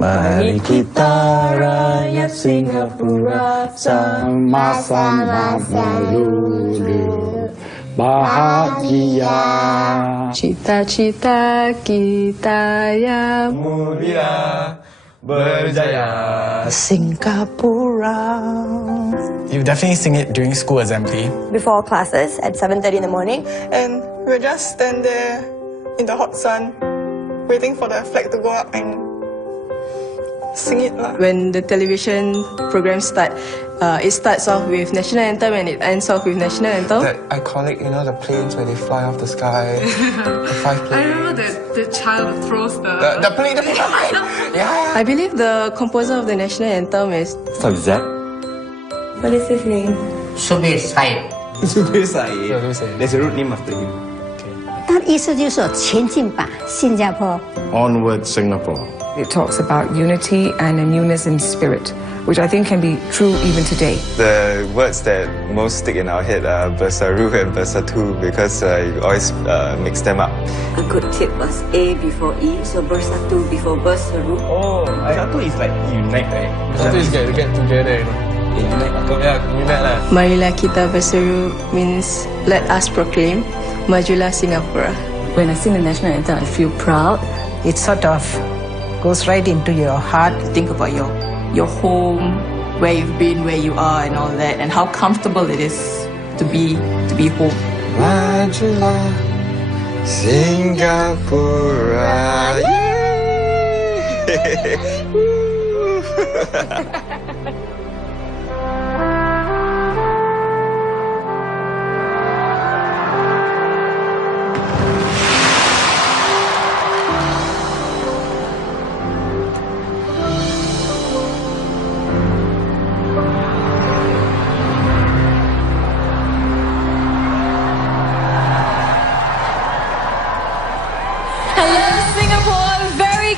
Mari kita rakyat Singapura sama-sama melulu bahagia. Cita-cita kita yang mulia berjaya. Singapura. You definitely sing it during school assembly. Before classes at 7:30 in the morning. And we'll just stand there in the hot sun, waiting for the flag to go up and sing it lah. When the television programs start, it starts off with national anthem and it ends off with national anthem. That iconic, the planes where they fly off the sky. The 5 planes. I remember the child throws The plane. Yeah. I believe the composer of the national anthem is... So is that? What is his name? Jubilee. Jubilee. There's a road name after him. 它的意思就是说前进吧，新加坡。 Onward Singapore. It talks about unity and a newness in spirit, which I think can be true even today. The words that most stick in our head are Bersaru and Bersatu because you always mix them up. A good tip was A before E, so Bersatu before Bersaru. Oh, Bersatu is like unite, right? Bersatu is get together, Unite lah. Marilah kita berseru means let us proclaim Majulah Singapura. When I sing the national anthem, I feel proud. It sort of goes right into your heart. Think about your home, where you've been, where you are and all that, and how comfortable it is to be home. Majulah Singapura.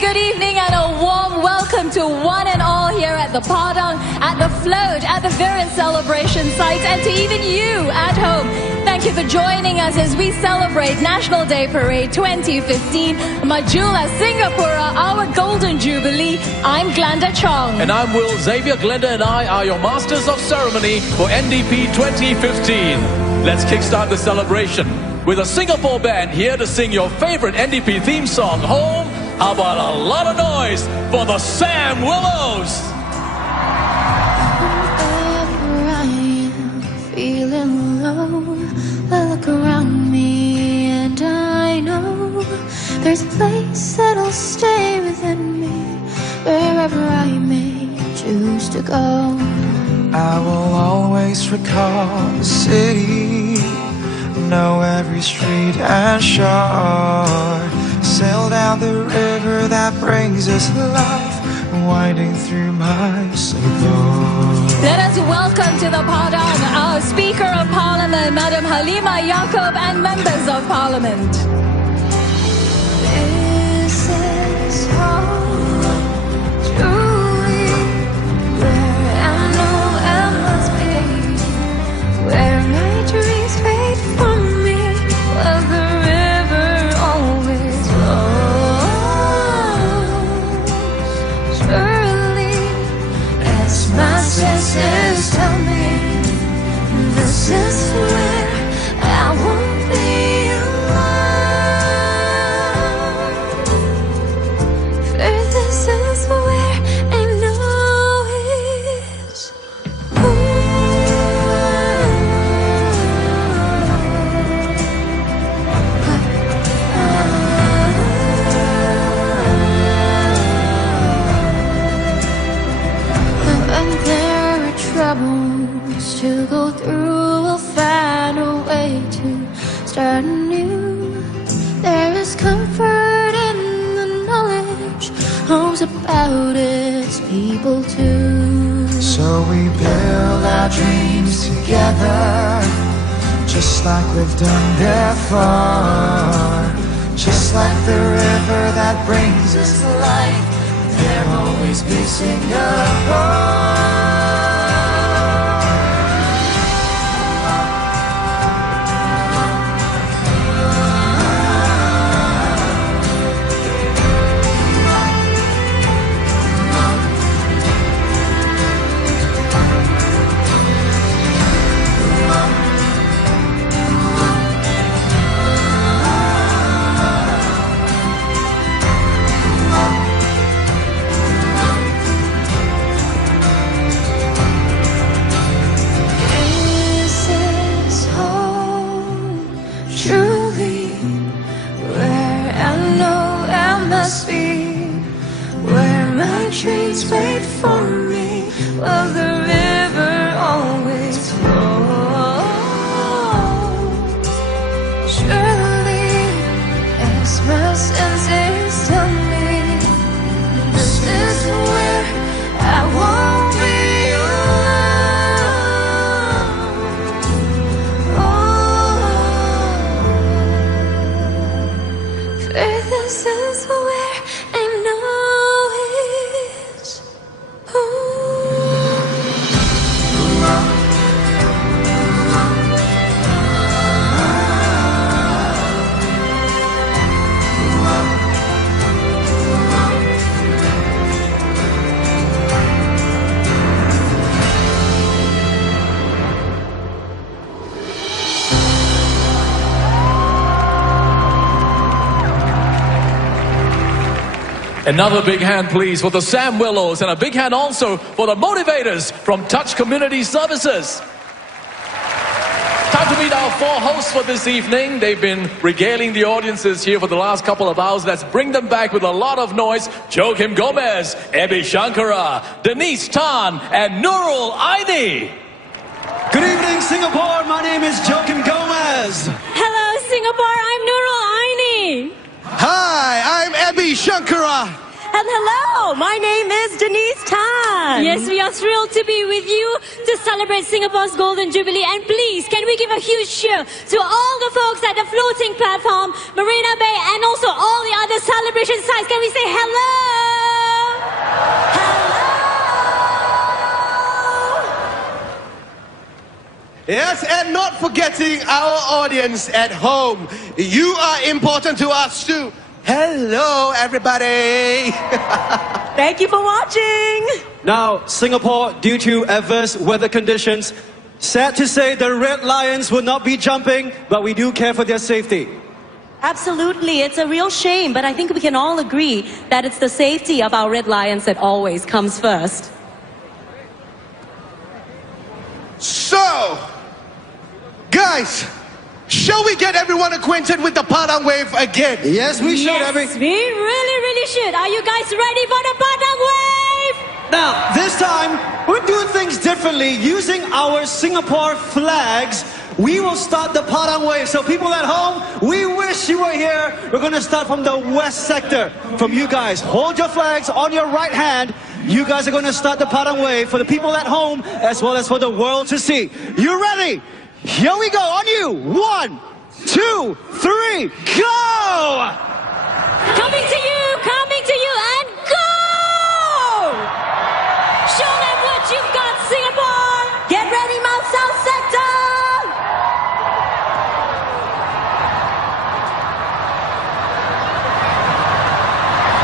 Good evening and a warm welcome to one and all here at the Padang, at the float, at the Viren celebration site, and to even you at home. Thank you for joining us as we celebrate National Day Parade 2015, Majulah Singapura, our Golden Jubilee. I'm Glenda Chong. And I'm Will Xavier. Glenda and I are your Masters of Ceremony for NDP 2015. Let's kickstart the celebration with a Singapore band here to sing your favorite NDP theme song, Home. How about a lot of noise for the Sam Willows? Wherever I am, feeling low, I look around me and I know there's a place that'll stay within me, wherever I may choose to go. I will always recall the city, know every street and shore. Sail down the river that brings us life, winding through my Singapore. Let us welcome to the Padang our Speaker of Parliament, Madam Halima Yaacob, and members of Parliament. This is home, truly, where I know I must be, where my dreams wait for me, where the river always flows. Surely, as my senses tell me, this is where I won't be alone. For this is where I know it's when there are troubles to go through, we'll find a way to start anew. There is comfort in the knowledge, home's about its people too. So we build our dreams together, just like we've done before. Just like the river that brings us life, there'll always be Singapore. Another big hand, please, for the Sam Willows, and a big hand also for the motivators from Touch Community Services. Time to meet our four hosts for this evening. They've been regaling the audiences here for the last couple of hours. Let's bring them back with a lot of noise. Joachim Gomez, Abhi Shankara, Denise Tan, and Nurul Aini. Good evening, Singapore. My name is Joachim Gomez. Hello, Singapore. I'm Nurul Aini. Hi, I'm Abhi Shankara. And hello, my name is Denise Tan. Yes, we are thrilled to be with you to celebrate Singapore's Golden Jubilee. And please, can we give a huge cheer to all the folks at the floating platform, Marina Bay, and also all the other celebration sites. Can we say hello? Yes, and not forgetting our audience at home. You are important to us too. Hello, everybody. Thank you for watching. Now, Singapore, due to adverse weather conditions, sad to say the Red Lions will not be jumping, but we do care for their safety. Absolutely, it's a real shame, but I think we can all agree that it's the safety of our Red Lions that always comes first. So, guys, shall we get everyone acquainted with the Padang wave again? Yes, we should, Yes, Abhi. we really should. Are you guys ready for the Padang wave? Now, this time, we're doing things differently. Using our Singapore flags, we will start the Padang wave. So people at home, we wish you were here. We're going to start from the west sector. From you guys, hold your flags on your right hand. You guys are going to start the Padang wave for the people at home, as well as for the world to see. You ready? Here we go, on you. 1, 2, 3, go! Coming to you, and go! Show them what you've got, Singapore! Get ready, Mount South Sector!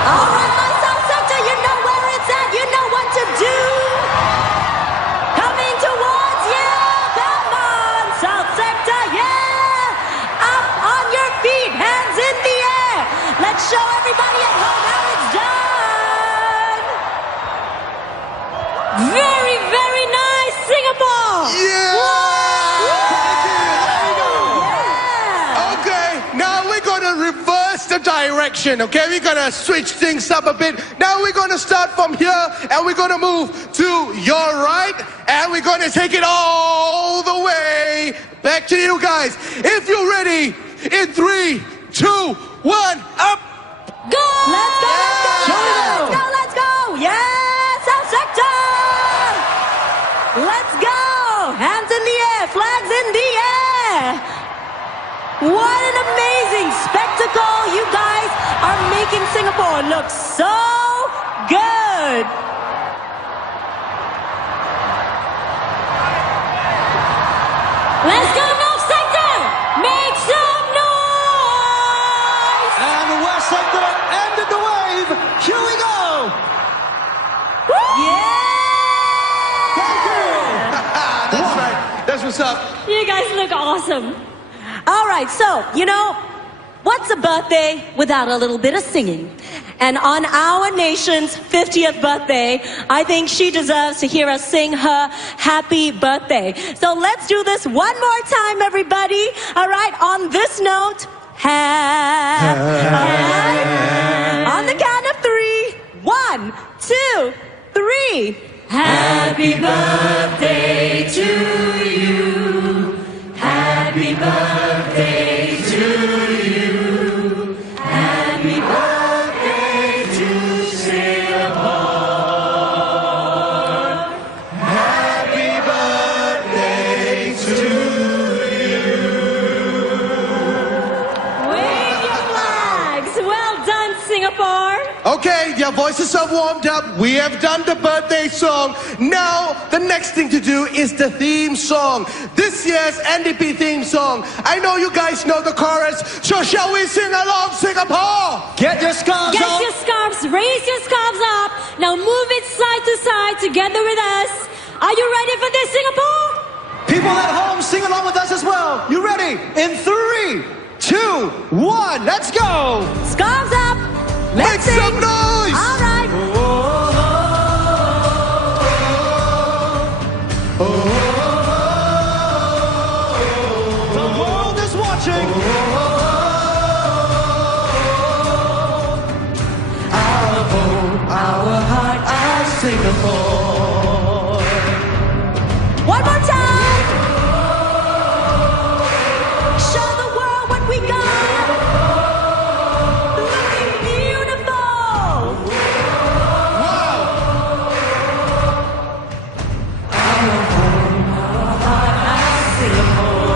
All right, Mount South Sector, you know where it's at, you know what to do! Coming towards you, come on, South Sector, yeah! Up on your feet, hands in the air! Let's show everybody at home how it's done! Very nice, Singapore! Okay, now we're going to reverse the direction, okay? We're going to switch things up a bit. Now we're going to start from here, and we're going to move to your right, and we're going to take it all the way back to you guys. If you're ready, in 3, 2, 1, up! Go! Let's go! Let's go! Yeah, South Sector! Let's go! Hands in the air, flags in the air! What an amazing spectacle! You guys are making Singapore look so good! Let's go, North Sector! Make some noise! And the west sector ended the wave. Here we go! Yeah! Thank you! That's right. That's what's up. You guys look awesome. All right, so, you know, what's a birthday without a little bit of singing? And on our nation's 50th birthday, I think she deserves to hear us sing her happy birthday. So let's do this one more time, everybody. All right, on this note, on the count of 3, 1, 2, 3. Happy birthday to you. Happy birthday to you. Happy birthday to Singapore. Happy birthday to you. Wave your flags. Well done, Singapore. Okay, your voices are warmed up. We have done the birthday song. Now, the next thing to do is the theme song. This year's NDP theme song. I know you guys know the chorus, so shall we sing along, Singapore? Get your scarves Get up. your scarves, raise your scarves up. Now move it side to side together with us. Are you ready for this, Singapore? People at home, sing along with us as well. You ready? In 3, 2, 1, let's go! Scarves up. Make some noise! watching. Our home, our heart, our Singapore. One more time. Show the world what we got. Looking beautiful. Wow. Our home, our heart, our Singapore.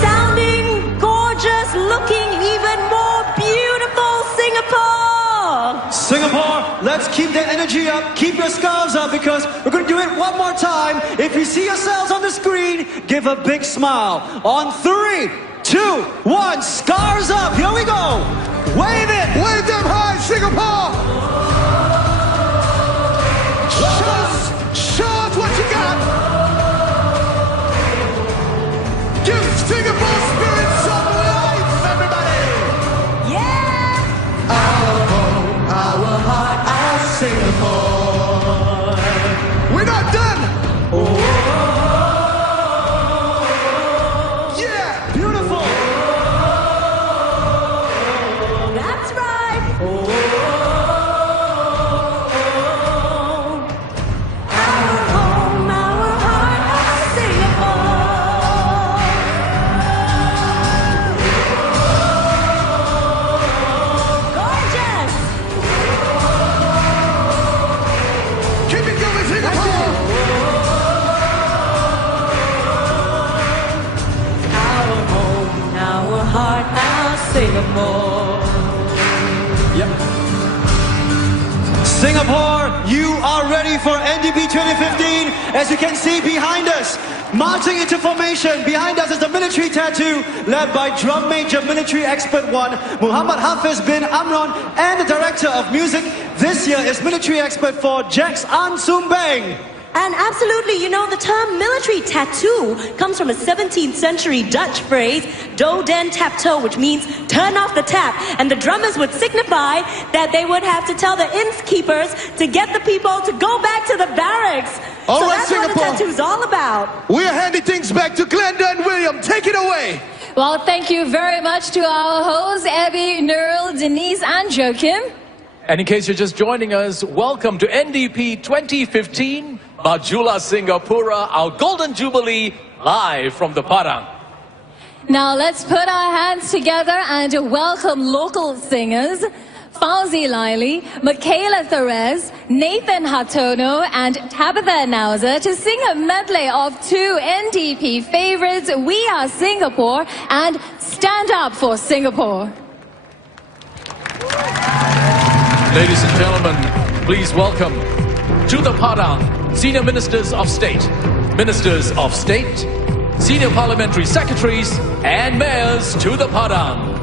Sounding gorgeous, looking even more beautiful, Singapore. Singapore, let's keep that energy up. Keep your scarves up because we're going to do it one more time. If you see yourselves on the screen, give a big smile. On 3, 2, 1, scarves up. Here we go. Wave it. Wave them high, Singapore! Show us what you got! Give Singapore spirit some life, everybody! Yeah. Our home, our heart, our Singapore. We're not done! Yeah, beautiful. That's right. Our home, our heart, our Singapore. Gorgeous. Keep it going, Singapore! Our home, our heart, our Singapore. Singapore, you are ready for NDP 2015. As you can see behind us, marching into formation, behind us is the military tattoo led by Drum Major Military Expert 1, Muhammad Hafiz bin Amron, and the Director of Music this year is Military Expert 4, Jax An Sumbang. And absolutely, you know, the term military tattoo comes from a 17th century Dutch phrase, do den tap toe, which means turn off the tap. And the drummers would signify that they would have to tell the innkeepers to get the people to go back to the barracks. All so right, that's Singapore. what the tattoo's all about. We're handing things back to Glenda and William. Take it away! Well, thank you very much to our hosts, Abby, Nurul, Denise, and Joachim. And in case you're just joining us, welcome to NDP 2015, Majula Singapura, our Golden Jubilee, live from the Padang. Now let's put our hands together and welcome local singers, Fauzi Laili, Michaela Therese, Nathan Hatono, and Tabitha Nauza to sing a medley of 2 NDP favorites, We Are Singapore and Stand Up for Singapore. Ladies and gentlemen, please welcome to the Padang, Senior Ministers of State, Senior Parliamentary Secretaries, and Mayors to the Padang.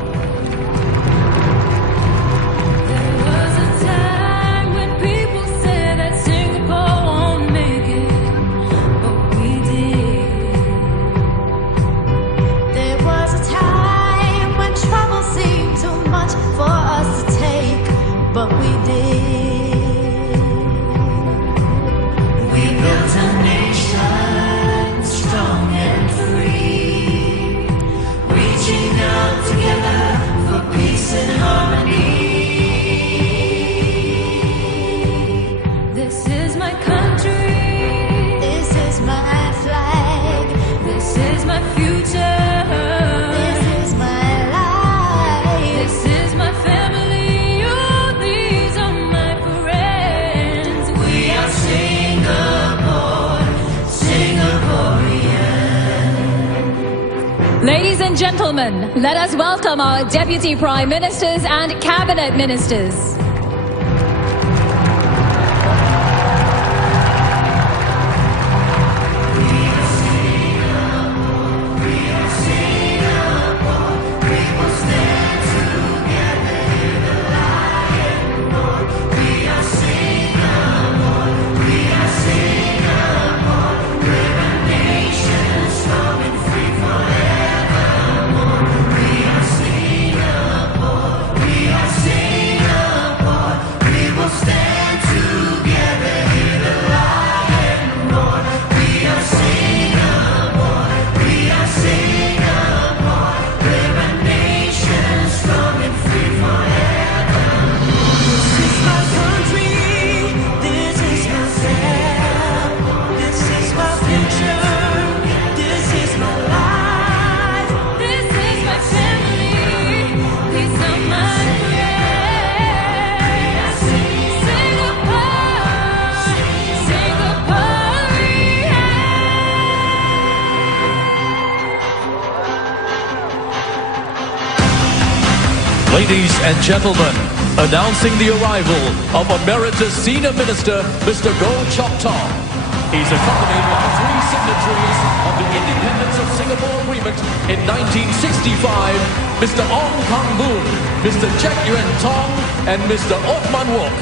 But we did. We built a nation strong and free, reaching out together for peace and harmony. This is my country. This is my flag. This is my future. This is my life. This is my family. Ladies and gentlemen, let us welcome our Deputy Prime Ministers and Cabinet Ministers. We are Singapore. Ladies and gentlemen, announcing the arrival of Emeritus Senior Minister Mr. Goh Chok Tong. He's accompanied by 3 signatories of the Independence of Singapore Agreement in 1965, Mr. Ong Kang Boon, Mr. Jack Yuan Tong, and Mr. Othman Wok.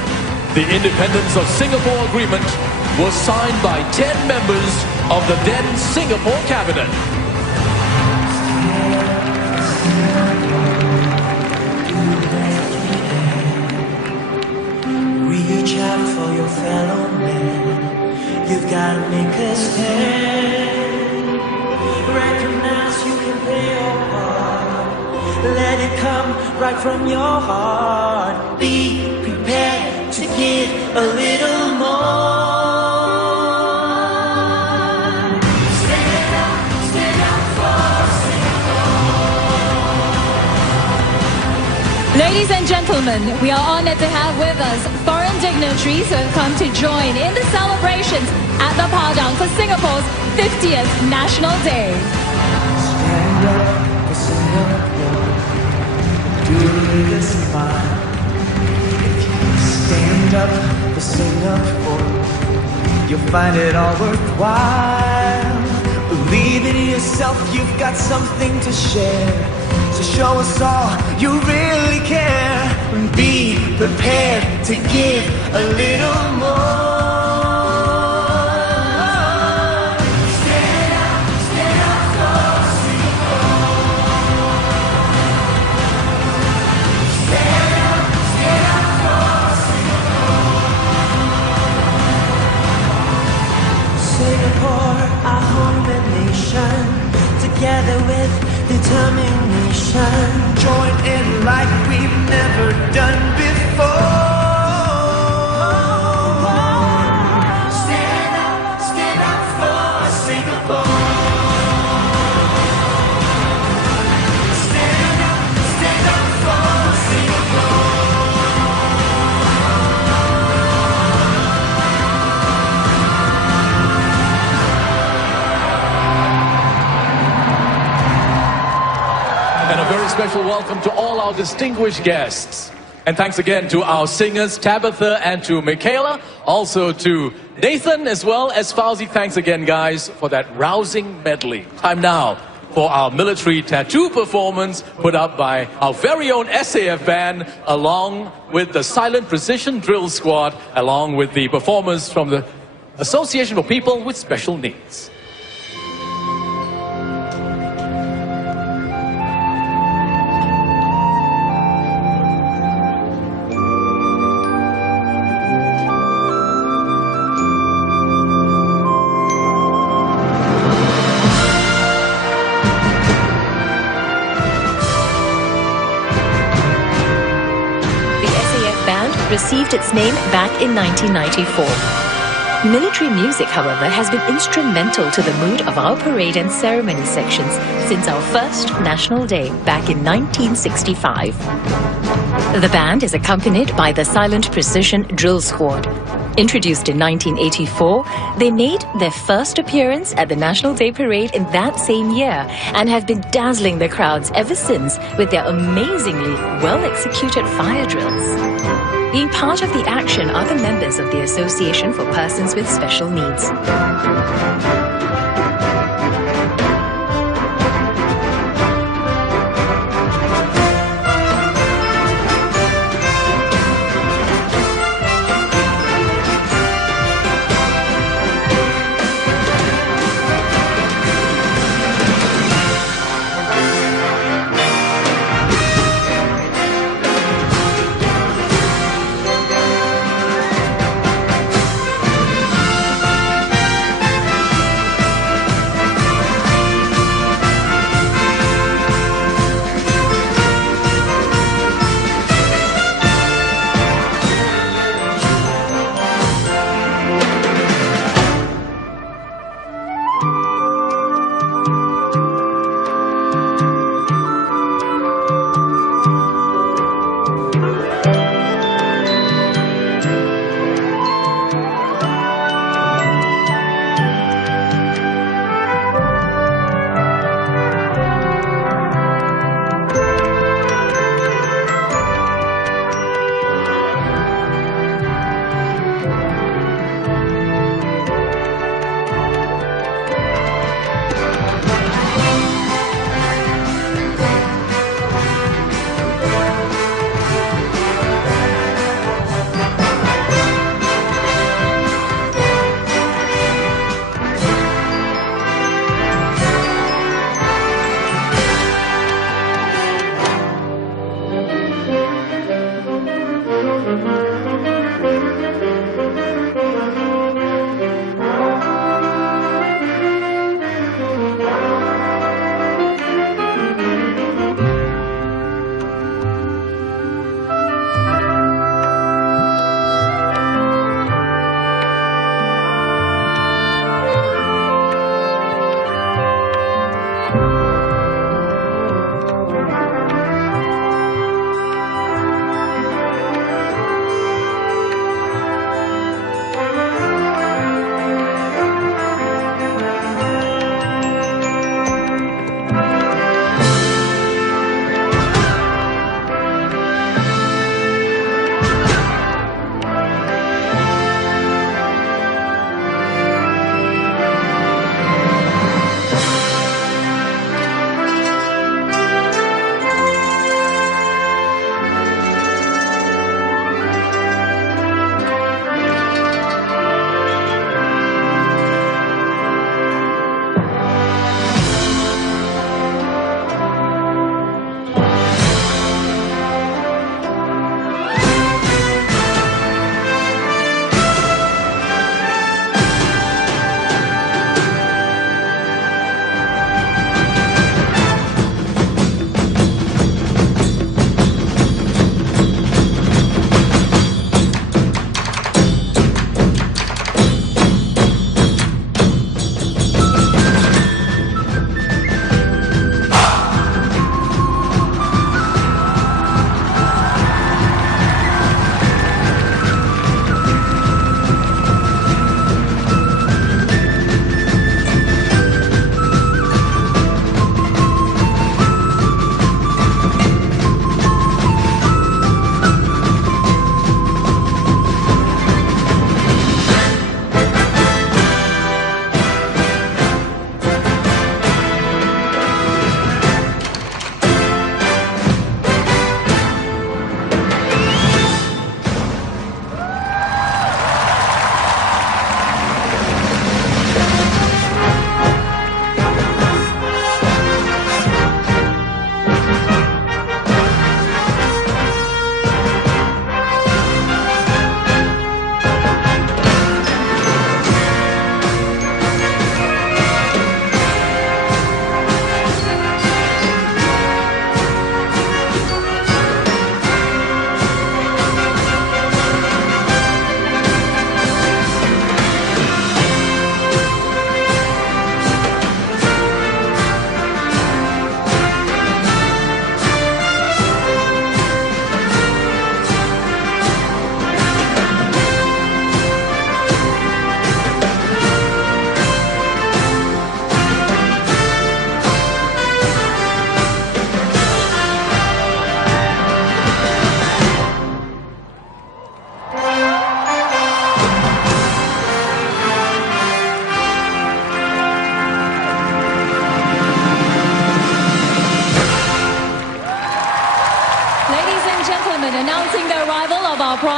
The Independence of Singapore Agreement was signed by 10 members of the then Singapore Cabinet. Reach out for your fellow man. You've got to make a stand. Recognize you can play your part. Let it come right from your heart. Be prepared to give a little more. Stand up for Singapore. Ladies and gentlemen, we are honored to have with us foreign dignitaries who have come to join in the celebrations at the Padang for Singapore's 50th National Day. Stand up for Singapore. Do this fine. If you stand up for Singapore, you'll find it all worthwhile. Believe in yourself, you've got something to share. So show us all you really care. Be prepared to give a little more. Stand up for Singapore. Stand up for Singapore. Singapore, our home and nation, together with determination, join in like we've never done before. Stand up for Singapore. Stand up for Singapore. And a very special welcome to all our distinguished guests. And thanks again to our singers, Tabitha and to Michaela. Also to Nathan as well as Fauzi. Thanks again, guys, for that rousing medley. Time now for our military tattoo performance put up by our very own SAF band, along with the Silent Precision Drill Squad, along with the performers from the Association for People with Special Needs. Received its name back in 1994. Military music, however, has been instrumental to the mood of our parade and ceremony sections since our first National Day back in 1965. The band is accompanied by the Silent Precision Drill Squad. Introduced in 1984, they made their first appearance at the National Day Parade in that same year and have been dazzling the crowds ever since with their amazingly well-executed fire drills. Being part of the action are the members of the Association for Persons with Special Needs.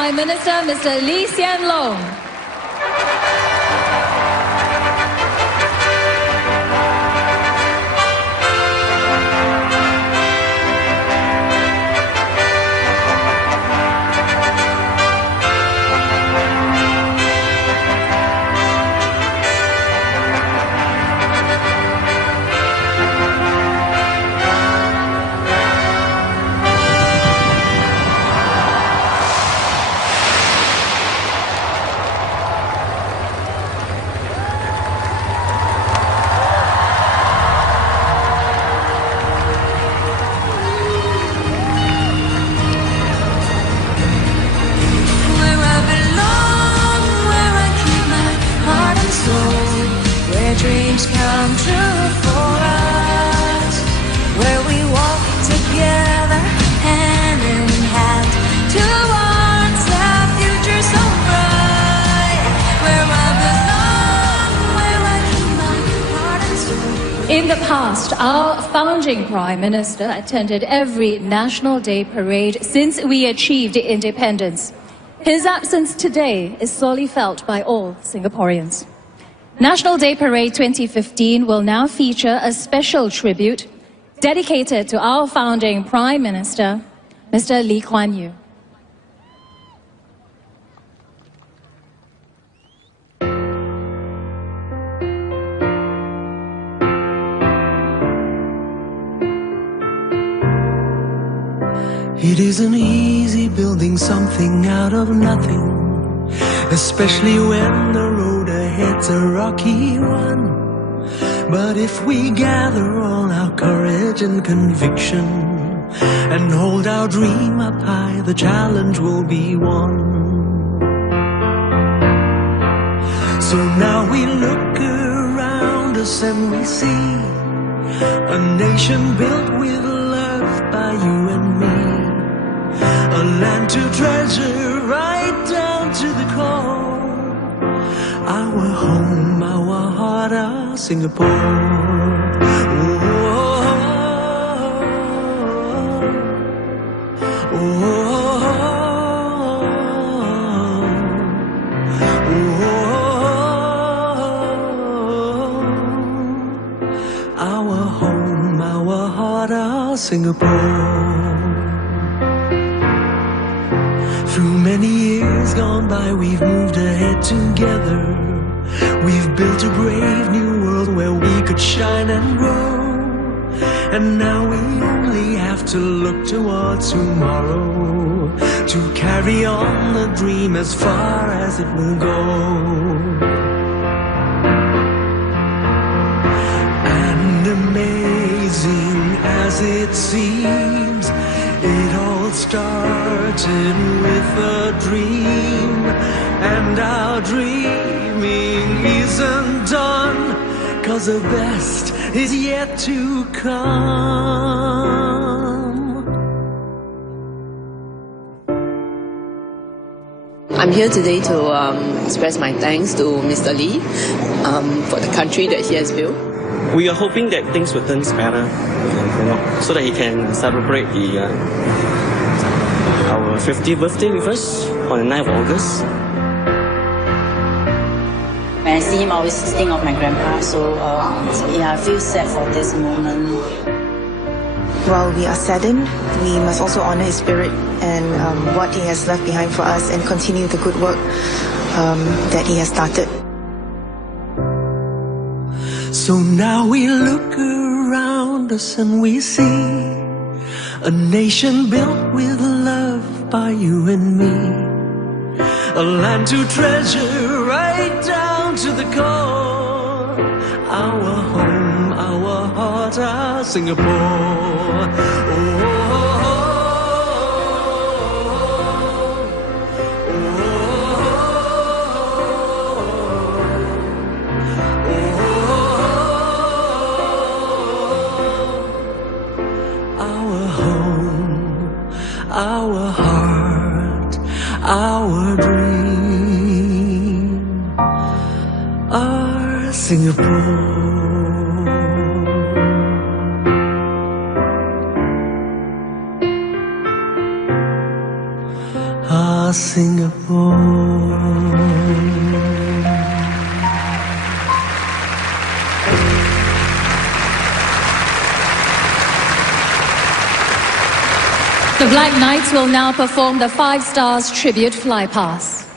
Prime Minister, Mr. Lee Hsien Loong. Dreams come true for us, where we walk together hand in hand towards a future so bright, where I belong, where I keep my heart and soul. In the past, our founding Prime Minister attended every National Day parade since we achieved independence. His absence today is sorely felt by all Singaporeans. National Day Parade 2015 will now feature a special tribute dedicated to our founding Prime Minister, Mr. Lee Kuan Yew. It isn't easy building something out of nothing, especially when the road ahead's a rocky one. But if we gather all our courage and conviction and hold our dream up high, the challenge will be won. So now we look around us and we see a nation built with love by you and me, a land to treasure right down to the core. Our home, our heart, our Singapore. Our home, our heart, our Singapore. Through many years gone by, we've moved ahead together. We've built a brave new world where we could shine and grow. And now we only have to look towards tomorrow to carry on the dream as far as it will go. And amazing as it seems, it all started with a dream, and our dreaming isn't done, 'cause the best is yet to come. I'm here today to express my thanks to Mr. Lee for the country that he has built. We are hoping that things will turn better, so that he can celebrate our 50th birthday with us on the 9th of August. When I see him, I always think of my grandpa, so I feel sad for this moment. While we are saddened, we must also honor his spirit and what he has left behind for us, and continue the good work that he has started. So now we look around us and we see a nation built with love by you and me, a land to treasure right down to the core. Our home, our heart, our Singapore. Our heart, our dream, our Singapore. Our Singapore. The Black Knights will now perform the 5 Stars Tribute Flypast.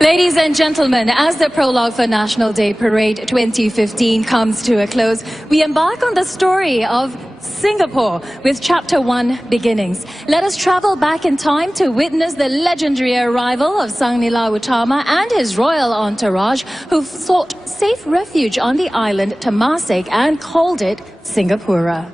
Ladies and gentlemen, as the prologue for National Day Parade 2015 comes to a close, we embark on the story of Singapore with Chapter 1 beginnings. Let us travel back in time to witness the legendary arrival of Sang Nila Utama and his royal entourage, who sought safe refuge on the island Temasek and called it Singapura.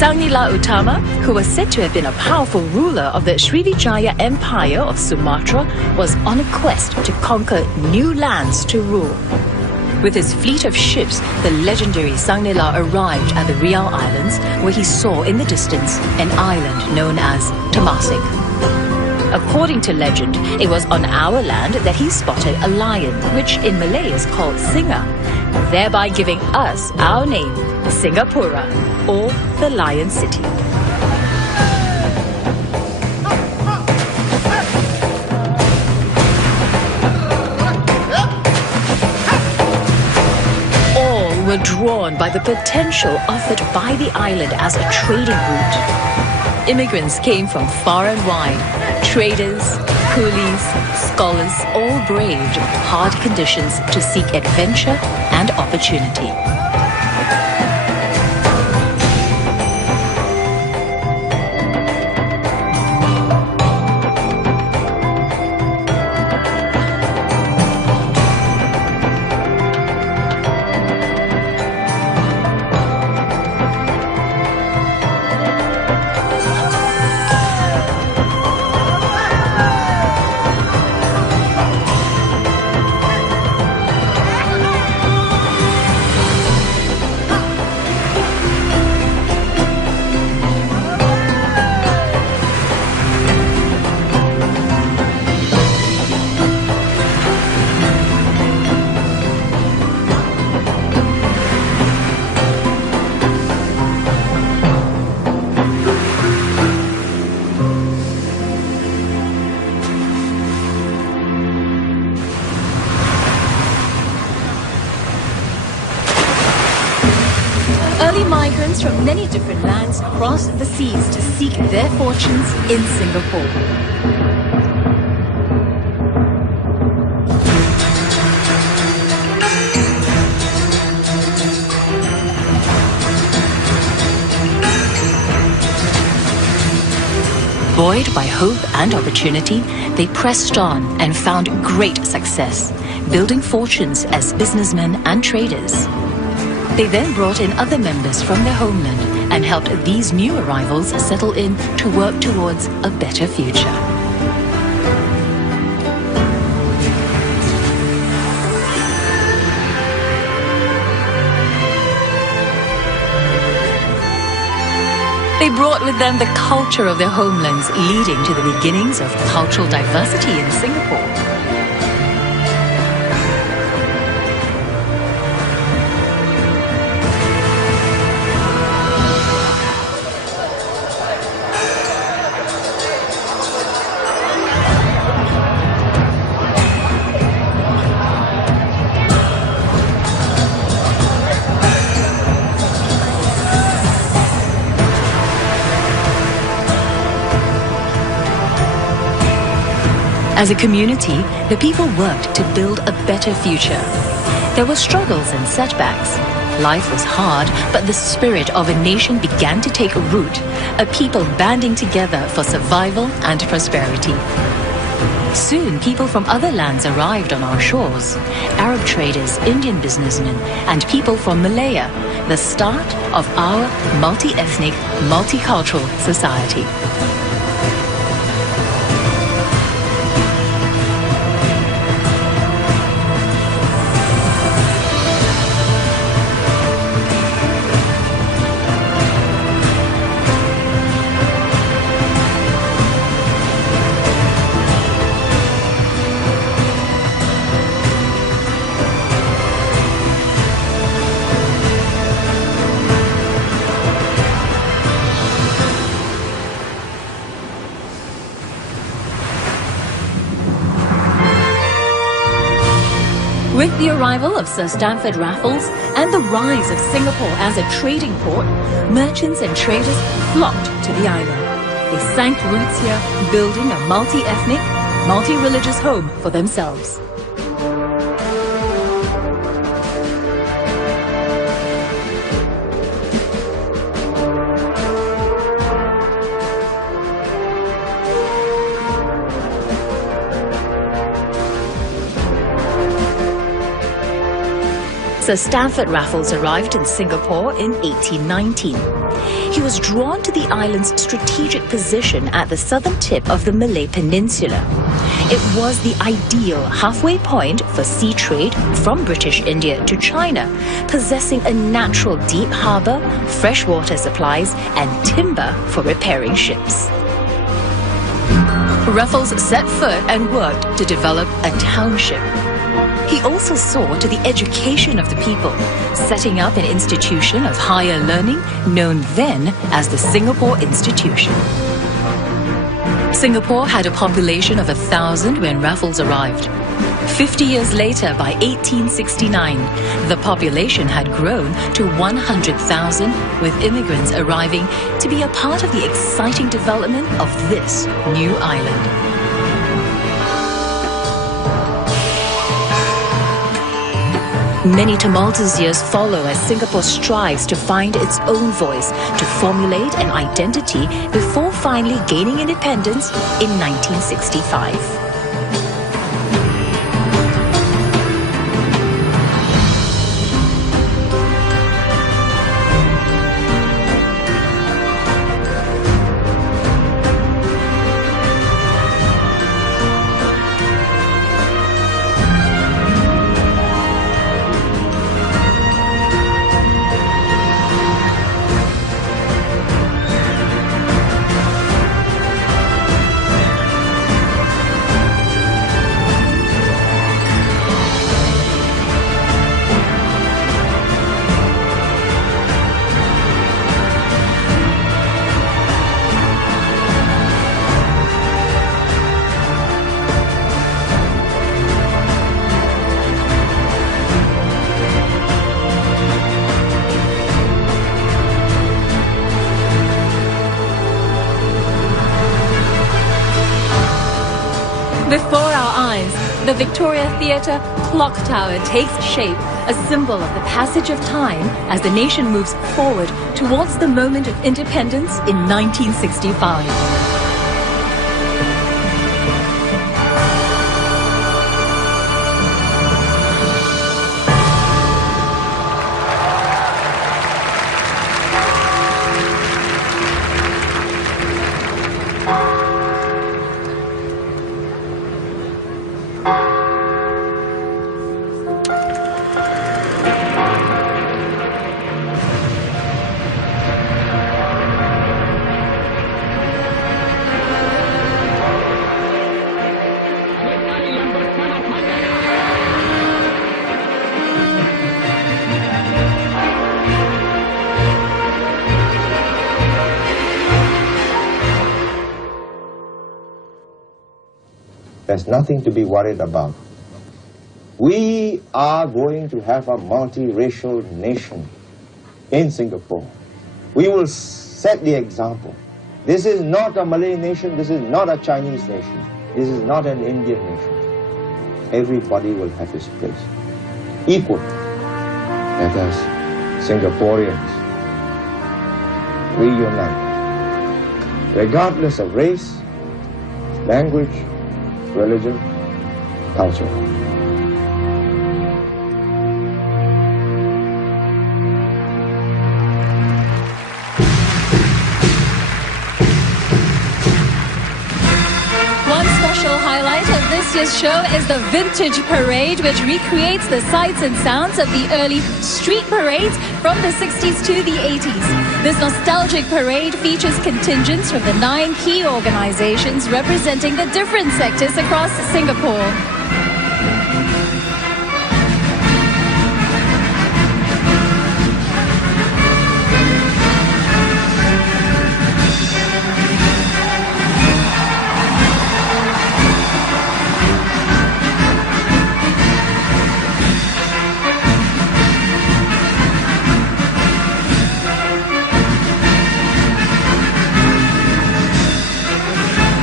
Sang Nila Utama, who was said to have been a powerful ruler of the Srivijaya Empire of Sumatra, was on a quest to conquer new lands to rule. With his fleet of ships, the legendary Sang Nila arrived at the Riau Islands, where he saw in the distance an island known as Temasek. According to legend, it was on our land that he spotted a lion, which in Malay is called Singa, thereby giving us our name, Singapura, or the Lion City. All were drawn by the potential offered by the island as a trading route. Immigrants came from far and wide. Traders, coolies, scholars all braved hard conditions to seek adventure and opportunity. Early migrants from many different lands crossed the seas to seek their fortunes in Singapore. Buoyed by hope and opportunity, they pressed on and found great success, building fortunes as businessmen and traders. They then brought in other members from their homeland and helped these new arrivals settle in to work towards a better future. They brought with them the culture of their homelands, leading to the beginnings of cultural diversity in Singapore. As a community, the people worked to build a better future. There were struggles and setbacks. Life was hard, but the spirit of a nation began to take root, a people banding together for survival and prosperity. Soon, people from other lands arrived on our shores. Arab traders, Indian businessmen, and people from Malaya, the start of our multi-ethnic, multicultural society. With the arrival of Sir Stamford Raffles and the rise of Singapore as a trading port, merchants and traders flocked to the island. They sank roots here, building a multi-ethnic, multi-religious home for themselves. Sir Stamford Raffles arrived in Singapore in 1819. He was drawn to the island's strategic position at the southern tip of the Malay Peninsula. It was the ideal halfway point for sea trade from British India to China, possessing a natural deep harbour, freshwater supplies and timber for repairing ships. Raffles set foot and worked to develop a township. He also saw to the education of the people, setting up an institution of higher learning known then as the Singapore Institution. Singapore had a population of 1,000 when Raffles arrived. 50 years later, by 1869, the population had grown to 100,000, with immigrants arriving to be a part of the exciting development of this new island. Many tumultuous years follow as Singapore strives to find its own voice, to formulate an identity before finally gaining independence in 1965. Before our eyes, the Victoria Theatre clock tower takes shape, a symbol of the passage of time as the nation moves forward towards the moment of independence in 1965. There's nothing to be worried about. We are going to have a multiracial nation in Singapore. We will set the example. This is not a Malay nation, this is not a Chinese nation. this is not an Indian nation. Everybody will have his place. Equal. Let us, Singaporeans, reunite. Regardless of race, language, religion, culture. Highlight of this year's show is the Vintage Parade, which recreates the sights and sounds of the early street parades from the 60s to the 80s. This nostalgic parade features contingents from the 9 key organizations representing the different sectors across Singapore.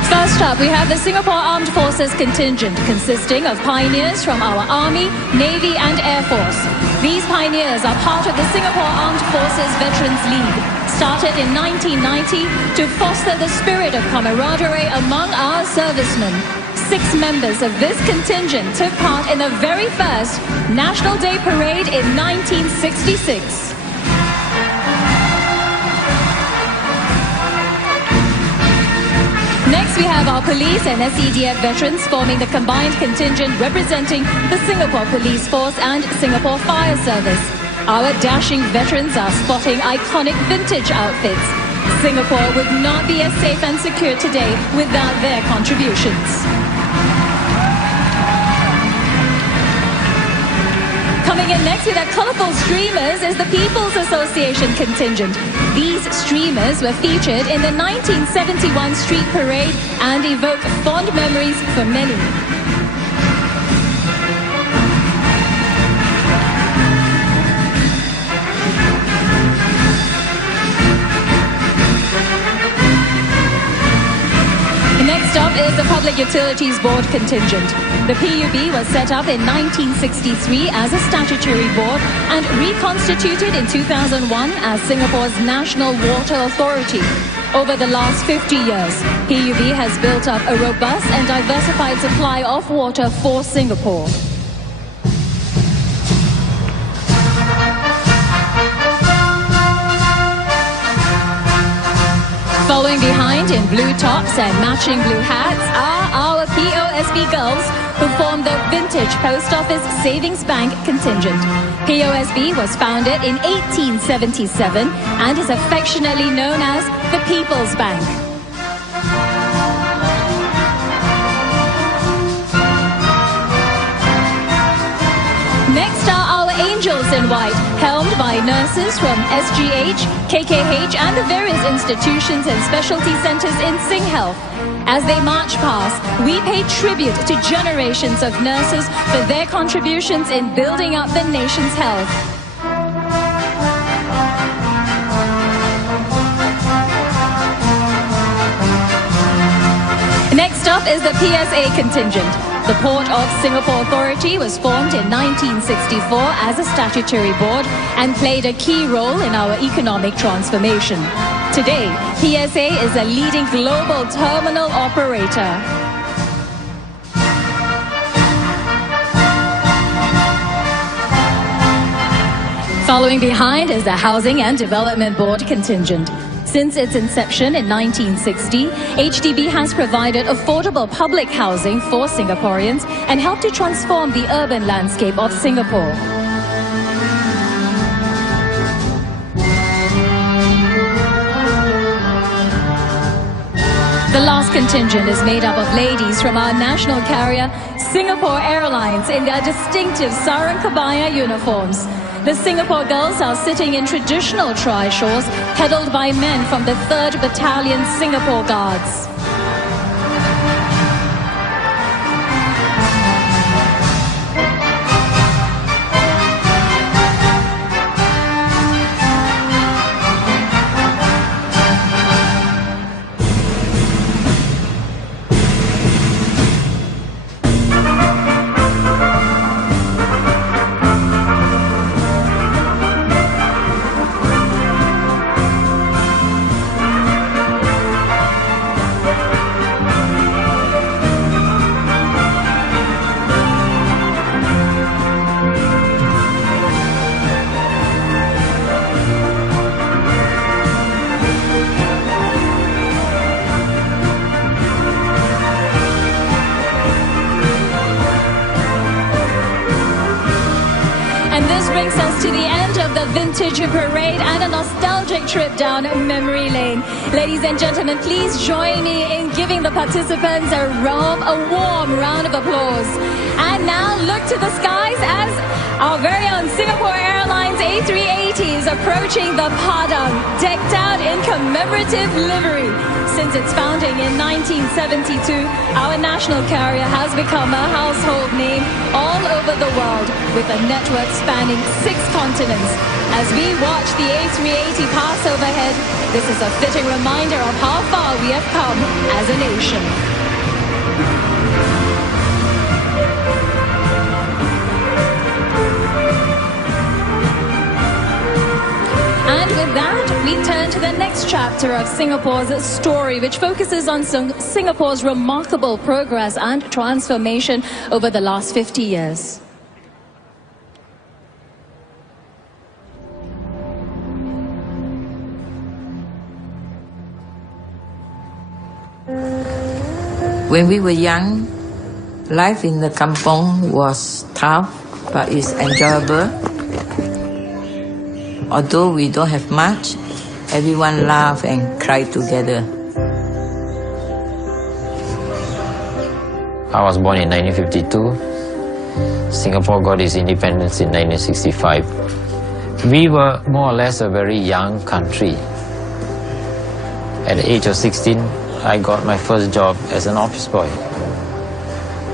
First up, we have the Singapore Armed Forces contingent, consisting of pioneers from our Army, Navy and Air Force. These pioneers are part of the Singapore Armed Forces Veterans League, started in 1990 to foster the spirit of camaraderie among our servicemen. 6 members of this contingent took part in the very first National Day Parade in 1966. Next, we have our police and SEDF veterans forming the combined contingent representing the Singapore Police Force and Singapore Fire Service. Our dashing veterans are spotting iconic vintage outfits. Singapore would not be as safe and secure today without their contributions. Coming in next with our colourful streamers is the People's Association contingent. These streamers were featured in the 1971 Street Parade and evoke fond memories for many. Next up is the Public Utilities Board contingent. The PUB was set up in 1963 as a statutory board and reconstituted in 2001 as Singapore's National Water Authority. Over the last 50 years, PUB has built up a robust and diversified supply of water for Singapore. Following behind in blue tops and matching blue hats are our POSB girls who form the Vintage Post Office Savings Bank contingent. POSB was founded in 1877 and is affectionately known as the People's Bank. Next are our Angels in White, helmed by nurses from SGH, KKH and the various institutions and specialty centres in SingHealth. As they march past, we pay tribute to generations of nurses for their contributions in building up the nation's health. Next up is the PSA contingent. The Port of Singapore Authority was formed in 1964 as a statutory board and played a key role in our economic transformation. Today, PSA is a leading global terminal operator. Following behind is the Housing and Development Board contingent. Since its inception in 1960, HDB has provided affordable public housing for Singaporeans and helped to transform the urban landscape of Singapore. The last contingent is made up of ladies from our national carrier, Singapore Airlines, in their distinctive sarong kebaya uniforms. The Singapore girls are sitting in traditional trishaws, pedalled by men from the 3rd Battalion Singapore Guards. vintage parade and a nostalgic trip down memory lane. Ladies and gentlemen, please join me in giving the participants a warm round of applause. And now look to the skies as our very own Singapore Airlines A380 is approaching the Padang, decked out in commemorative livery. Since its founding in 1972, our national carrier has become a household name all over the world, with a network spanning 6 continents. As we watch the A380 pass overhead, this is a fitting reminder of how far we have come as a nation. And with that, we turn to the next chapter of Singapore's story, which focuses on Singapore's remarkable progress and transformation over the last 50 years. When we were young, life in the kampong was tough, but it's enjoyable. Although we don't have much, everyone laugh and cry together. I was born in 1952. Singapore got its independence in 1965. We were more or less a very young country. At the age of 16, I got my first job as an office boy.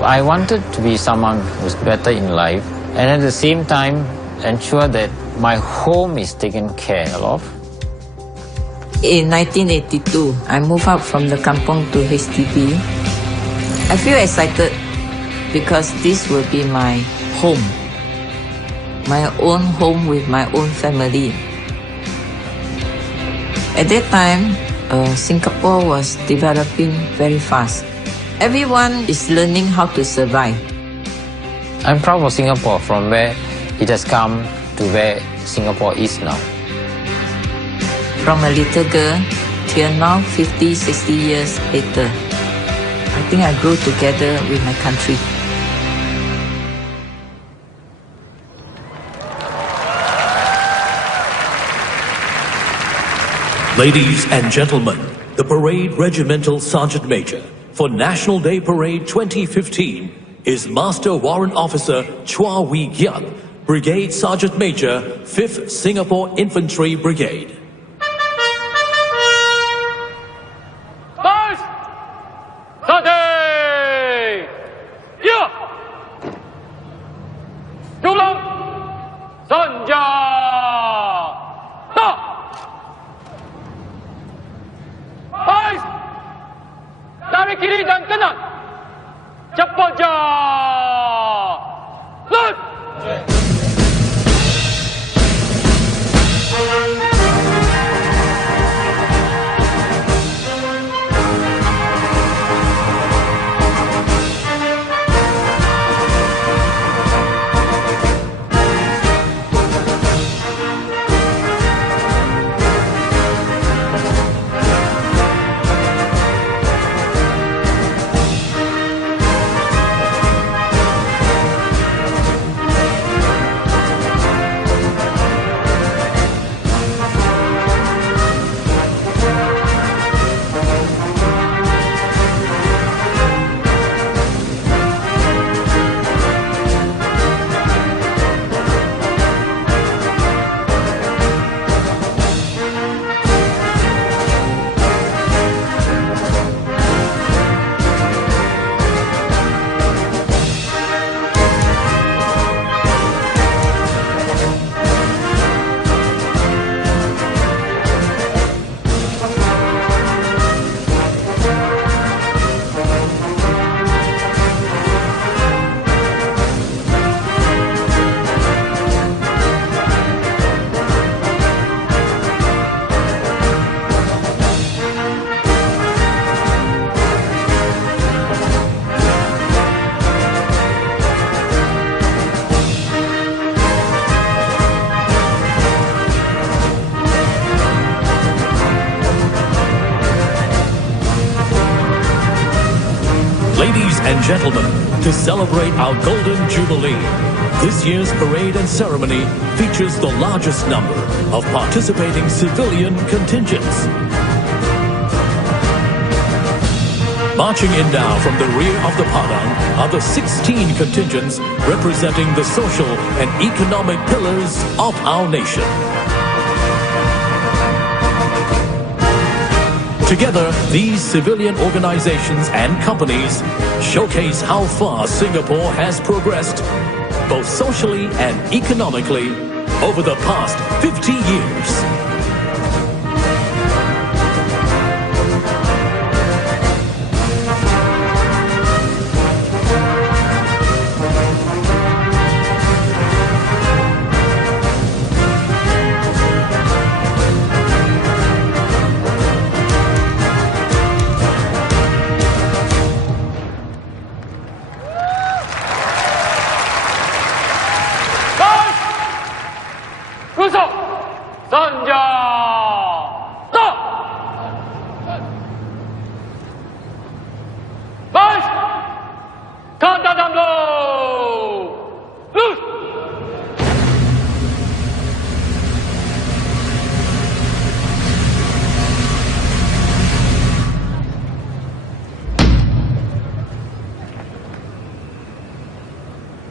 I wanted to be someone who's better in life and at the same time ensure that my home is taken care of. In 1982, I moved out from the kampong to HDB. I feel excited because this will be my home with my own family. At that time, Singapore was developing very fast. Everyone is learning how to survive. I'm proud of Singapore from where it has come to where Singapore is now. From a little girl till now, 50, 60 years later, I think I grew together with my country. Ladies and gentlemen, the Parade Regimental Sergeant Major for National Day Parade 2015 is Master Warrant Officer Chua Wee Giap, Brigade Sergeant Major, 5th Singapore Infantry Brigade. Tarik kiri dan kanan. Cepat je. Lut. gentlemen, to celebrate our Golden Jubilee, this year's parade and ceremony features the largest number of participating civilian contingents. Marching in now from the rear of the Padang are the 16 contingents representing the social and economic pillars of our nation. Together, these civilian organizations and companies showcase how far Singapore has progressed, both socially and economically, over the past 50 years.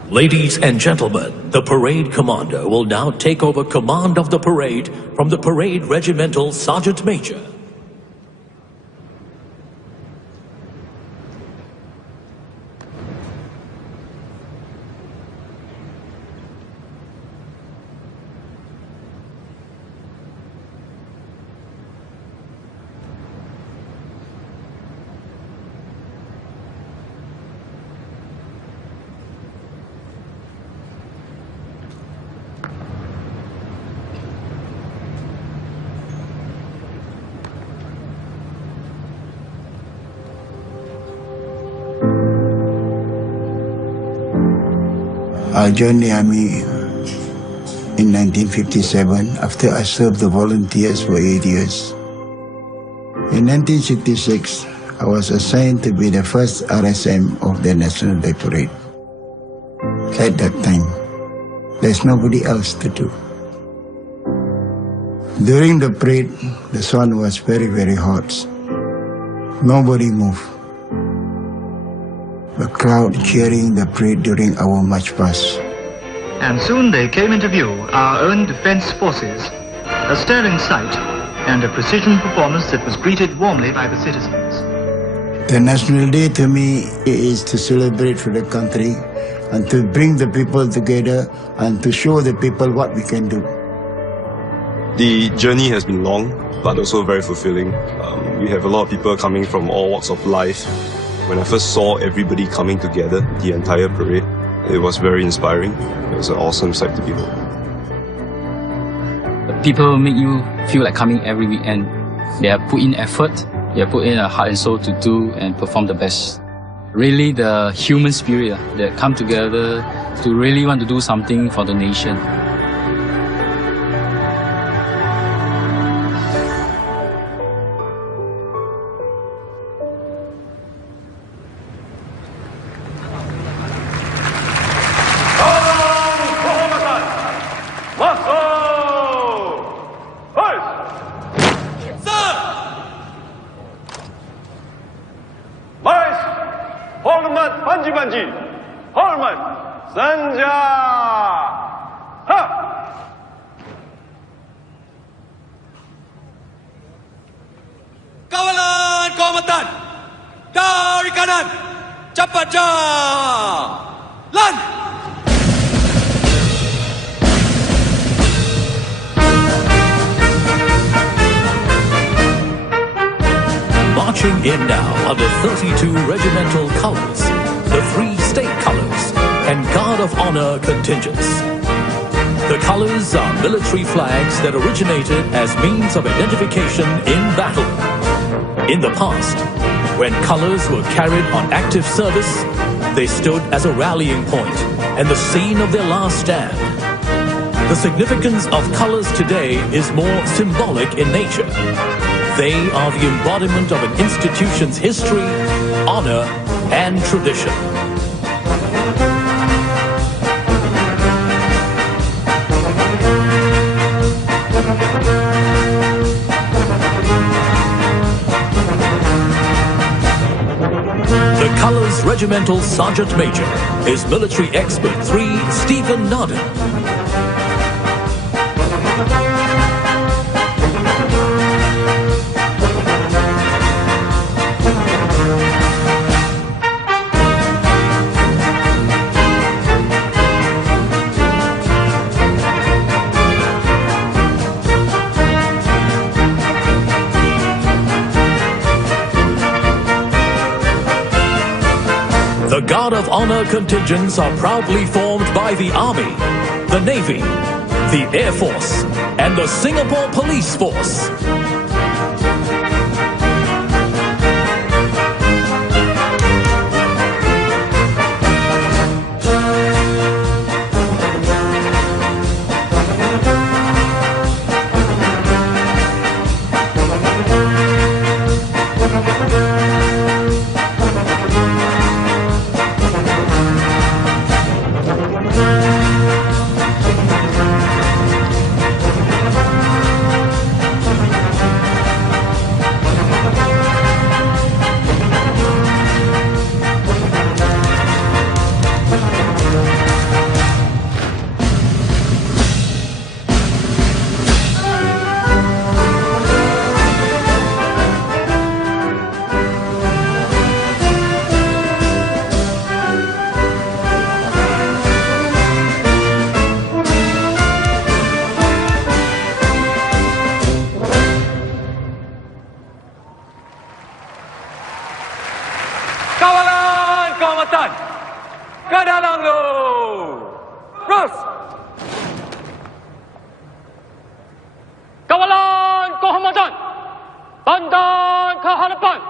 Ladies and gentlemen, the parade commander will now take over command of the parade from the parade regimental sergeant major. I joined the army in 1957 after I served the volunteers for 8 years. In 1966, I was assigned to be the first RSM of the National Day Parade. At that time, there's nobody else to do. During the parade, the sun was very, very hot. Nobody moved. The crowd cheering the parade during our march past. And soon they came into view, our own defense forces, a sterling sight and a precision performance that was greeted warmly by the citizens. The National Day to me is to celebrate for the country and to bring the people together and to show the people what we can do. The journey has been long, but also very fulfilling. We have a lot of people coming from all walks of life. When I first saw everybody coming together, the entire parade, it was very inspiring. It was an awesome sight to behold. People make you feel like coming every weekend. They have put in effort, they have put in a heart and soul to do and perform the best. Really the human spirit that come together to really want to do something for the nation. Kawalan Kehormatan dari kanan, cepat jalan. Marching in now are the 32 regimental colors, the 3 state colors, and Guard of Honor contingents. The colors are military flags that originated as means of identification in battle. In the past, when colors were carried on active service, they stood as a rallying point and the scene of their last stand. The significance of colors today is more symbolic in nature. They are the embodiment of an institution's history, honor, and tradition. The Colours Regimental Sergeant Major is Military Expert 3 Stephen Nodden. The Guard of Honor contingents are proudly formed by the Army, the Navy, the Air Force, and the Singapore Police Force. Kawalan kehormatan, ke dalam dulu. Terus. Kawalan kehormatan, pandang ke hadapan.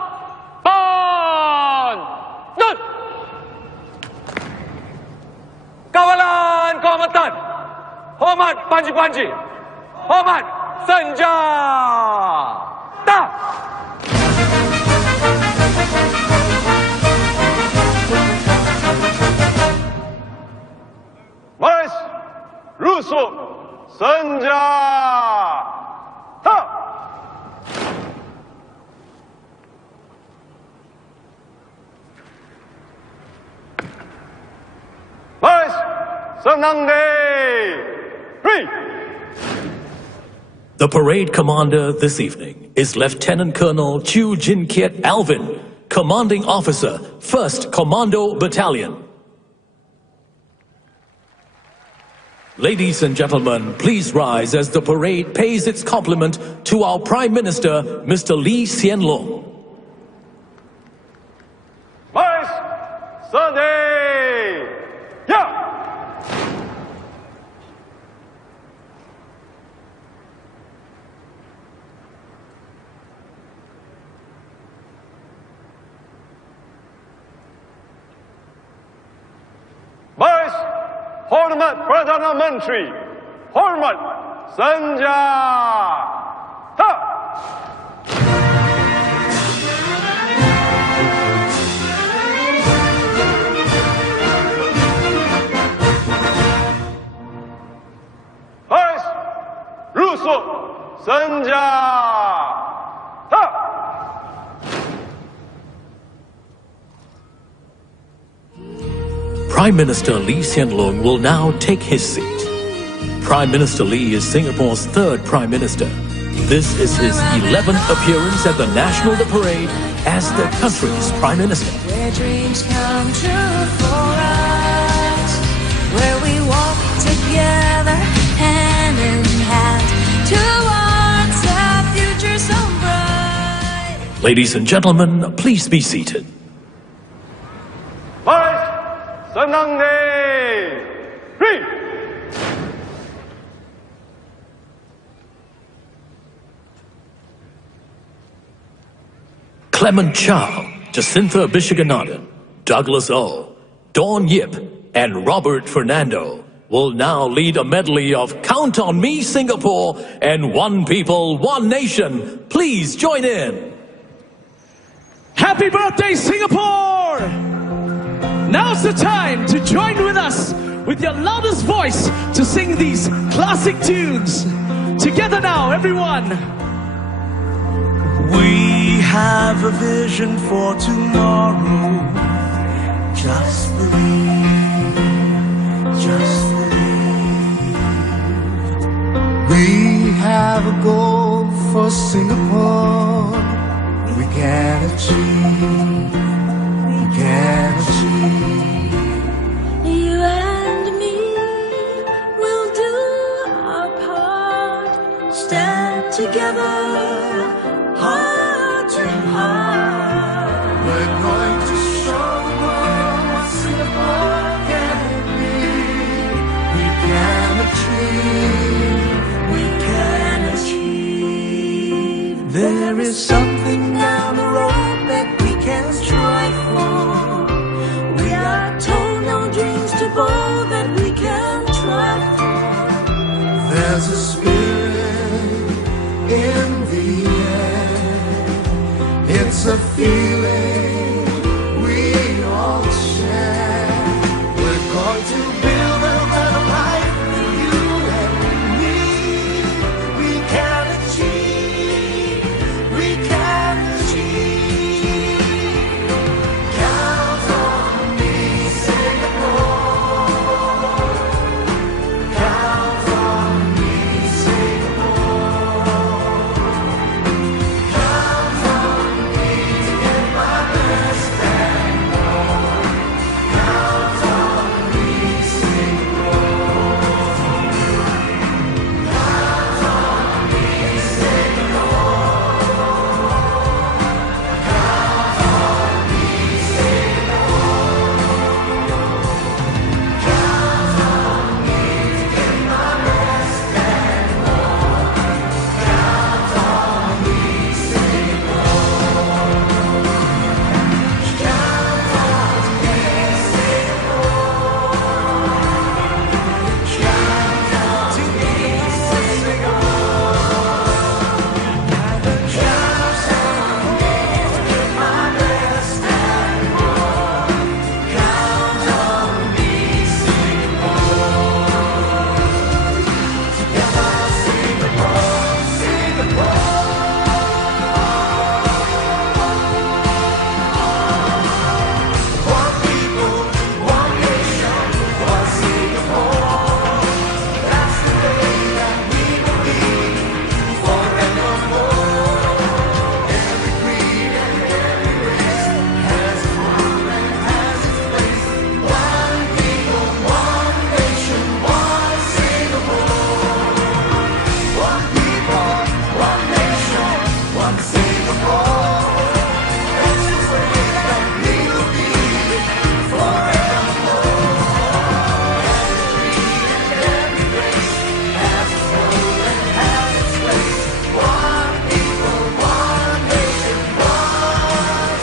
Pandang. Kawalan kehormatan, hormat panji-panji, hormat senjata. Baris, rusuk, senjata. Baris, senang diri. The parade commander this evening is Lieutenant Colonel Chu Jin Kiet Alvin, Commanding Officer, 1st Commando Battalion. Ladies and gentlemen, please rise as the parade pays its compliment to our Prime Minister, Mr. Lee Hsien Loong. Baris, sedih. Ya. Baris, hormat Perdana Menteri, hormat senjata. Baris, rusuk, senjata. Prime Minister Lee Hsien Loong will now take his seat. Prime Minister Lee is Singapore's 3rd Prime Minister. This is his 11th appearance at the National Day Parade as the country's Prime Minister. Where dreams come true for us, where we walk together hand in hand towards a future so bright. Ladies and gentlemen, please be seated. Baris, senang diri. Clement Chow, Jacintha Bishaganathan, Douglas O, Dawn Yip, and Robert Fernando will now lead a medley of Count on Me Singapore and One People, One Nation. Please join in. Happy birthday, Singapore! Now's the time to join with us with your loudest voice to sing these classic tunes. Together now, everyone. We have a vision for tomorrow. Just believe, just believe. We have a goal for Singapore. We can achieve, we can achieve. You and me will do our part. Stand together, heart to heart. We're going to show the world what Singapore can be. We can achieve, we can achieve. There is something down the road that we can strive for. We are told no dreams to bold that we can try for. There's a spirit in the air. It's a feeling we all share. We're going to build a better life for you and me. We can achieve, we can achieve. Count on me, Singapore. Count on me, Singapore. Count on me to get my best and more. Count on me, Singapore. Count on me, Singapore. Count on me, Singapore. Count on me to get my best and more. Count on me, Singapore. Count on me, One people, one nation, one Singapore. That's the way that we will be forevermore. Every creed and every race has its rule and has its place. One people, one nation, one Singapore. One people, one nation, one Singapore. That's the way that we will be forevermore. Every creed and every race has its rule and has its place. One people, one nation, one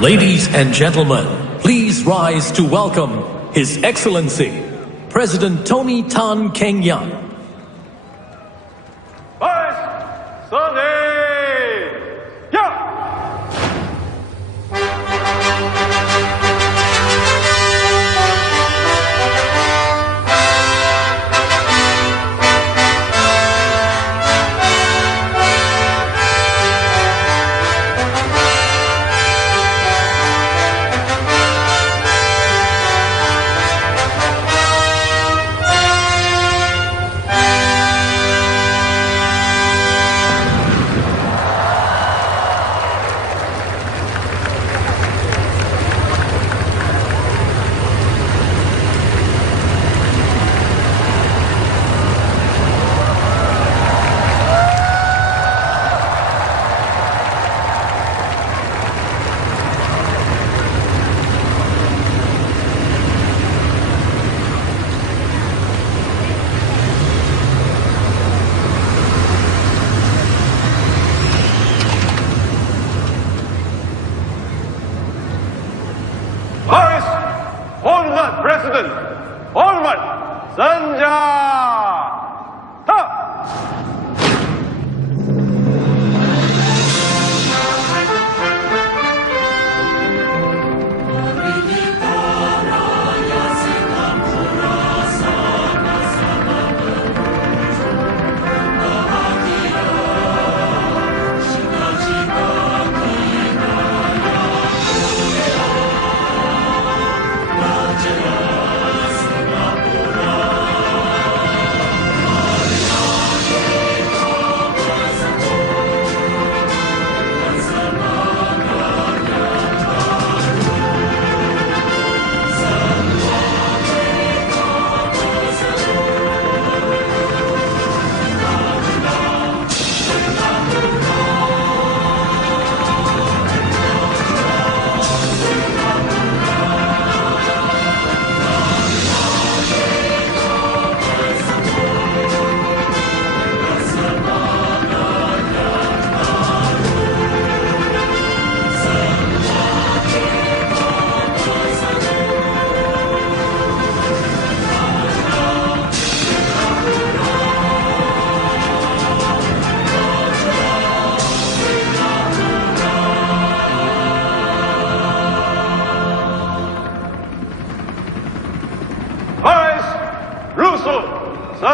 Ladies and gentlemen, please rise to welcome His Excellency, President Tony Tan Keng Yam. Vice Sunday! Yeah!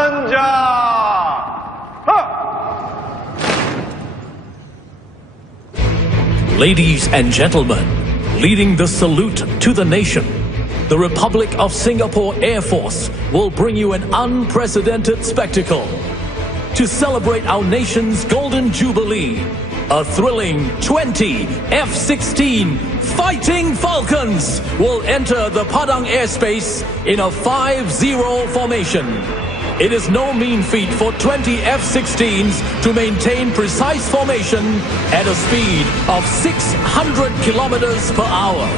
전자! Ladies and gentlemen, leading the salute to the nation, the Republic of Singapore Air Force will bring you an unprecedented spectacle. To celebrate our nation's Golden Jubilee, a thrilling 20 F-16 Fighting Falcons will enter the Padang airspace in a 5-0 formation. It is no mean feat for 20 F-16s to maintain precise formation at a speed of 600 kilometers per hour.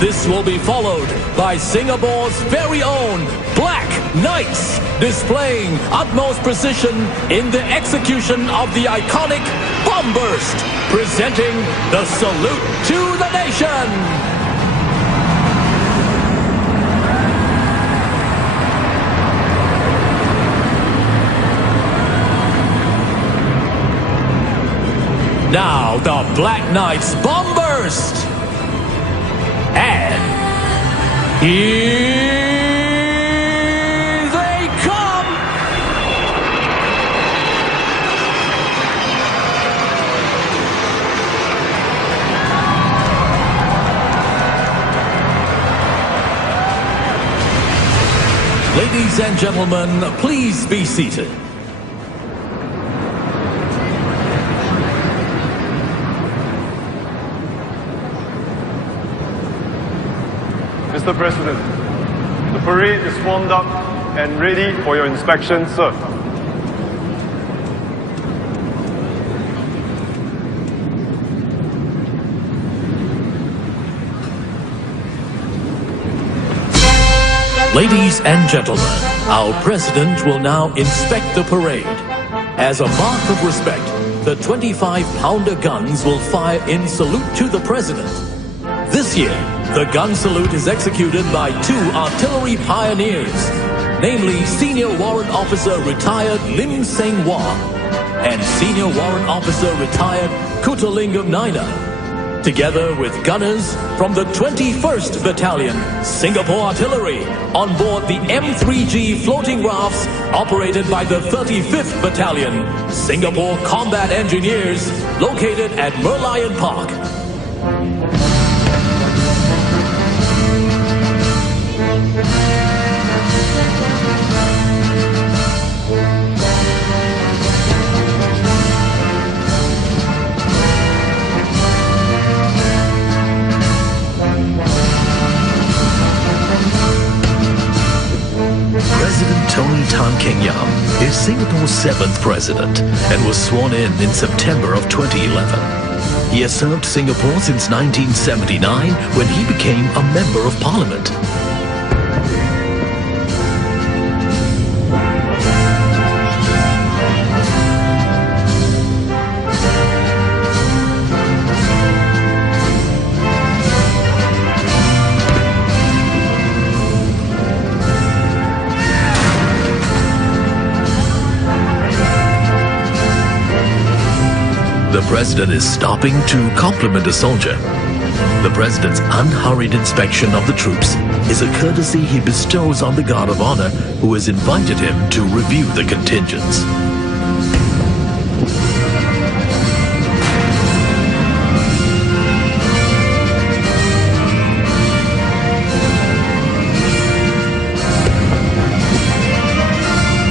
This will be followed by Singapore's very own Black Knights, displaying utmost precision in the execution of the iconic bomb burst, presenting the salute to the nation. Now the Black Knights bomb burst. And here they come. Ladies and gentlemen, please be seated. Mr. President, the parade is warmed up and ready for your inspection, sir. Ladies and gentlemen, our President will now inspect the parade. As a mark of respect, the 25-pounder guns will fire in salute to the President. This year, the gun salute is executed by two artillery pioneers, namely Senior Warrant Officer Retired Lim Seng Wah and Senior Warrant Officer Retired Kutalingam Naina, together with gunners from the 21st Battalion, Singapore Artillery, on board the M3G floating rafts operated by the 35th Battalion, Singapore Combat Engineers, located at Merlion Park. President Tony Tan Keng Yam is Singapore's 7th president and was sworn in September of 2011. He has served Singapore since 1979 when he became a Member of Parliament. The President is stopping to compliment a soldier. The President's unhurried inspection of the troops is a courtesy he bestows on the Guard of Honor, who has invited him to review the contingents.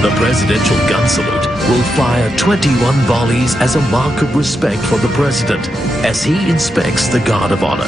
The presidential gun salute will fire 21 volleys as a mark of respect for the President as he inspects the Guard of Honor.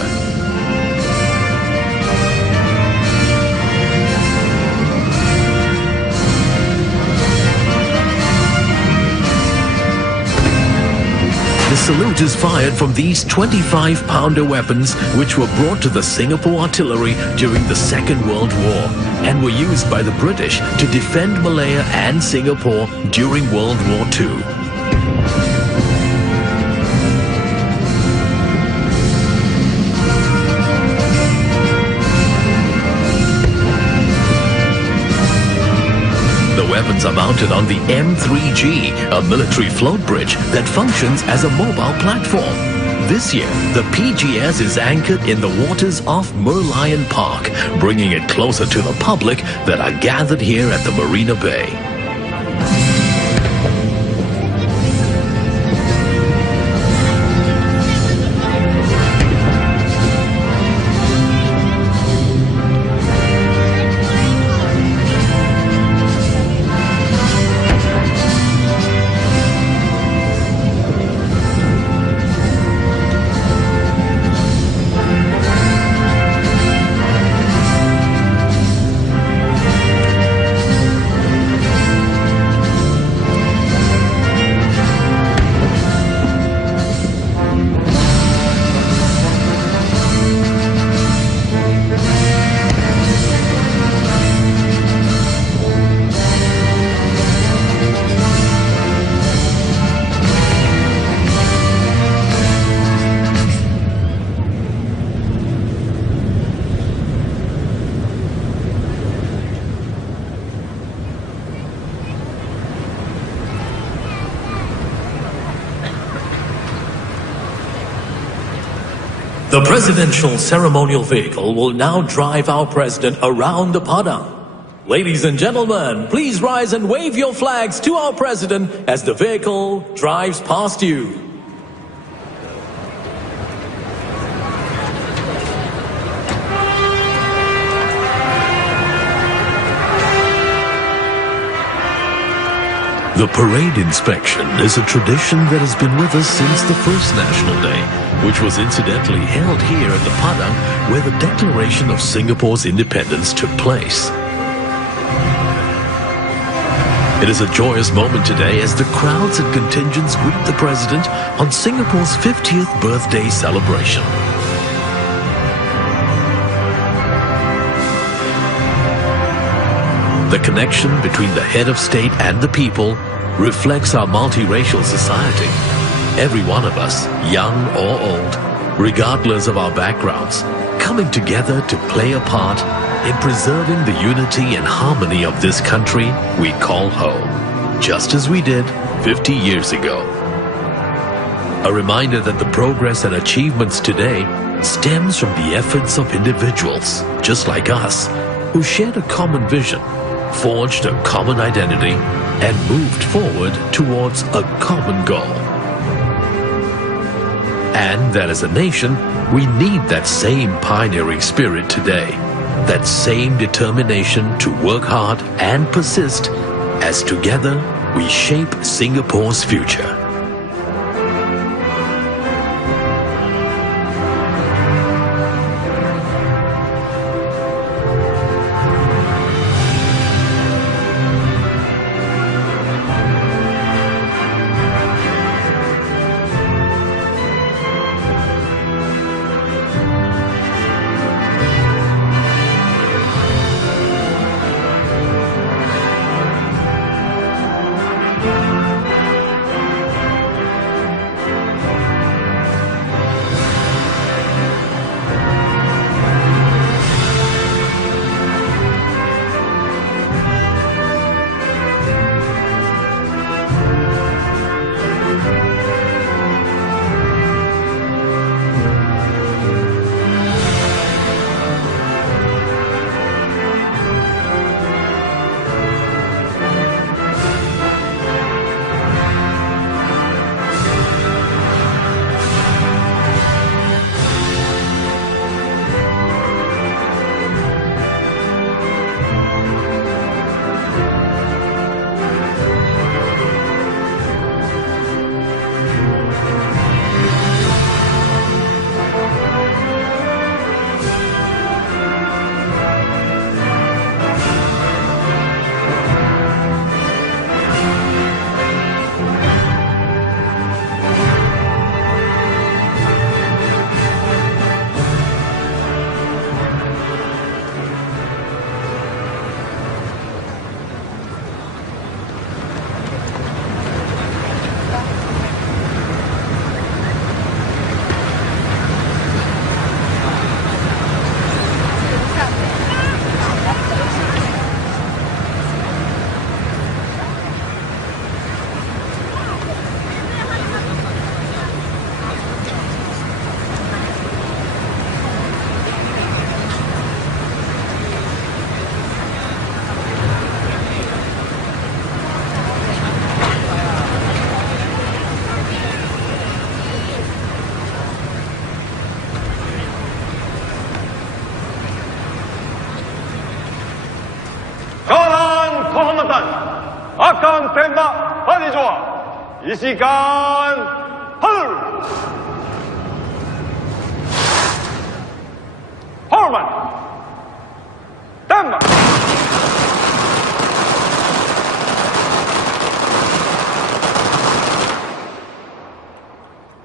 The salute is fired from these 25-pounder weapons which were brought to the Singapore Artillery during the Second World War and were used by the British to defend Malaya and Singapore during World War II. The weapons are mounted on the M3G, a military float bridge that functions as a mobile platform. This year, the PGS is anchored in the waters off Merlion Park, bringing it closer to the public that are gathered here at the Marina Bay. The presidential ceremonial vehicle will now drive our president around the Padang. Ladies and gentlemen, please rise and wave your flags to our president as the vehicle drives past you. The parade inspection is a tradition that has been with us since the first National Day, which was incidentally held here at the Padang, where the declaration of Singapore's independence took place. It is a joyous moment today as the crowds and contingents greet the President on Singapore's 50th birthday celebration. The connection between the head of state and the people reflects our multiracial society. Every one of us, young or old, regardless of our backgrounds, coming together to play a part in preserving the unity and harmony of this country we call home, just as we did 50 years ago. A reminder that the progress and achievements today stems from the efforts of individuals, just like us, who shared a common vision, forged a common identity, and moved forward towards a common goal. And that as a nation, we need that same pioneering spirit today, that same determination to work hard and persist as together we shape Singapore's future. kehormatan akan tembak Bani Joa. Isikan hadir. Hormat. Tembak.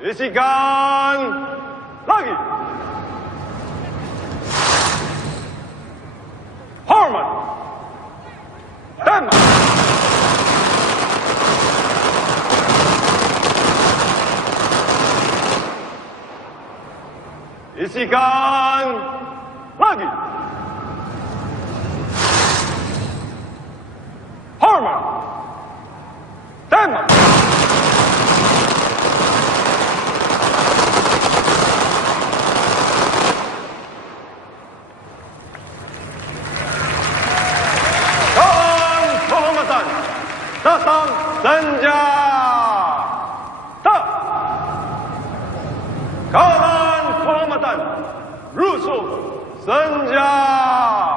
Isikan lagi. Hormat. Tembak. Isikan lagi. Hormat. Tembak. Senjata! Kawalan kehormatan, rusuh senjata!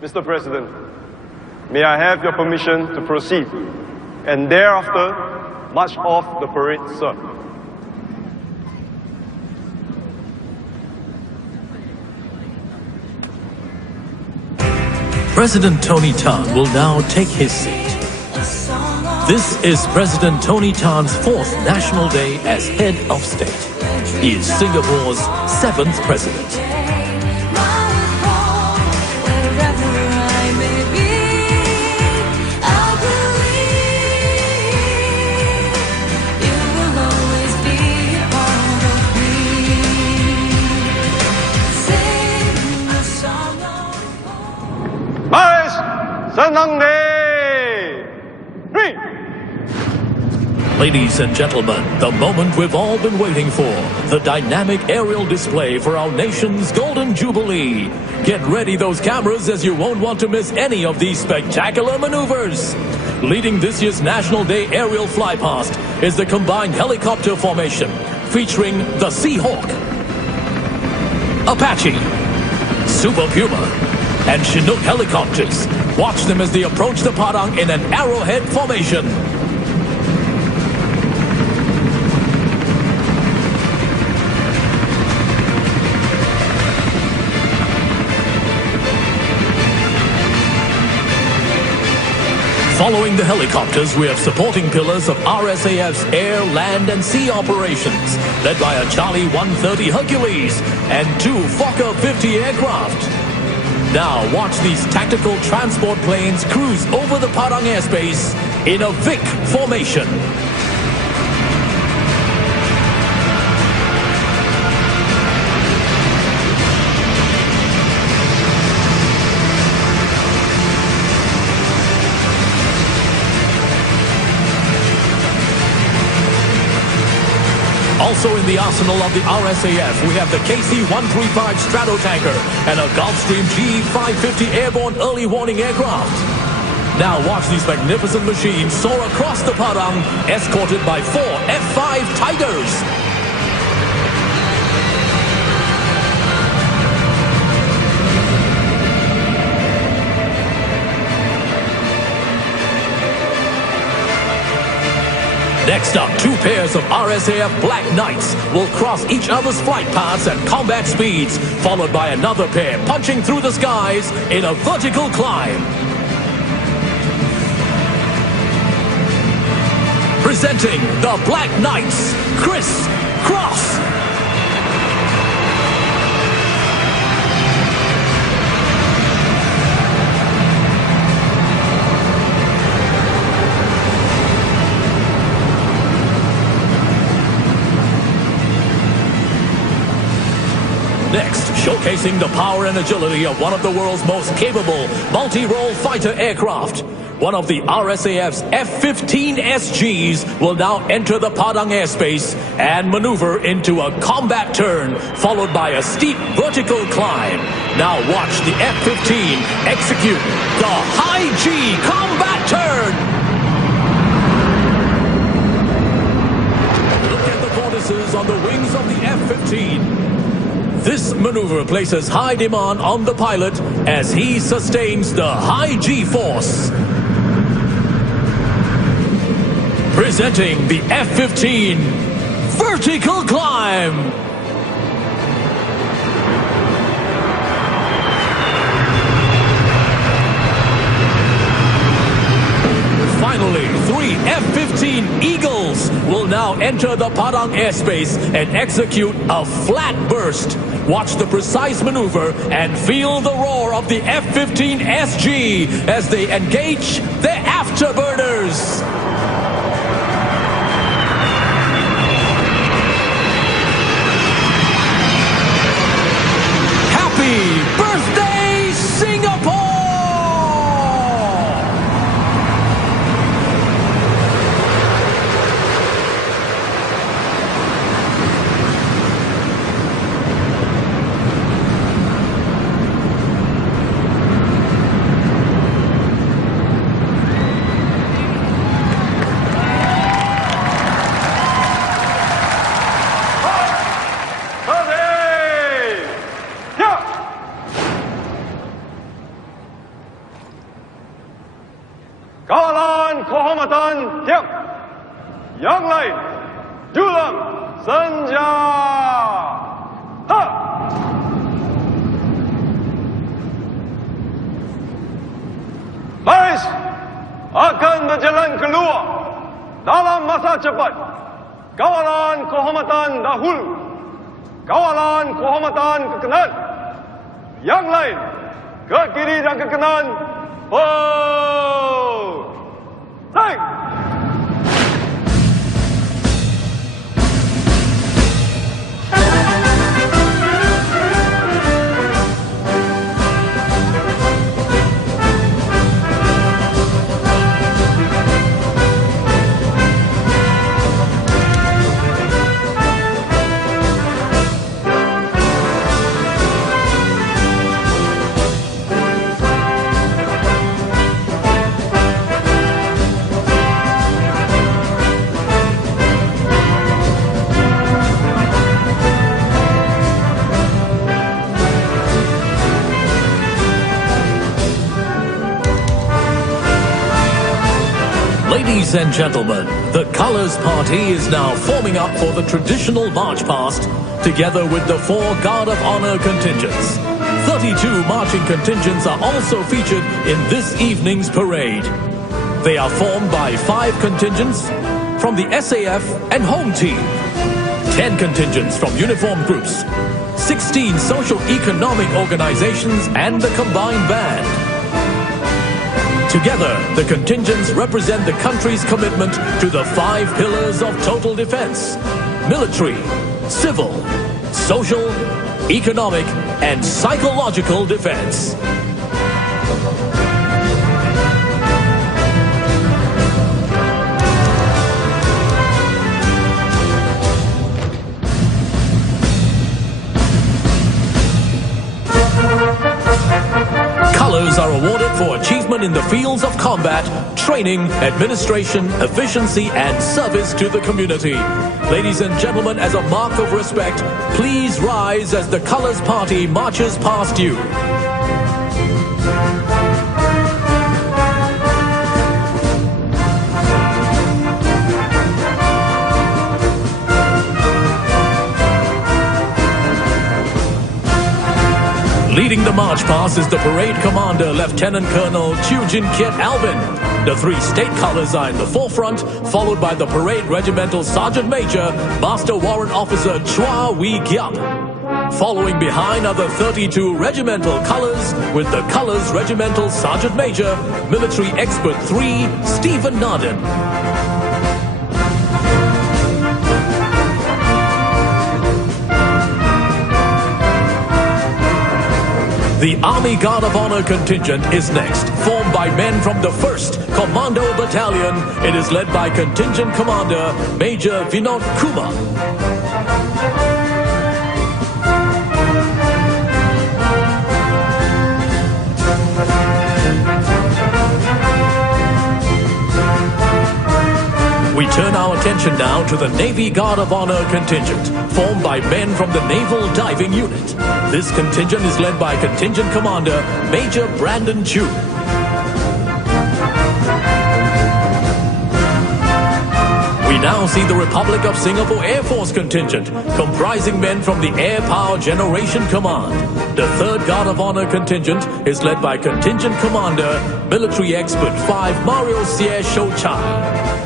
Mr. President, may I have your permission to proceed and thereafter march off the parade, sir. President Tony Tan will now take his seat. This is President Tony Tan's 4th National Day as head of state. He is Singapore's 7th president. March! Senang Day! 3! Ladies and gentlemen, the moment we've all been waiting for, the dynamic aerial display for our nation's Golden Jubilee. Get ready those cameras, as you won't want to miss any of these spectacular maneuvers. Leading this year's National Day aerial flypast is the combined helicopter formation, featuring the Seahawk, Apache, Super Puma, and Chinook helicopters. Watch them as they approach the Padang in an arrowhead formation. Following the helicopters, we have supporting pillars of RSAF's air, land and sea operations, led by a Charlie 130 Hercules and 2 Fokker 50 aircraft. Now watch these tactical transport planes cruise over the Padang airspace in a Vic formation. Also in the arsenal of the RSAF, we have the KC-135 Stratotanker and a Gulfstream G550 airborne early warning aircraft. Now watch these magnificent machines soar across the Padang, escorted by 4 F-5 Tigers. Next up, 2 pairs of RSAF Black Knights will cross each other's flight paths at combat speeds, followed by another pair punching through the skies in a vertical climb. Presenting the Black Knights, Chris Cross. Next, showcasing the power and agility of one of the world's most capable multi-role fighter aircraft. One of the RSAF's F-15 SGs will now enter the Padang airspace and maneuver into a combat turn, followed by a steep vertical climb. Now watch the F-15 execute the high G combat turn. Look at the vortices on the wings of the F-15. This maneuver places high demand on the pilot as he sustains the high G-force. Presenting the F-15 vertical climb. Finally, 3 F-15 Eagles will now enter the Padang airspace and execute a flat burst. Watch the precise maneuver and feel the roar of the F-15 SG as they engage their afterburners. Happy birthday, Singapore! Kehormatan Tiang, Yang lain Julang Senja. Ha! Baris akan berjalan keluar dalam masa cepat. Kawalan kehormatan dahulu, kawalan kehormatan ke kanan, yang lain ke kiri dan ke kanan. Naik! Ladies and gentlemen, the Colours Party is now forming up for the traditional march past, together with the 4 Guard of Honour contingents. 32 marching contingents are also featured in this evening's parade. They are formed by 5 contingents from the SAF and Home Team, 10 contingents from uniformed groups, 16 socio-economic organizations and the combined band. Together, the contingents represent the country's commitment to the 5 pillars of total defense: military, civil, social, economic, and psychological defense. Colours are awarded for achievement in the fields of combat, training, administration, efficiency, and service to the community. Ladies and gentlemen, as a mark of respect, please rise as the Colours Party marches past you. Leading the march past is the parade commander, Lieutenant Colonel Chiu Jin Kiet Alvin. The 3 state colors are in the forefront, followed by the parade regimental Sergeant Major, Master Warrant Officer Chua Wee Gyap. Following behind are the 32 regimental colors, with the colors regimental Sergeant Major, Military Expert 3, Stephen Narden. The Army Guard of Honor contingent is next, formed by men from the 1st Commando Battalion. It is led by Contingent Commander Major Vinod Kumar. We turn our attention now to the Navy Guard of Honor contingent, formed by men from the Naval Diving Unit. This contingent is led by Contingent Commander Major Brandon Chu. We now see the Republic of Singapore Air Force contingent, comprising men from the Air Power Generation Command. The 3rd Guard of Honor contingent is led by Contingent Commander Military Expert 5 Mario Sier Shou Chai.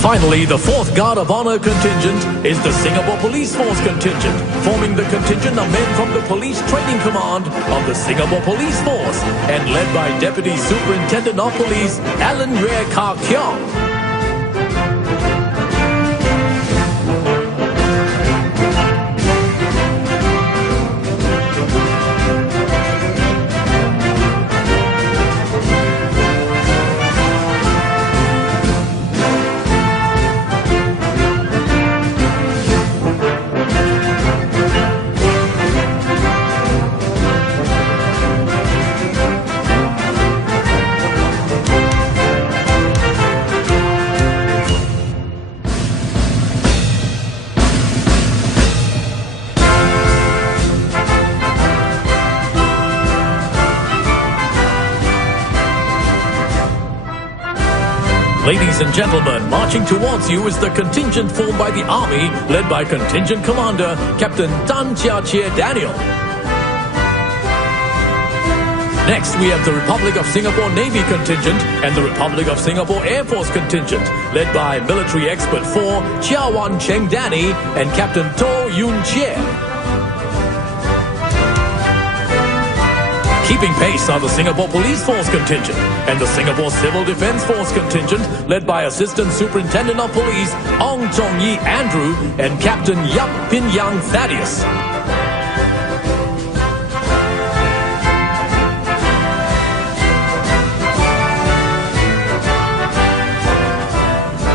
Finally, the 4th Guard of Honor contingent is the Singapore Police Force contingent. Forming the contingent are men from the Police Training Command of the Singapore Police Force and led by Deputy Superintendent of Police Alan Yue Ka Kiong. Ladies and gentlemen, marching towards you is the contingent formed by the Army, led by Contingent Commander Captain Tan Chia Chie Daniel. Next, we have the Republic of Singapore Navy Contingent and the Republic of Singapore Air Force Contingent, led by Military Expert 4 Chia Wan Cheng Danny and Captain To Yun Chie. Keeping pace are the Singapore Police Force Contingent and the Singapore Civil Defence Force Contingent, led by Assistant Superintendent of Police Ong Chong Yi Andrew and Captain Yap Pin Yang Thaddeus.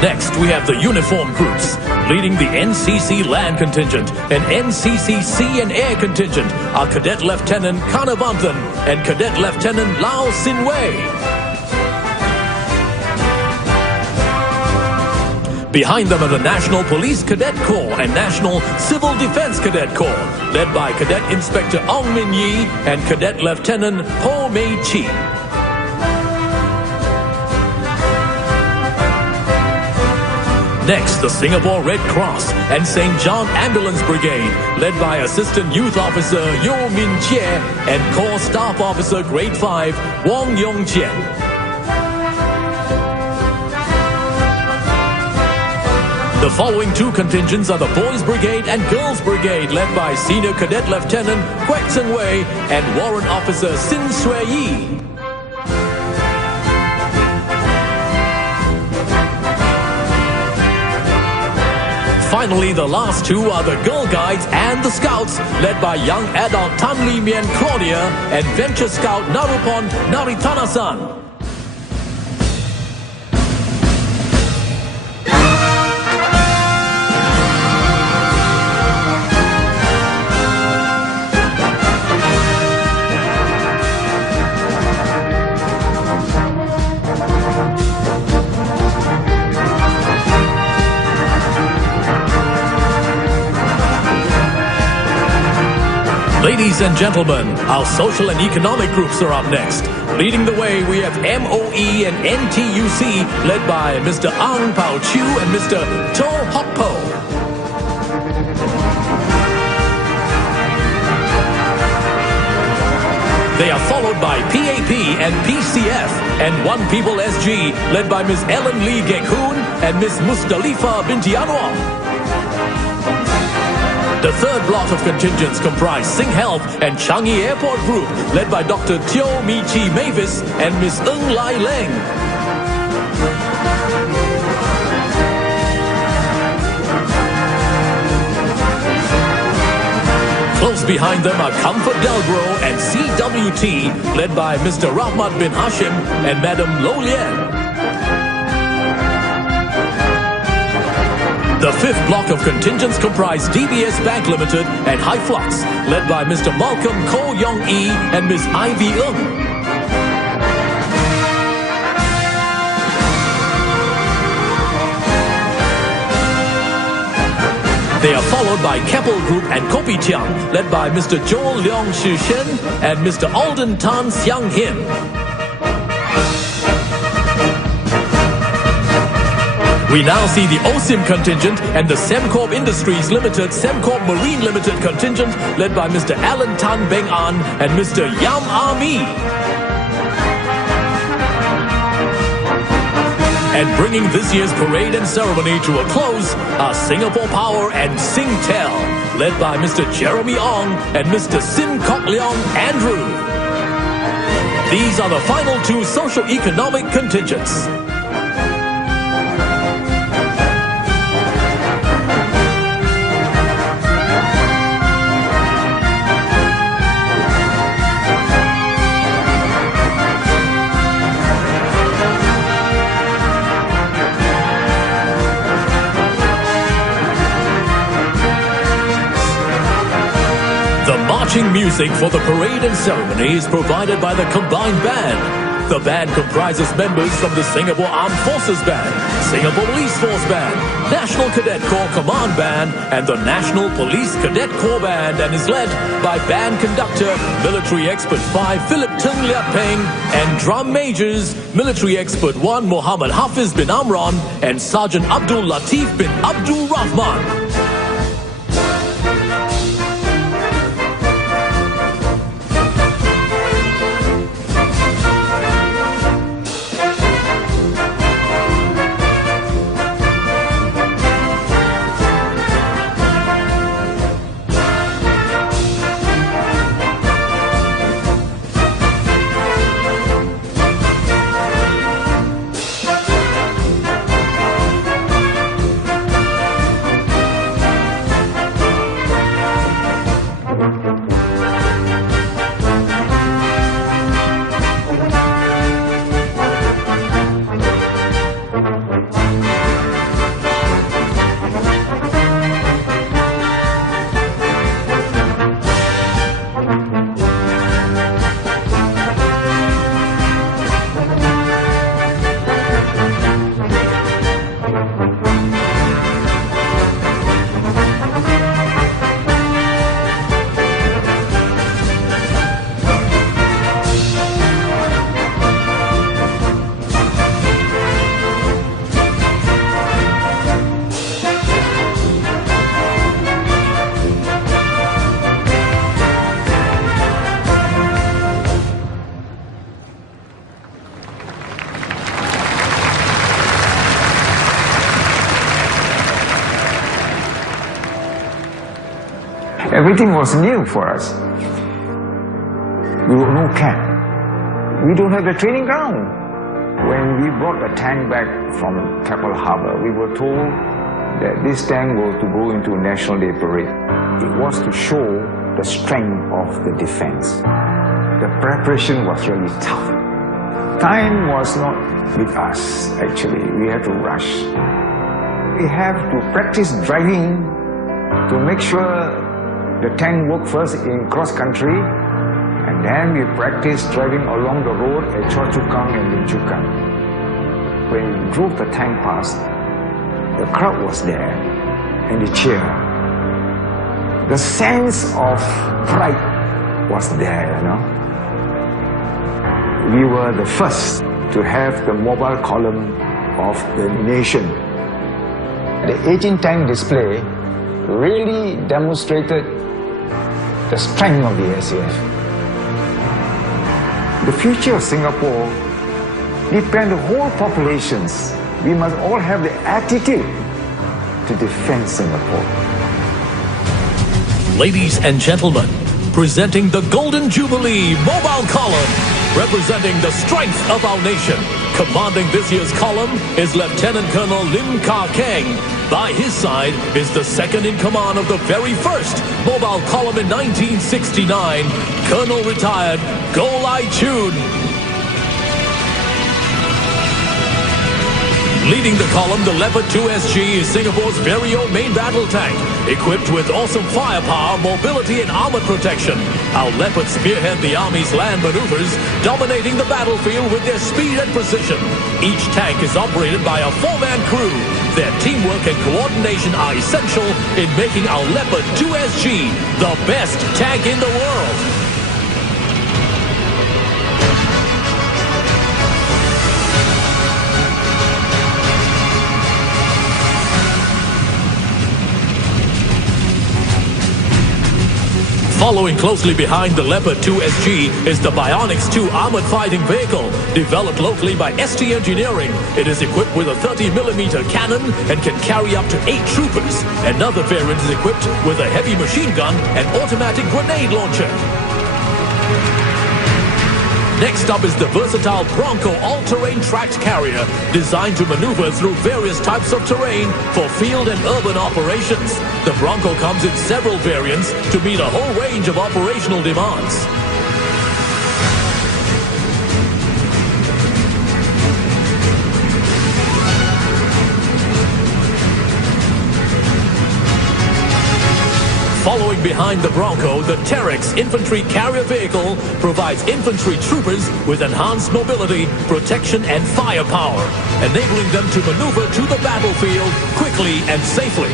Next, we have the uniform groups. Leading the NCC Land Contingent and NCC Sea and Air Contingent are Cadet Lieutenant Kanavanthan and Cadet Lieutenant Lau Sin Wei. Behind them are the National Police Cadet Corps and National Civil Defence Cadet Corps, led by Cadet Inspector Ong Min Yi and Cadet Lieutenant Ho Mei Chi. Next, the Singapore Red Cross and St. John Ambulance Brigade, led by Assistant Youth Officer Yo Min Chie and Corps Staff Officer Grade 5 Wong Yong Chien. The following two contingents are the Boys Brigade and Girls Brigade, led by Senior Cadet Lieutenant Kwek Sen Wei and Warrant Officer Sin Sui Yi. Finally, the last two are the Girl Guides and the Scouts, led by young adult Tan Li Mian Claudia and Venture Scout Narupon Naritana-san. Ladies and gentlemen, our social and economic groups are up next. Leading the way, we have MOE and NTUC, led by Mr. Ang Pao Chu and Mr. To Hok Po. They are followed by PAP and PCF and One People SG, led by Ms. Ellen Lee Gekhoon and Ms. Mustalifa Binti Anwar. The third block of contingents comprise Sing Health and Changi Airport Group, led by Dr. Teo Mi Chi Mavis and Ms. Ng Lai Leng. Close behind them are Comfort Delgro and CWT, led by Mr. Rahmat bin Hashim and Madam Lo Lien. The fifth block of contingents comprise DBS Bank Limited and Hyflux, led by Mr. Malcolm Ko Yong Yi and Ms. Ivy Ng. They are followed by Keppel Group and Kopitiam, led by Mr. Joel Leong Shi Shen and Mr. Alden Tan Siang Hin. We now see the OSIM contingent and the Semcorp Industries Limited, Semcorp Marine Limited contingent, led by Mr. Alan Tan Beng An and Mr. Yam Ami. And bringing this year's parade and ceremony to a close are Singapore Power and Singtel, led by Mr. Jeremy Ong and Mr. Sin Kok Leong Andrew. These are the final two socio-economic contingents. Marching music for the parade and ceremony is provided by the Combined Band. The band comprises members from the Singapore Armed Forces Band, Singapore Police Force Band, National Cadet Corps Command Band, and the National Police Cadet Corps Band, and is led by band conductor, Military Expert 5 Philip Tung Liat Peng, and drum majors, Military Expert 1 Muhammad Hafiz bin Amran, and Sergeant Abdul Latif bin Abdul Rahman. Everything was new for us. We were no camp. We don't have the training ground. When we brought the tank back from Keppel Harbour, we were told that this tank was to go into National Day Parade. It was to show the strength of the defense. The preparation was really tough. Time was not with us, actually. We had to rush. We have to practice driving to make sure the tank worked first in cross-country, and then we practiced driving along the road at Choa Chu Kang and Lim Chu Kang. When we drove the tank past, the crowd was there, and the cheer. The sense of pride was there, you know. We were the first to have the mobile column of the nation. The 18-tank display really demonstrated the strength of the SAF. The future of Singapore depends on the whole populations. We must all have the attitude to defend Singapore. Ladies and gentlemen, presenting the Golden Jubilee Mobile Column, representing the strength of our nation. Commanding this year's column is Lieutenant Colonel Lim Kah Keng. By his side is the second in command of the very first mobile column in 1969, Colonel Retired Goh Lai Chun. Leading the column, the Leopard 2 SG is Singapore's very own main battle tank, equipped with awesome firepower, mobility and armored protection. Our Leopards spearhead the Army's land maneuvers, dominating the battlefield with their speed and precision. Each tank is operated by a four-man crew. Their teamwork and coordination are essential in making our Leopard 2 SG the best tank in the world. Following closely behind the Leopard 2 SG is the Bionics 2 armored fighting vehicle, developed locally by ST Engineering. It is equipped with a 30mm cannon and can carry up to 8 troopers. Another variant is equipped with a heavy machine gun and automatic grenade launcher. Next up is the versatile Bronco all-terrain tracked carrier, designed to maneuver through various types of terrain for field and urban operations. The Bronco comes in several variants to meet a whole range of operational demands. Following behind the Bronco, the Terex infantry carrier vehicle provides infantry troopers with enhanced mobility, protection and firepower, enabling them to maneuver to the battlefield quickly and safely.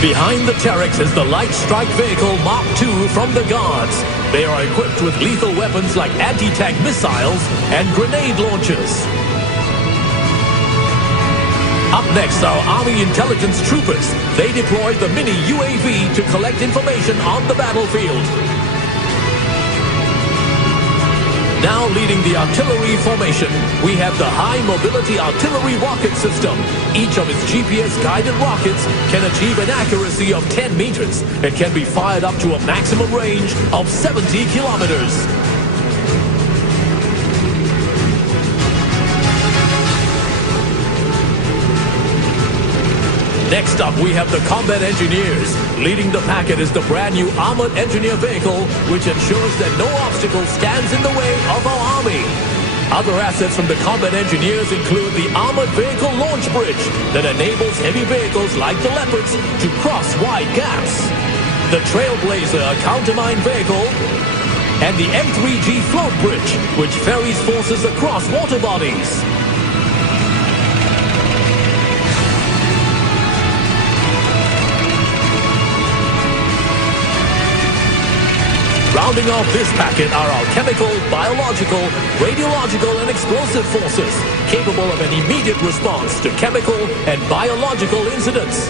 Behind the Terex is the light strike vehicle Mark II from the Guards. They are equipped with lethal weapons like anti-tank missiles and grenade launchers. Up next are Army intelligence troopers. They deploy the mini UAV to collect information on the battlefield. Now leading the artillery formation, we have the High Mobility Artillery Rocket System. Each of its GPS-guided rockets can achieve an accuracy of 10 meters and can be fired up to a maximum range of 70 kilometers. Next up, we have the Combat Engineers. Leading the packet is the brand new Armored Engineer Vehicle, which ensures that no obstacle stands in the way of our Army. Other assets from the Combat Engineers include the Armored Vehicle Launch Bridge that enables heavy vehicles like the Leopards to cross wide gaps, the Trailblazer, a countermine vehicle, and the M3G Float Bridge, which ferries forces across water bodies. Rounding off this packet are our chemical, biological, radiological and explosive forces, capable of an immediate response to chemical and biological incidents.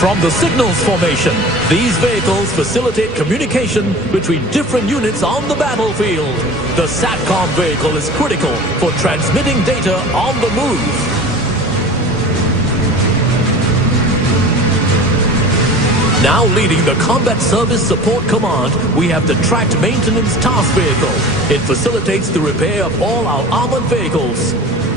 From the signals formation, these vehicles facilitate communication between different units on the battlefield. The SATCOM vehicle is critical for transmitting data on the move. Now leading the Combat Service Support Command, we have the Tracked Maintenance Task Vehicle. It facilitates the repair of all our armored vehicles.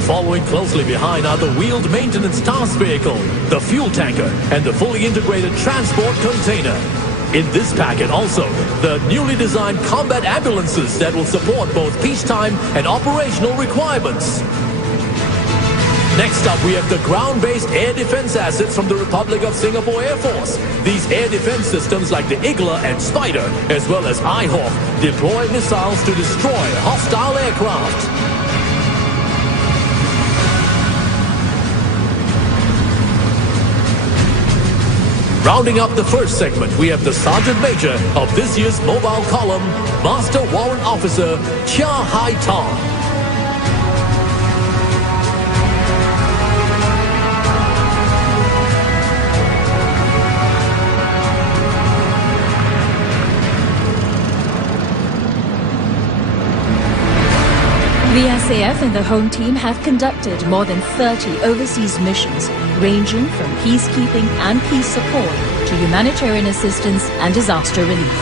Following closely behind are the Wheeled Maintenance Task Vehicle, the Fuel Tanker, and the fully integrated Transport Container. In this packet also, the newly designed combat ambulances that will support both peacetime and operational requirements. Next up, we have the ground-based air defense assets from the Republic of Singapore Air Force. These air defense systems like the Igla and Spider, as well as iHawk, deploy missiles to destroy hostile aircraft. Rounding up the first segment, we have the Sergeant Major of this year's mobile column, Master Warrant Officer Chia Hai Tong. The SAF and the home team have conducted more than 30 overseas missions, ranging from peacekeeping and peace support to humanitarian assistance and disaster relief.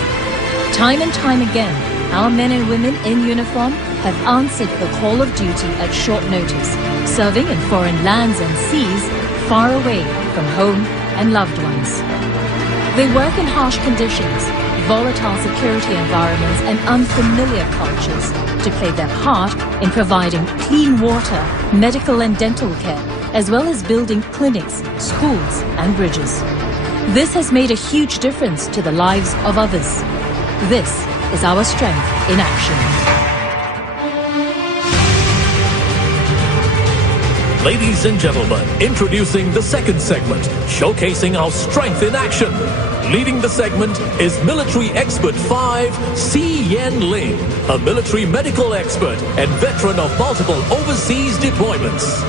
Time and time again, our men and women in uniform have answered the call of duty at short notice, serving in foreign lands and seas far away from home and loved ones. They work in harsh conditions, volatile security environments and unfamiliar cultures to play their part in providing clean water, medical and dental care, as well as building clinics, schools and bridges. This has made a huge difference to the lives of others. This is our strength in action. Ladies and gentlemen, introducing the second segment, showcasing our strength in action. Leading the segment is Military Expert 5, Si Yen Ling, a military medical expert and veteran of multiple overseas deployments.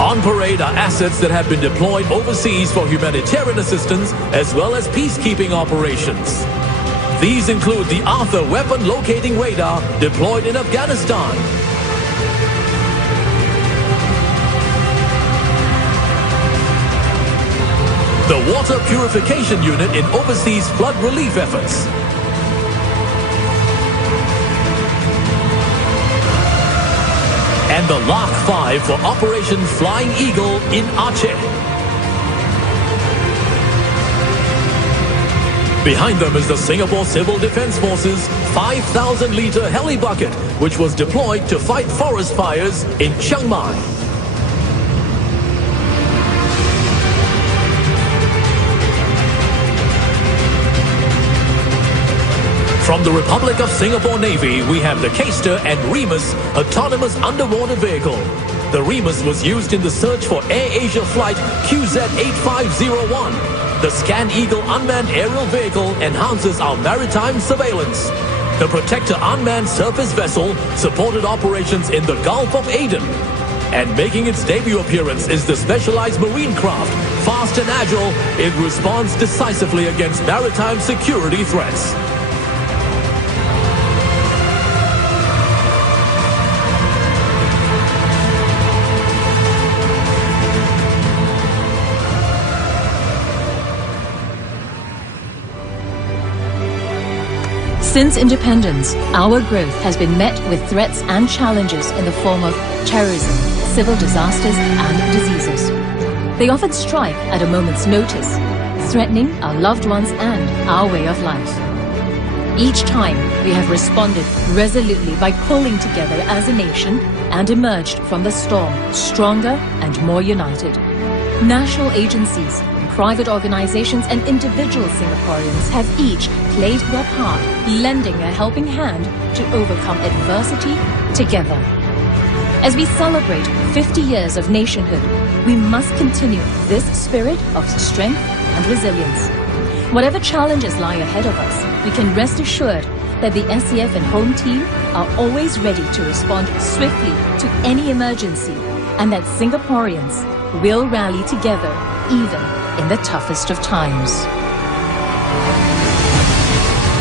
On parade are assets that have been deployed overseas for humanitarian assistance as well as peacekeeping operations. These include the Arthur Weapon Locating Radar deployed in Afghanistan, the Water Purification Unit in overseas flood relief efforts, and the Lark 5 for Operation Flying Eagle in Aceh. Behind them is the Singapore Civil Defence Force's 5,000-litre heli bucket, which was deployed to fight forest fires in Chiang Mai. From the Republic of Singapore Navy, we have the Caster and Remus autonomous underwater vehicle. The Remus was used in the search for Air Asia flight QZ8501. The Scan Eagle unmanned aerial vehicle enhances our maritime surveillance. The Protector unmanned surface vessel supported operations in the Gulf of Aden. And making its debut appearance is the specialized marine craft, fast and agile. It responds decisively against maritime security threats. Since independence, our growth has been met with threats and challenges in the form of terrorism, civil disasters and diseases. They often strike at a moment's notice, threatening our loved ones and our way of life. Each time, we have responded resolutely by pulling together as a nation and emerged from the storm stronger and more united. National agencies, private organizations and individual Singaporeans have each played their part, lending a helping hand to overcome adversity together. As we celebrate 50 years of nationhood, we must continue this spirit of strength and resilience. Whatever challenges lie ahead of us, we can rest assured that the SCF and Home Team are always ready to respond swiftly to any emergency, and that Singaporeans will rally together even in the toughest of times.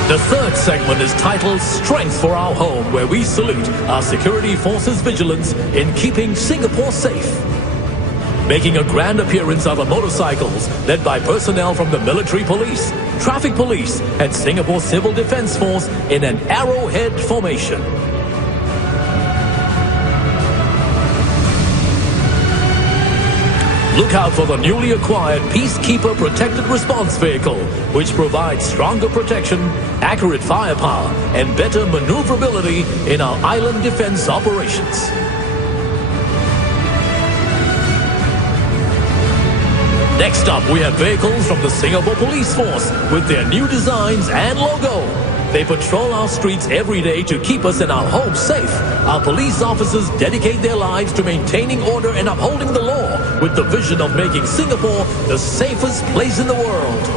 The third segment is titled Strength for Our Home, where we salute our security forces' vigilance in keeping Singapore safe. Making a grand appearance are the motorcycles led by personnel from the military police, traffic police and Singapore Civil Defence Force in an arrowhead formation. Look out for the newly acquired Peacekeeper Protected Response Vehicle, which provides stronger protection, accurate firepower, and better maneuverability in our island defense operations. Next up, we have vehicles from the Singapore Police Force with their new designs and logo. They patrol our streets every day to keep us and our homes safe. Our police officers dedicate their lives to maintaining order and upholding the law with the vision of making Singapore the safest place in the world.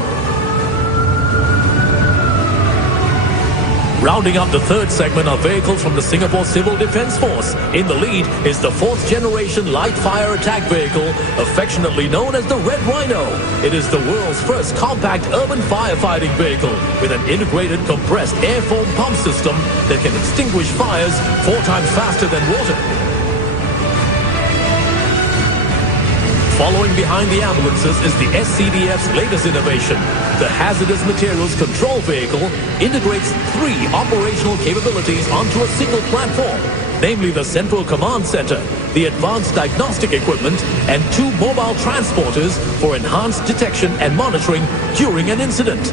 Rounding up the third segment are vehicles from the Singapore Civil Defence Force. In the lead is the 4th generation light fire attack vehicle, affectionately known as the Red Rhino. It is the world's first compact urban firefighting vehicle with an integrated compressed air foam pump system that can extinguish fires 4 times faster than water. Following behind the ambulances is the SCDF's latest innovation. The Hazardous Materials Control Vehicle integrates 3 operational capabilities onto a single platform, namely the Central Command Center, the Advanced Diagnostic Equipment, and 2 mobile transporters for enhanced detection and monitoring during an incident.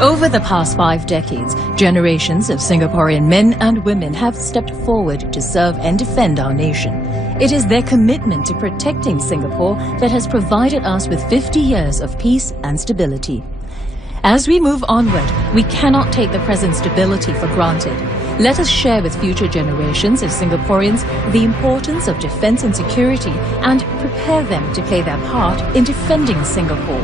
Over the past 5 decades, generations of Singaporean men and women have stepped forward to serve and defend our nation. It is their commitment to protecting Singapore that has provided us with 50 years of peace and stability. As we move onward, we cannot take the present stability for granted. Let us share with future generations of Singaporeans the importance of defense and security and prepare them to play their part in defending Singapore.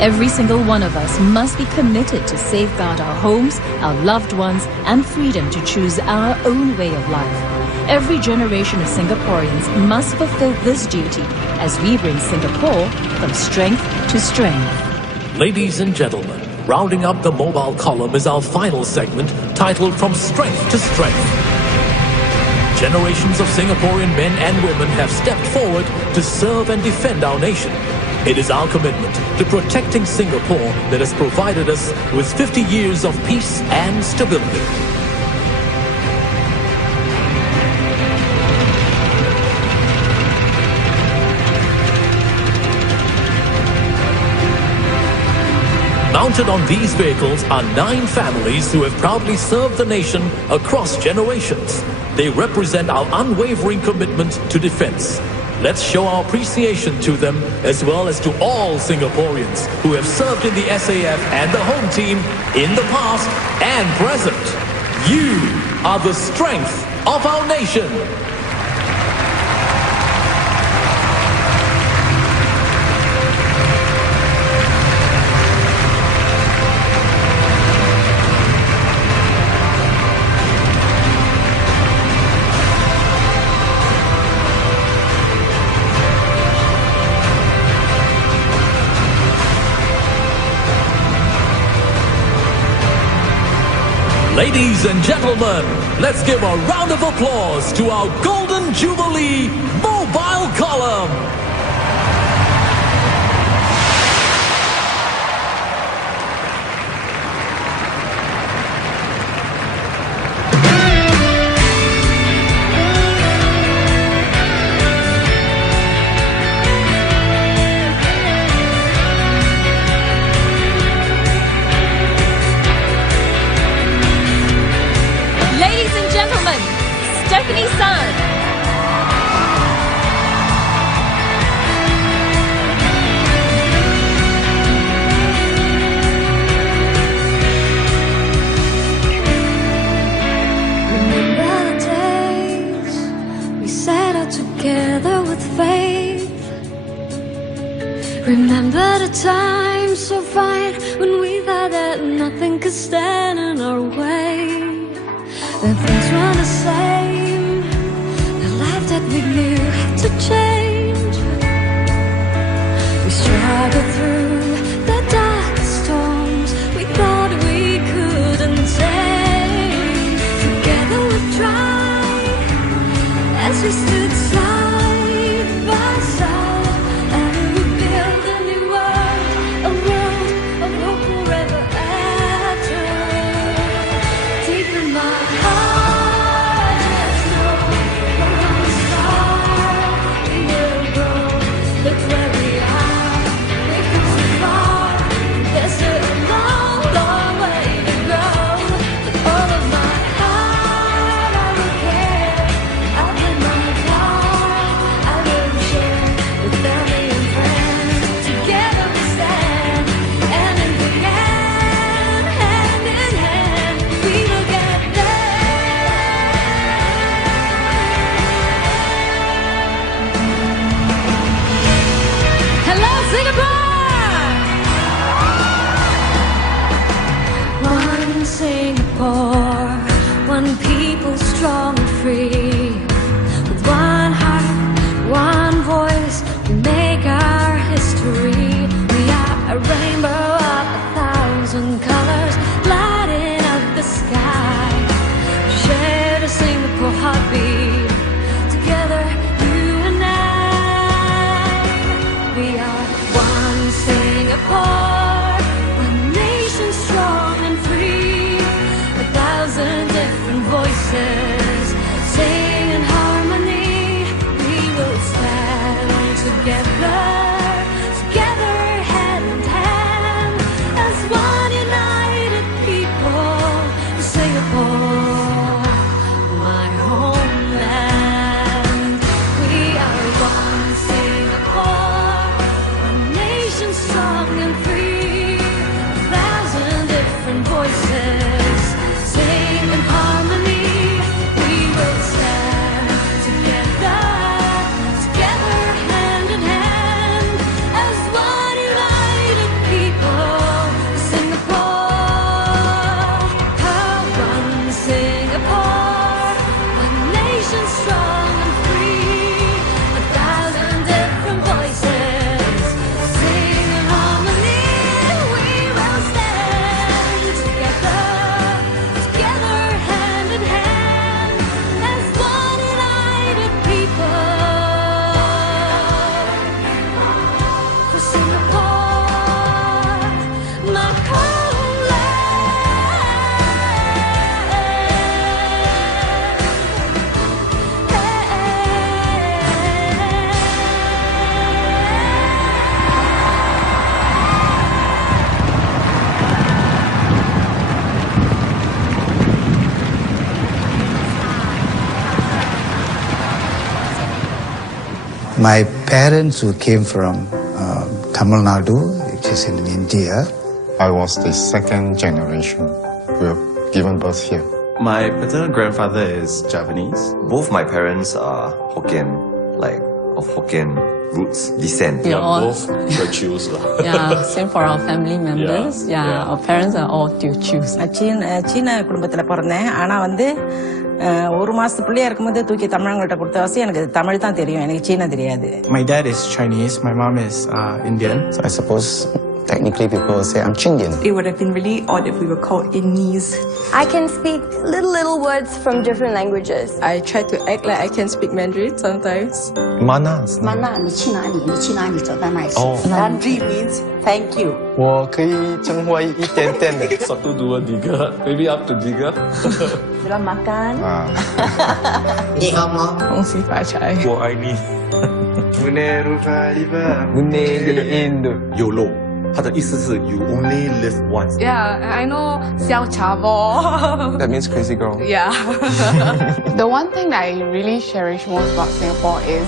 Every single one of us must be committed to safeguard our homes, our loved ones, and freedom to choose our own way of life. Every generation of Singaporeans must fulfill this duty as we bring Singapore from strength to strength. Ladies and gentlemen, rounding up the mobile column is our final segment titled From Strength to Strength. generations of Singaporean men and women have stepped forward to serve and defend our nation. It is our commitment to protecting Singapore that has provided us with 50 years of peace and stability. Mounted on these vehicles are 9 families who have proudly served the nation across generations. They represent our unwavering commitment to defense. Let's show our appreciation to them as well as to all Singaporeans who have served in the SAF and the home team in the past and present. You are the strength of our nation. Ladies and gentlemen, let's give a round of applause to our Golden Jubilee Mobile Column. Together with faith. Remember the time so fine when we thought that nothing could stand in our way. When things weren't the same, the life that we knew had to change. We struggled through the dark storms we thought we couldn't take. Together we tried as we stood side by side, and we built a new world, a world of hope forever after. Deep in my heart, there's no from the start. We will go. Look where we are. We've come so far. There's still a long, long way to go. With all of my heart, I will care. I'll play my part. I will share with family and friends. Together we stand, and in the end, hand in hand, we will get there. Hello, Singapore! One Singapore, one people strong and free. With one heart, one voice, we make our history. We are a rainbow of 1,000 colors, lighting up the sky. We share the Singapore heartbeat, together you and I. We are one Singapore, one nation strong and free. 1,000 different voices, sing My parents who came from Tamil Nadu, which is in India. I was the second generation who have given birth here. My paternal grandfather is Javanese. Both my parents are Hokkien, like of Hokkien roots, descent. We are all Both Teochews. yeah, same for our family members. Yeah, our parents are all Teochews. சீன குடும்பத்தில் பிறந்தேன் ஆனால் வந்து ஒரு மாசத்து பிள்ளையா இருக்கும்போது தூக்கி தமிழங்கள்ட்ட கொடுத்தவாசி எனக்கு தமிழ் தான் தெரியும், எனக்கு சீனா தெரியாது. My dad is Chinese, my mom is Indian. So I suppose technically people will say I'm Chindian. It would have been really odd if we were called Innese. I can speak little words from different languages. I try to act like I can speak Mandarin sometimes. Mana. 你去哪里？你去哪里？走到哪里去？ Nandri means thank you. 我可以称呼一点点的。 Satu dua tiga, maybe up to tiga. Selamat makan. 你好吗？恭喜发财。我爱你。 YOLO， 它的意思是 You only live once. Yeah, I know 小茶包。 That means crazy girl. Yeah. The one thing that I really cherish most about Singapore is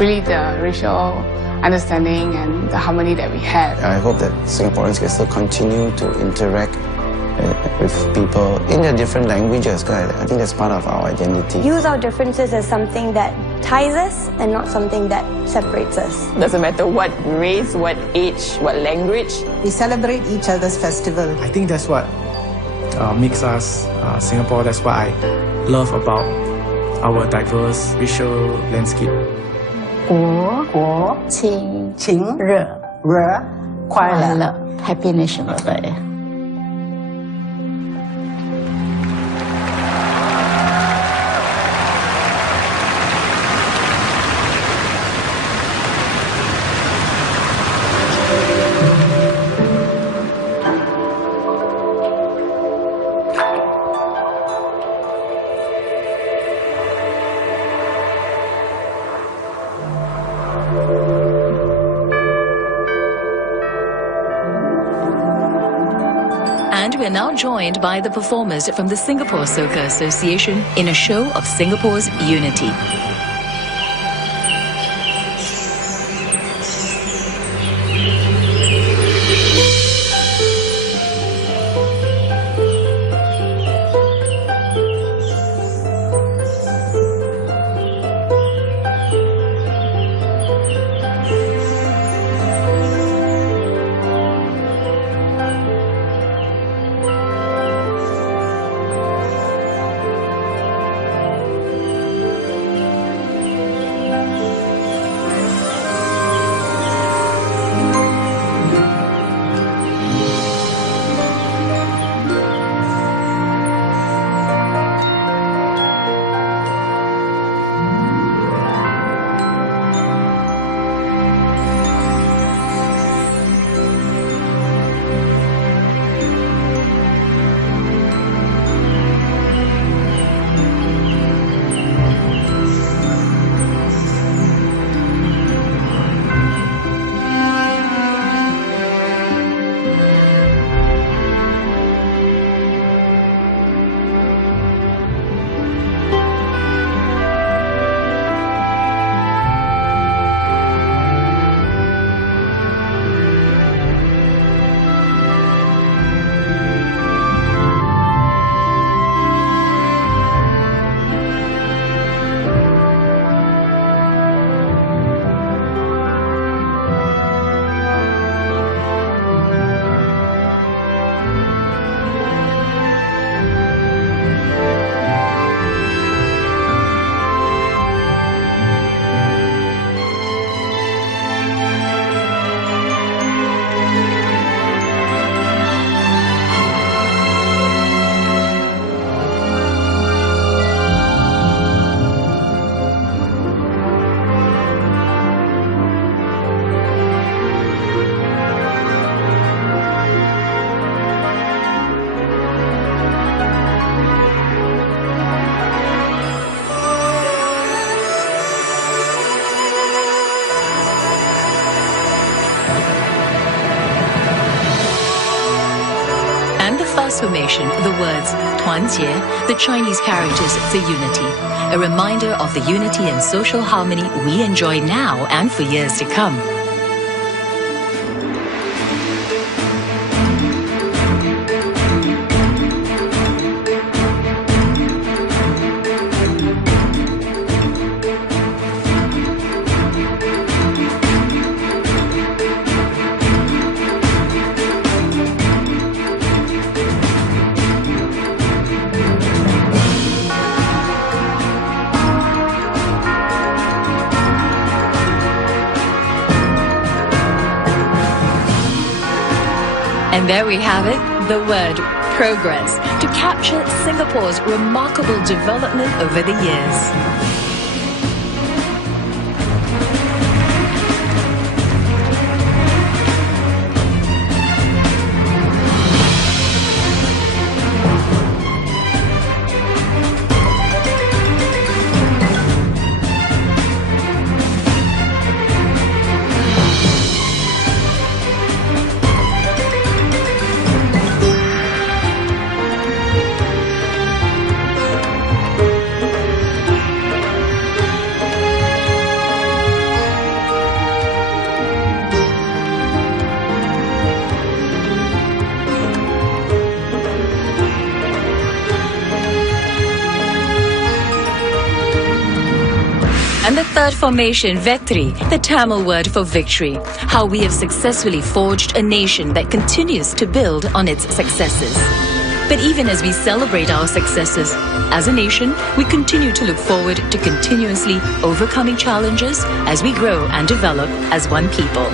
really the racial understanding and the harmony that we have. I hope that Singaporeans can still continue to interact with people in their different languages, because I think that's part of our identity. Use our differences as something that ties us and not something that separates us. Doesn't matter what race, what age, what language. We celebrate each other's festival. I think that's what makes us Singapore. That's what I love about our diverse racial landscape. 国情热快乐 Happy National Day. And we're now joined by the performers from the Singapore Soca Association in a show of Singapore's unity. transformation the words 团结, the Chinese characters for unity, a reminder of the unity and social harmony we enjoy now and for years to come. And there we have it, the word progress, to capture Singapore's remarkable development over the years. And the third formation, Vetri, the Tamil word for victory, how we have successfully forged a nation that continues to build on its successes. But even as we celebrate our successes, as a nation, we continue to look forward to continuously overcoming challenges as we grow and develop as one people.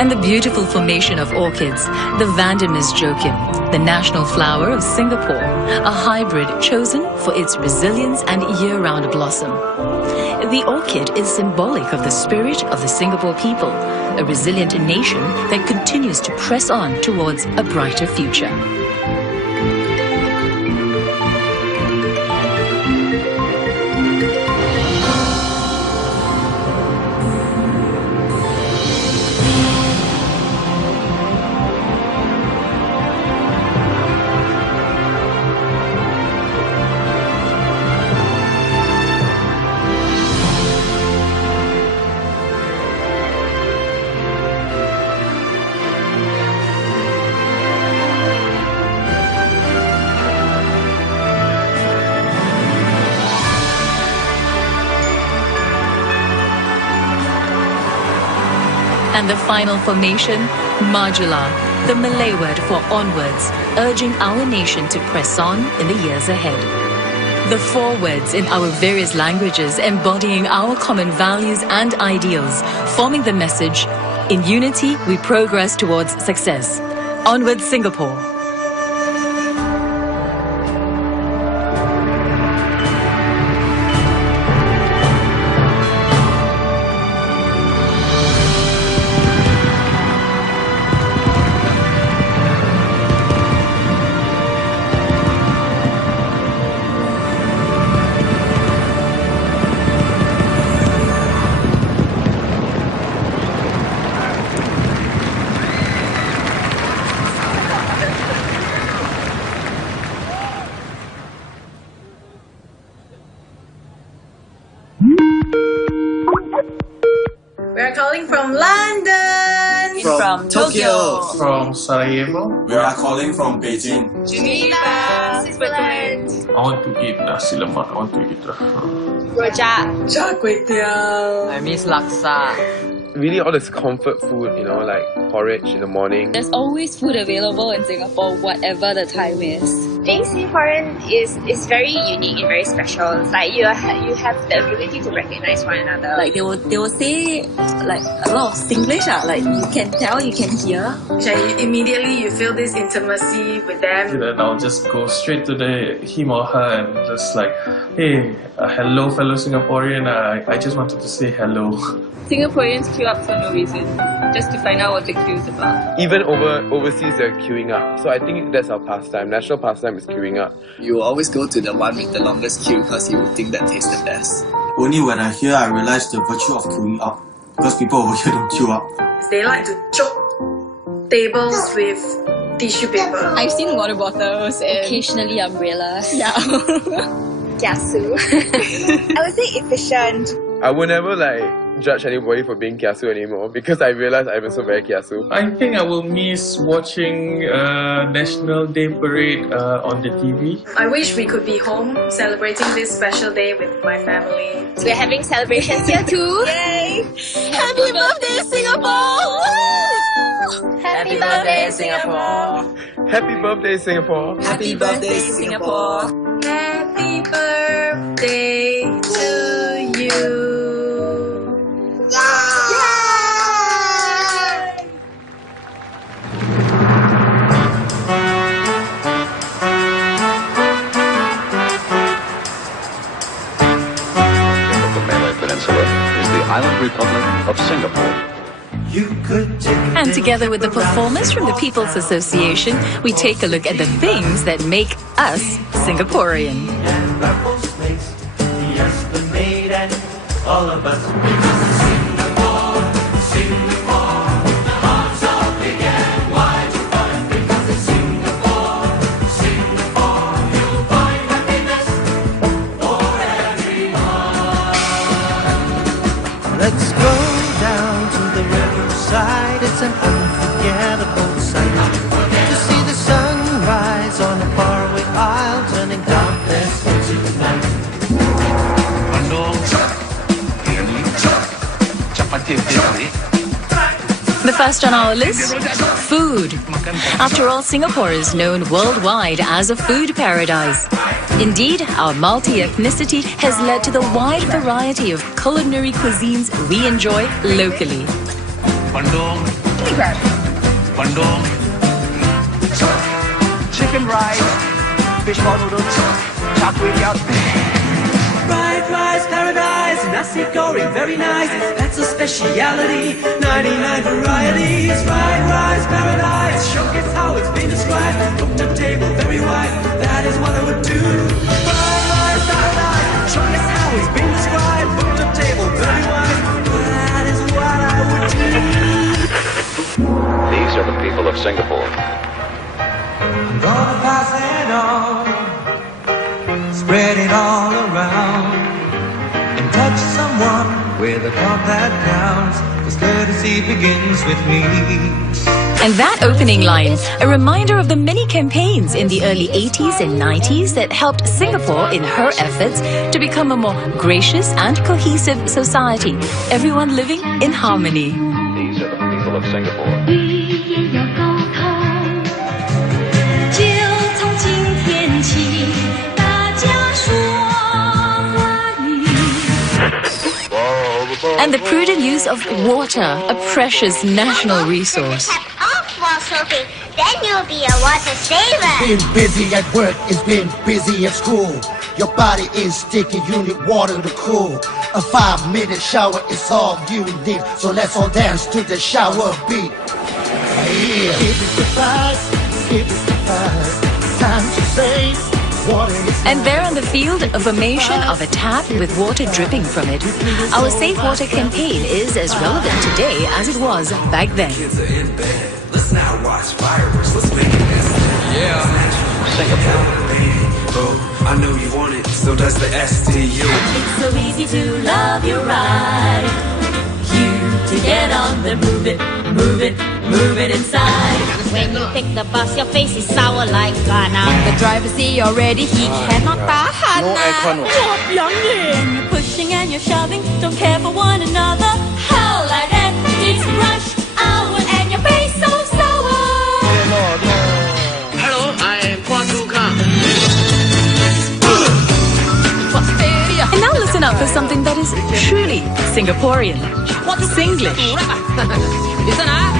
And the beautiful formation of orchids, the Vandamus joachim, the national flower of Singapore, a hybrid chosen for its resilience and year-round blossom. The orchid is symbolic of the spirit of the Singapore people, a resilient nation that continues to press on towards a brighter future. And the final formation, Majula, the Malay word for onwards, urging our nation to press on in the years ahead. The four words in our various languages embodying our common values and ideals, forming the message, in unity we progress towards success. Onwards, Singapore. We're calling from London. From Tokyo. From Sarajevo. We are calling from Beijing. Geneva, Switzerland. I want to eat nasi lemak. I want to eat Rojak. Char kway teow. I miss laksa. really all this comfort food, you know, like porridge in the morning. There's always food available in Singapore, whatever the time is. Being Singaporean is very unique and very special. Like you have the ability to recognize one another. Like they will say like a lot of Singlish, like you can tell, you can hear. Immediately you feel this intimacy with them. Then I'll just go straight to him or her and just like, hey, hello fellow Singaporean, I just wanted to say hello. Singaporeans queue up for no reason, just to find out what the queue is about. Even overseas they're queuing up. So I think that's our pastime. National pastime is queuing up. You will always go to the one with the longest queue because you will think that tastes the best. Only when I hear, I realize the virtue of queuing up. Because people over here don't queue up. They like to choke tables with tissue paper. I've seen water bottles and occasionally umbrellas. Yeah. Kiasu. I would say efficient. I would never judge anybody for being kiasu anymore because I realize I'm also very kiasu. I think I will miss watching National Day Parade on the TV. I wish we could be home celebrating this special day with my family. So we're having celebrations here too. Yay! Happy birthday, Singapore! Happy birthday, Singapore! Happy birthday, Singapore! Happy birthday, Singapore! Happy birthday to you! Island Republic of Singapore. And together with the performers from the People's Association, we take a look at the things that make us Singaporean. All of us. Singapore, Singapore, the hearts of big and wide to find. Because in Singapore, Singapore, you'll find happiness for everyone. Let's go down to the riverside. It's an unforgettable sight to see the sunrise on a faraway isle, turning darkness into night. The first on our list, food. After all, Singapore is known worldwide as a food paradise. Indeed, our multi-ethnicity has led to the wide variety of culinary cuisines we enjoy locally. Bandung, Bandung, chicken rice, fish ball noodles, char kway teow. Fried rice paradise, nasi goreng very nice. That's a speciality. 99 varieties. Fried rice paradise. Show us how it's been described. Book the table very wide. That is what I would do. Fried rice paradise. Show us how it's been described. Book the table very wide. That is what I would do. These are the people of Singapore. I'm gonna pass it on, spread it all around, and touch someone with a thought that counts, 'cause courtesy begins with me. And that opening line, a reminder of the many campaigns in the early 80s and 90s that helped Singapore in her efforts to become a more gracious and cohesive society, everyone living in harmony. These are the people of Singapore. And the prudent use of water, a precious national resource. Then you'll be a water saver. Been busy at work, it's been busy at school. Your body is sticky, you need water to cool. A 5-minute shower is all you need. So let's all dance to the shower beat. Yeah. Skip is the fast, skip is the fast. Time to save. And there on the field, a formation of a tap with water dripping from it. Our Safe Water campaign is as relevant today as it was back then. Let's not watch fireworks, let's make it dance. Yeah. Singapore. I know you want it, so does the STU. It's so easy to love you right. You to get on the move it, move it, move it inside. When you take the bus, your face is sour like Ghana. The driver see already, he cannot tahan. No aircon. When you're pushing and you're shoving, don't care for one another. How like that? It's rush hour and your face so sour. Hello, I am Kwatuka. And now listen up for something that is truly Singaporean. Singlish. Listen up.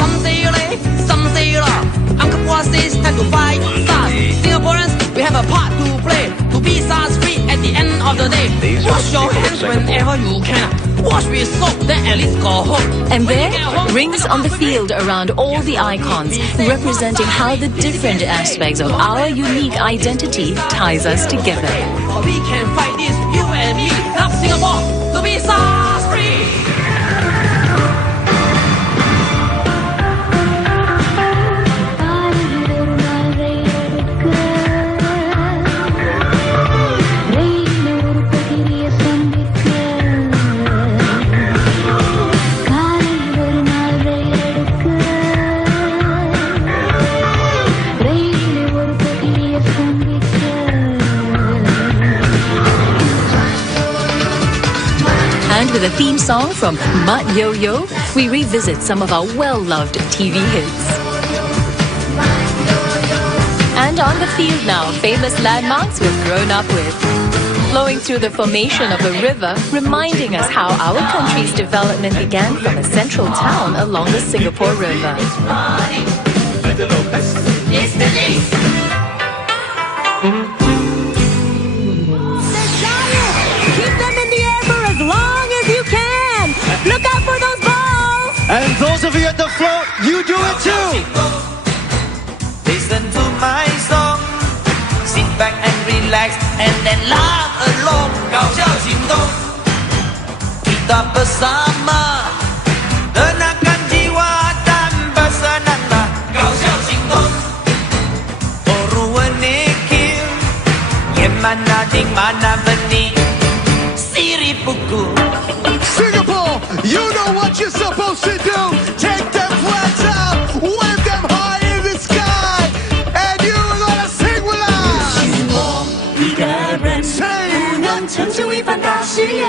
Some say you late, some say you love. Uncle Boss says time to fight stars. Singaporeans, we have a part to play. To be SARS free at the end of the day. Wash your hands whenever you can. Wash with soap, then at least go home. And there, rings on the field around all the icons, representing how the different aspects of our unique identity ties us together. We can fight this, you and me. Love Singapore, to be SARS free. And with a theme song from Mat Yo Yo, we revisit some of our well-loved TV hits. And on the field now, famous landmarks we've grown up with. Flowing through the formation of the river, reminding us how our country's development began from a central town along the Singapore River. Look out for those balls! And those of you at the float, you do it too! Listen to my song. Sit back and relax and then laugh along. 搞笑行动 Kita bersama Tenangkan jiwa dan bersenanglah. 搞笑行动 Orang nikir Yang mana ding mana benih Siri pukul. Singapore, you know what you're supposed to do. Take them flags out, wave them high in the sky, and you're gonna sing with us. 一个人不能成就一番大事业，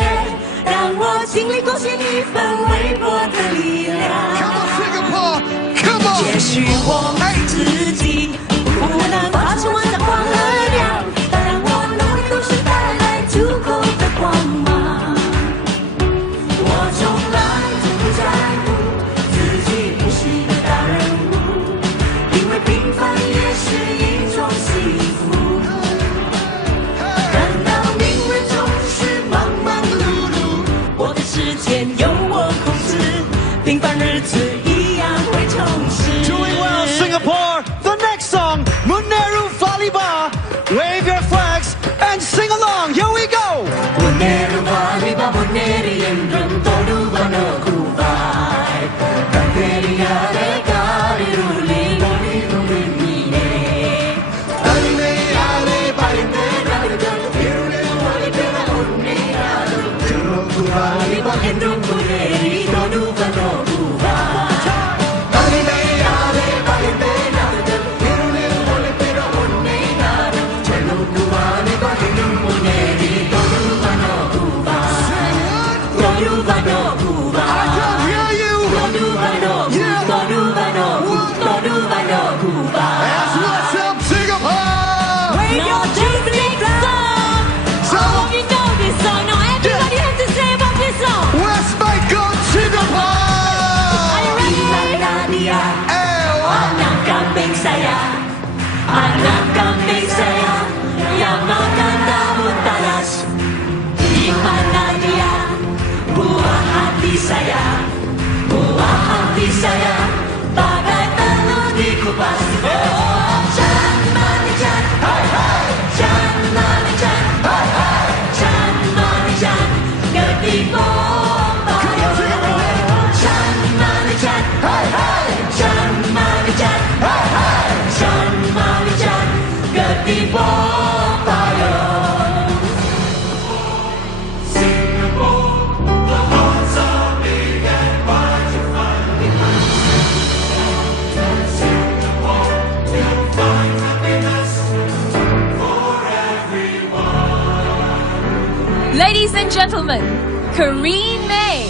让我尽力贡献一份微薄的力量。Come on, Singapore, come on. 也许我自己不能发出万丈光和亮，但让我能为都市带来足够的光芒。Doing well, Singapore. The next song, Muneru Valiba. Wave your flags and sing along. Here we go. Muneru Valiba, Muneri என்றும் தொடுவன கூவாய். கம்பெரியாரே காரிருளி ஒளிரும் விண்மீனே. அருமையாரே பரிந்தே நடுகள் இருளில் ஒளிபெற உன்னை நாடும். Muneru Valiba என்றும் முன்னேறி தொடுவன கூவாய். That's what's up, Singapore. Wave your Jubilee song. I hope you know this song. Now everybody has to say about this song. West Michael, Singapore. Are you ready? Anak kambing saya, anak kambing saya yang makan daun talas. Di mana dia? Buah hati saya, buah hati saya. Bagai telur dikupas. Oh, Chan Manichan, hai hai. Chan Manichan, hai hai. Chan Manichan, ketipu bayar. Chan Manichan, hai hai. Chan Manichan, hai hai. Chan Manichan, ketipu bayar. Ladies and gentlemen, Kareen May.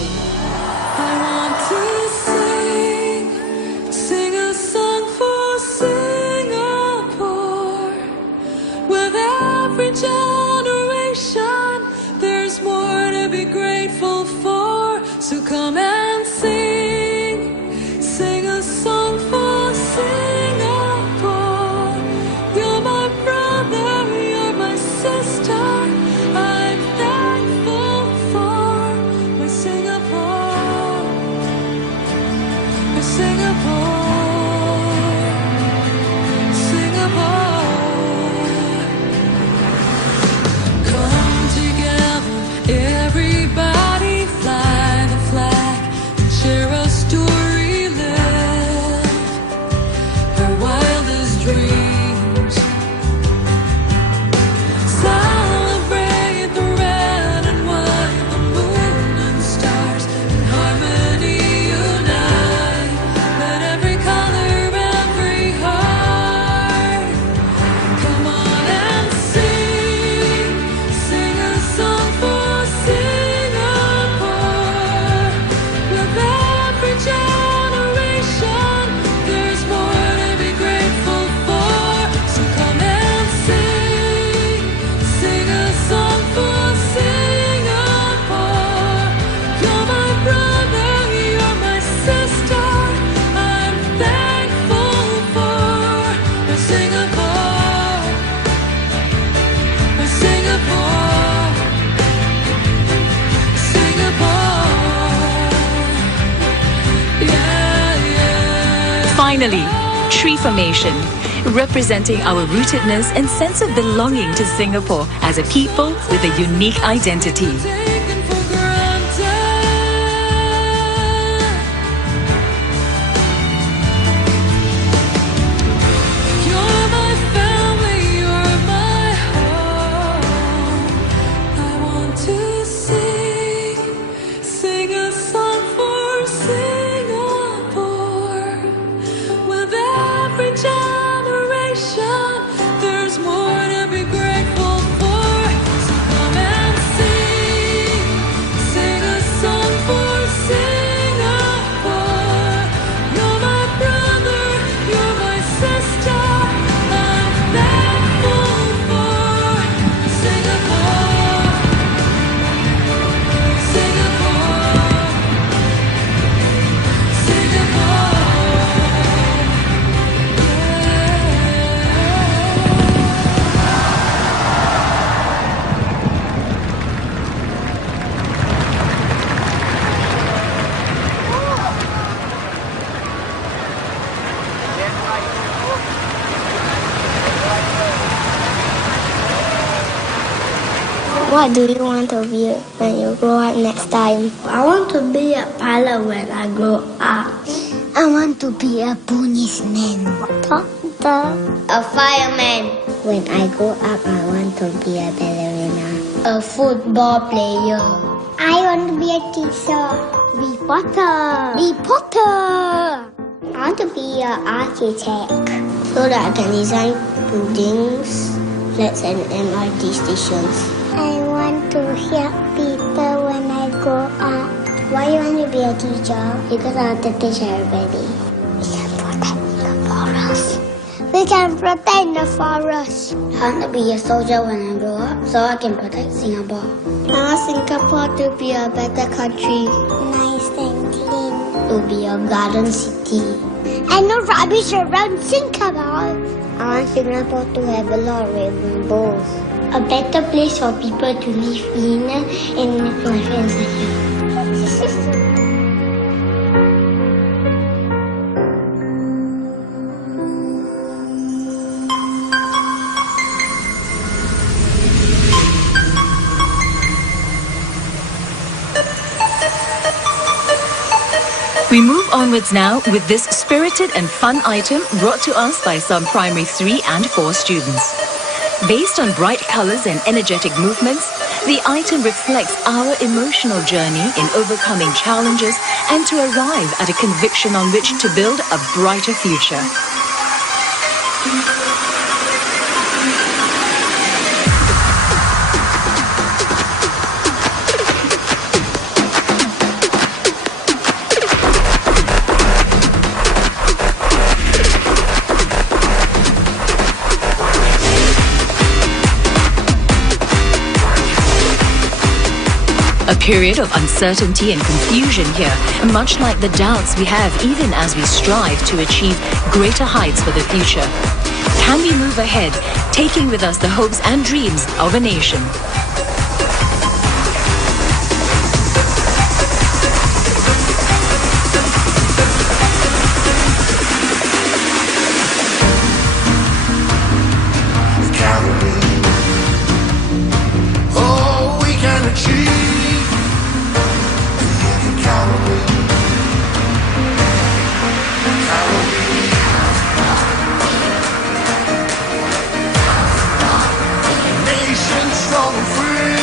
Finally, tree formation, representing our rootedness and sense of belonging to Singapore as a people with a unique identity. What do you want to be when you grow up next time? I want to be a pilot when I grow up. I want to be a policeman. Doctor. A fireman. When I grow up, I want to be a ballerina. A football player. I want to be a teacher. Reporter. Reporter. I want to be an architect so that I can design buildings, flats and MRT stations. I want to help people when I grow up. Why you want to be a teacher? Because I want to teach everybody. We can protect the forest. I want to be a soldier when I grow up so I can protect Singapore. I want Singapore to be a better country. Nice and clean. To be a garden city. And no rubbish around Singapore. I want Singapore to have a lot of rainbows. A better place for people to live in, and my friends are here. We move onwards now with this spirited and fun item brought to us by some primary 3 and 4 students. Based on bright colors and energetic movements, the item reflects our emotional journey in overcoming challenges and to arrive at a conviction on which to build a brighter future. A period of uncertainty and confusion here, much like the doubts we have even as we strive to achieve greater heights for the future. Can we move ahead, taking with us the hopes and dreams of a nation? Nation strong and free.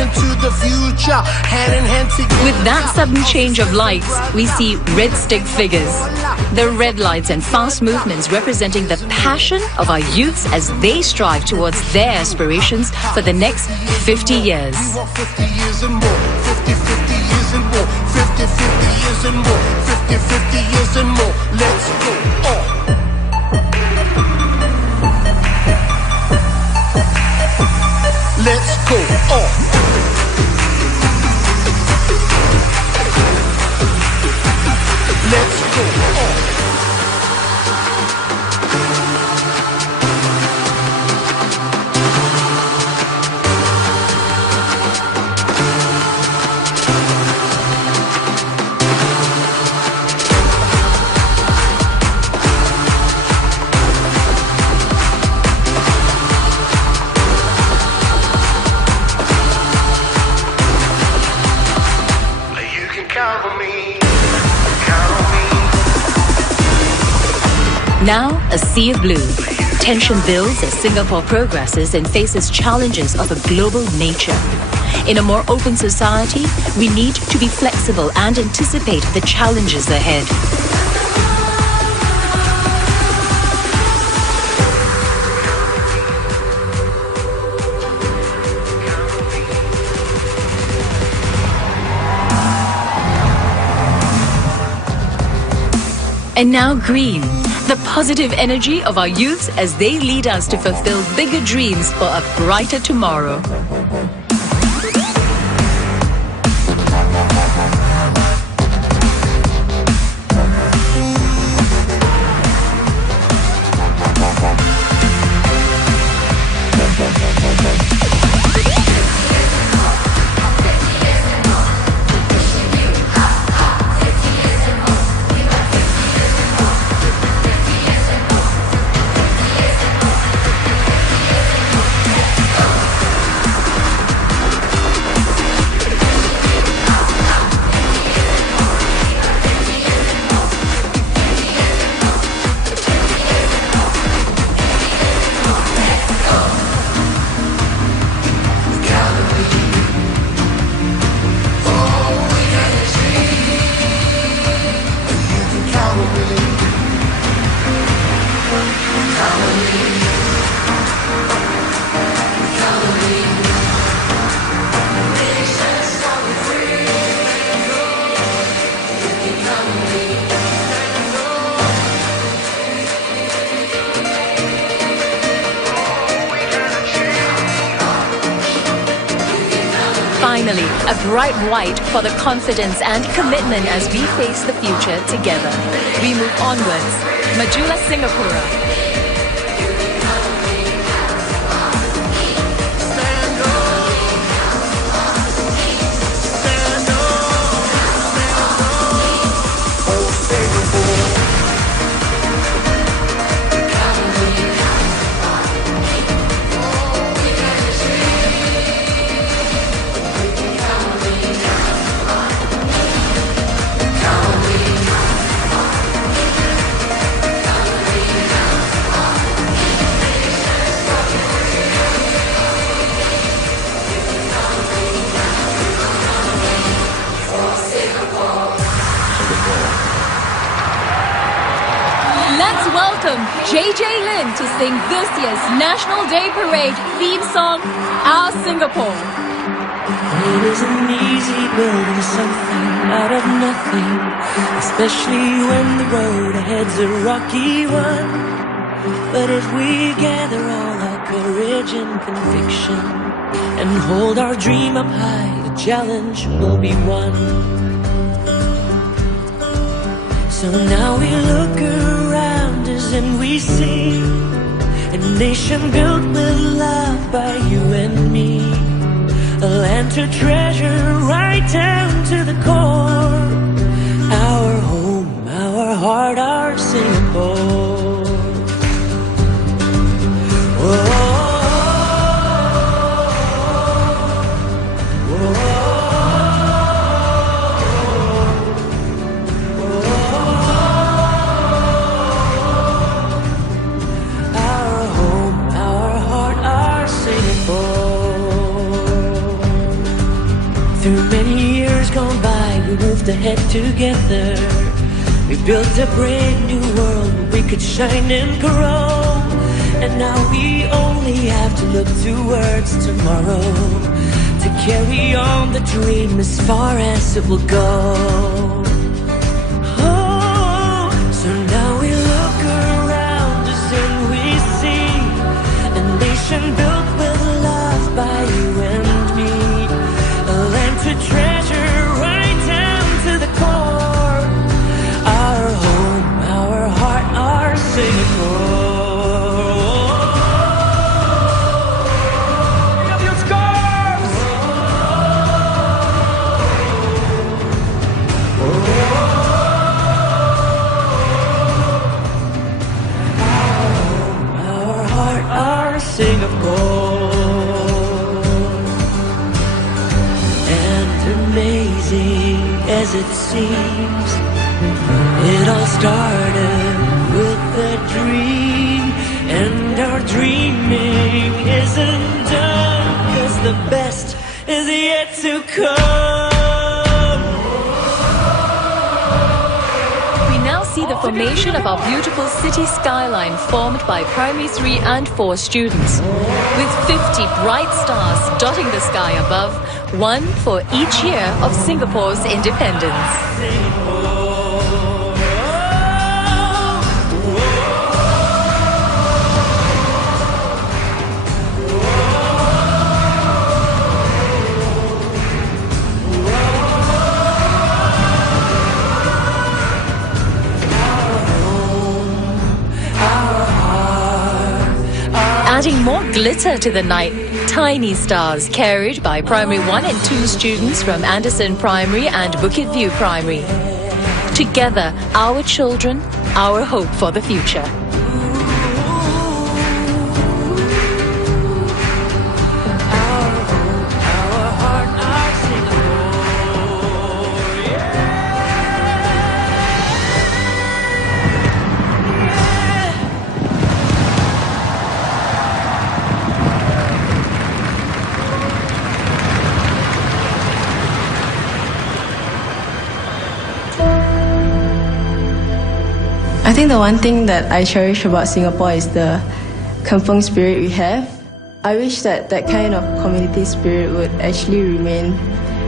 into the future, hand in hand together. With that sudden change of lights, we see red stick figures. The red lights and fast movements representing the passion of our youths as they strive towards their aspirations for the next 50 years. 50 years and more, 50, 50 years and more, 50, 50 years and more, 50, 50 years and more. Let's go. Let's go. Let's go. Now, a sea of blue. Tension builds as Singapore progresses and faces challenges of a global nature. In a more open society, we need to be flexible and anticipate the challenges ahead. And now green, the positive energy of our youths as they lead us to fulfill bigger dreams for a brighter tomorrow. Finally, a bright white for the confidence and commitment as we face the future together. We move onwards. Majula Singapura. Let's welcome JJ Lin to sing this year's National Day Parade theme song, Our Singapore. It isn't easy building something out of nothing, especially when the road ahead's a rocky one. But if we gather all our courage and conviction and hold our dream up high, the challenge will be won. So now we look around us and we see a nation built with love by you and me, a land to treasure right down to the core, our home, our heart, our Singapore. Whoa. Through many years gone by, we moved ahead together. We built a brand new world where we could shine and grow. And now we only have to look towards tomorrow to carry on the dream as far as it will go. Oh, so now we look around us and we see a nation built with love by you and me. A land to treasure right down to the core. Our home, our heart, our Singapore. Singapore. And amazing as it seems, it all started with a dream. And our dreaming isn't done, 'cause the best is yet to come. See the formation of our beautiful city skyline formed by primary 3 and 4 students. With 50 bright stars dotting the sky above, one for each year of Singapore's independence. Adding more glitter to the night, tiny stars carried by primary 1 and 2 students from Anderson Primary and Bukit View Primary. Together, our children, our hope for the future. I think the one thing that I cherish about Singapore is the kampung spirit we have. I wish that that kind of community spirit would actually remain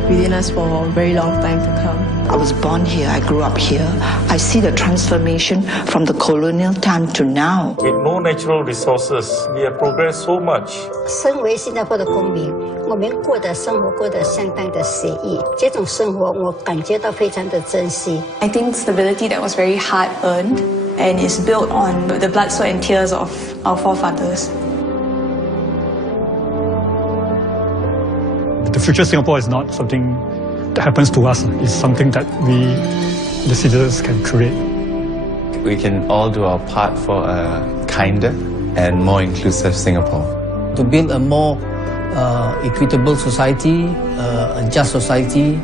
within us for a very long time to come. I was born here, I grew up here. I see the transformation from the colonial time to now. With no natural resources, we have progressed so much. 身为新加坡的公民，我们过的生活过得相当的写意，这种生活我感觉到非常的珍惜。I think stability that was very hard earned and is built on the blood, sweat and tears of our forefathers. The future of Singapore is not something that happens to us. It's something that we, the citizens, can create. We can all do our part for a kinder and more inclusive Singapore. To build a more equitable society, a just society.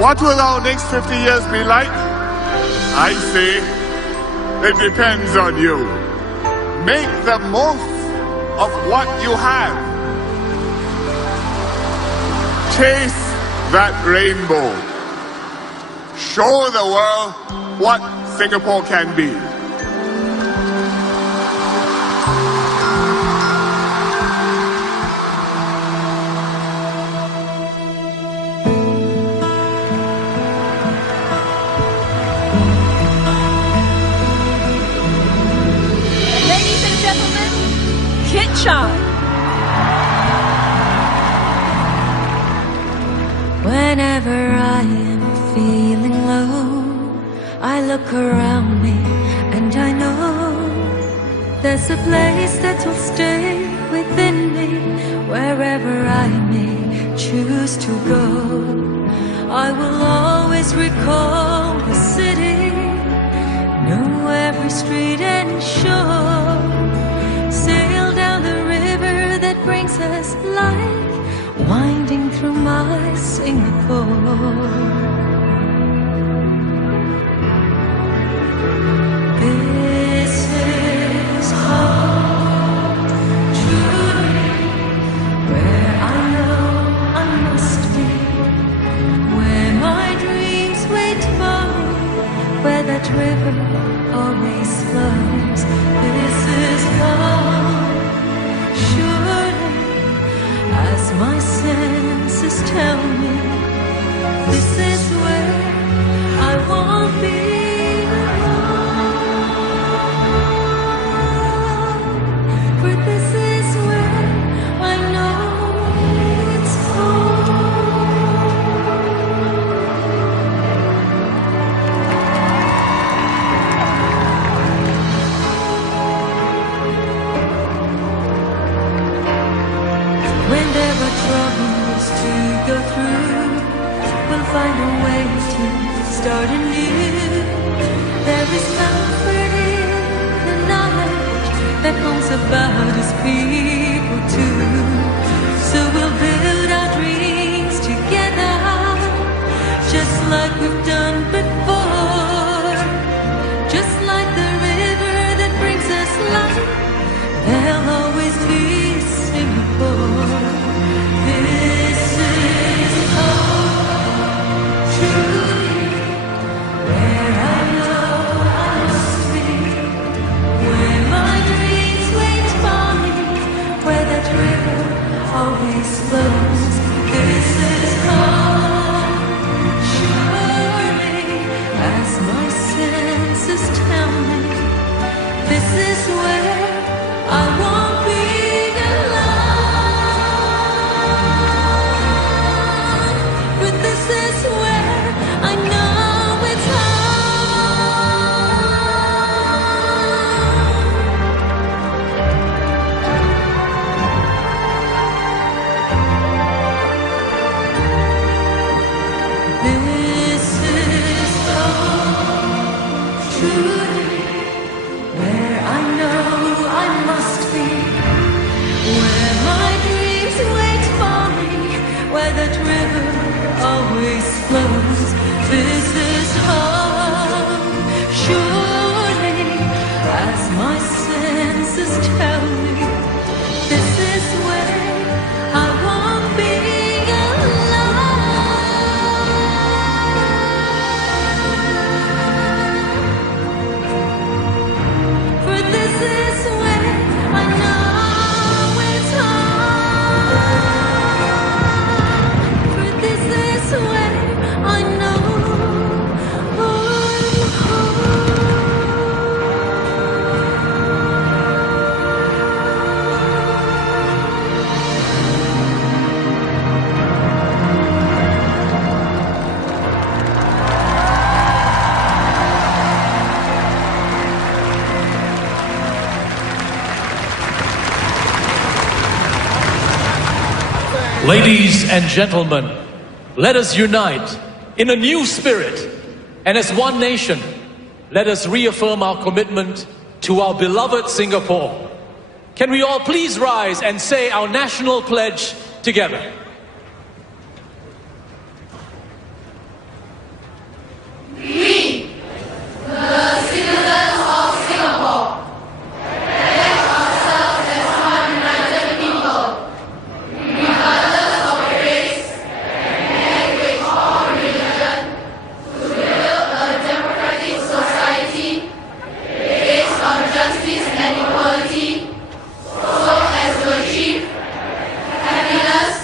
What will our next 50 years be like? I say, it depends on you. Make the most of what you have. Chase that rainbow. Show the world what Singapore can be. Ladies and gentlemen, Kit Chan. Whenever I am feeling low, I look around me and I know there's a place that will stay within me. Wherever I may choose to go, I will always recall the city, know every street and shore, sail down the river that brings us life, winding through my Singapore. This is home to me, where I know as my senses tell me this is where I won't be alone. For this is where I know it's home. When there are troubles to go through, we'll find a way to start anew. There is comfort in the knowledge that home's about His people too. So we'll build our dreams together, just like we've done before. Just like the river that brings us life, there'll always be Singapore. This is home, truly, where I know I must be, where my dreams wait for me, where that river always flows. This is home, surely, as my senses tell me, this is where I won't be alone. But this is where I know it's home. This is home, truly, where I know I must be, where my dreams wait for me, where that river always flows. This is home, surely, as my senses tell me. This is where I won't be alone. For this is where I know it's home. For this is where I know I'm home. Ladies and gentlemen, let us unite in a new spirit, and as one nation, let us reaffirm our commitment to our beloved Singapore. Can we all please rise and say our national pledge together? We, the citizens of Singapore, pledge ourselves as one united people, regardless of race, language, or religion, to build a democratic society based on justice and equality, so as to achieve happiness,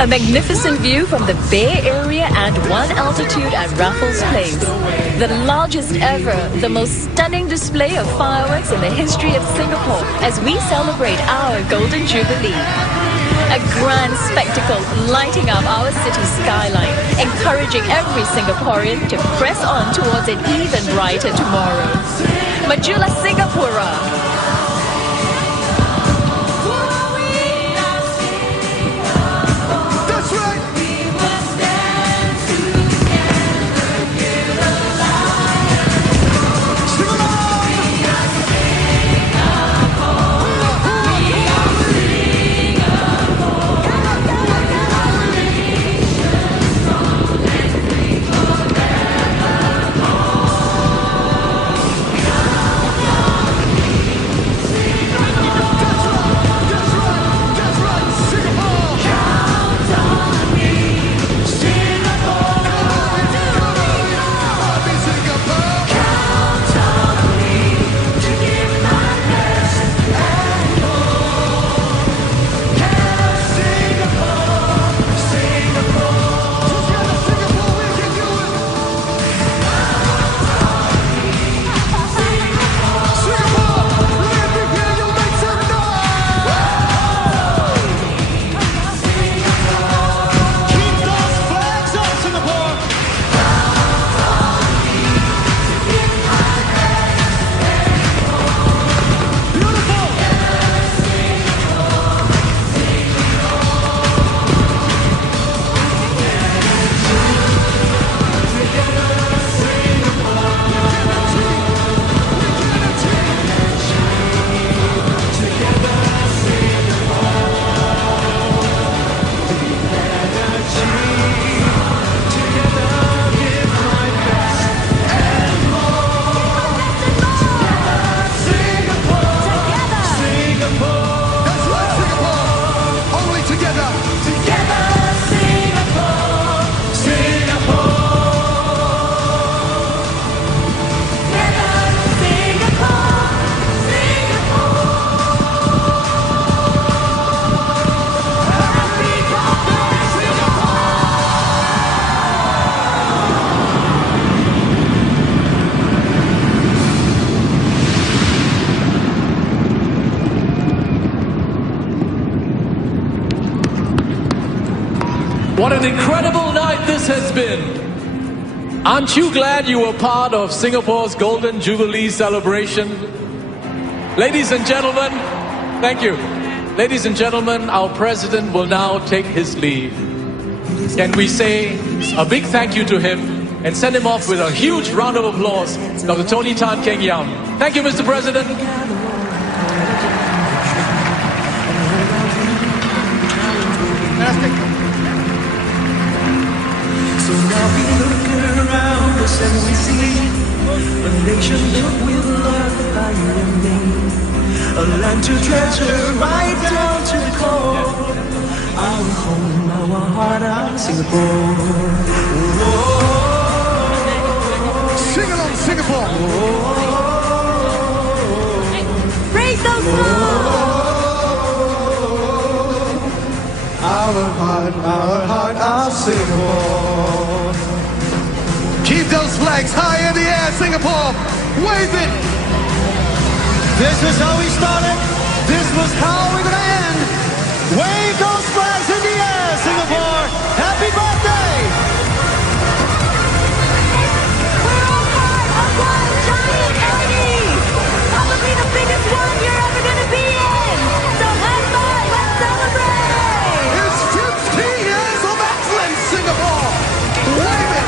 A magnificent view from the Bay Area and one altitude at Raffles Place. The largest ever, the most stunning display of fireworks in the history of Singapore as we celebrate our Golden Jubilee. A grand spectacle lighting up our city's skyline, encouraging every Singaporean to press on towards an even brighter tomorrow. Majulah Singapura! What an incredible night this has been. Aren't you glad you were part of Singapore's Golden Jubilee celebration? Ladies and gentlemen, thank you. Ladies and gentlemen, our president will now take his leave. Can we say a big thank you to him and send him off with a huge round of applause, Dr. Tony Tan Keng Yam. Thank you, Mr. President. So now we look around us and we see a nation filled with love by you and me. A land to treasure right down to the core. Our home, our heart, our Singapore. Sing along, Singapore. Praise those Our heart, our Singapore. Keep those flags high in the air, Singapore. Wave it. This is how we started. This was how we're gonna end. Wave those flags in the air, Singapore. Happy birthday. We're on board of one giant party. Probably the biggest one you're ever gonna be in. So high five, let's celebrate. It's 50 years of excellence, Singapore. Wave it.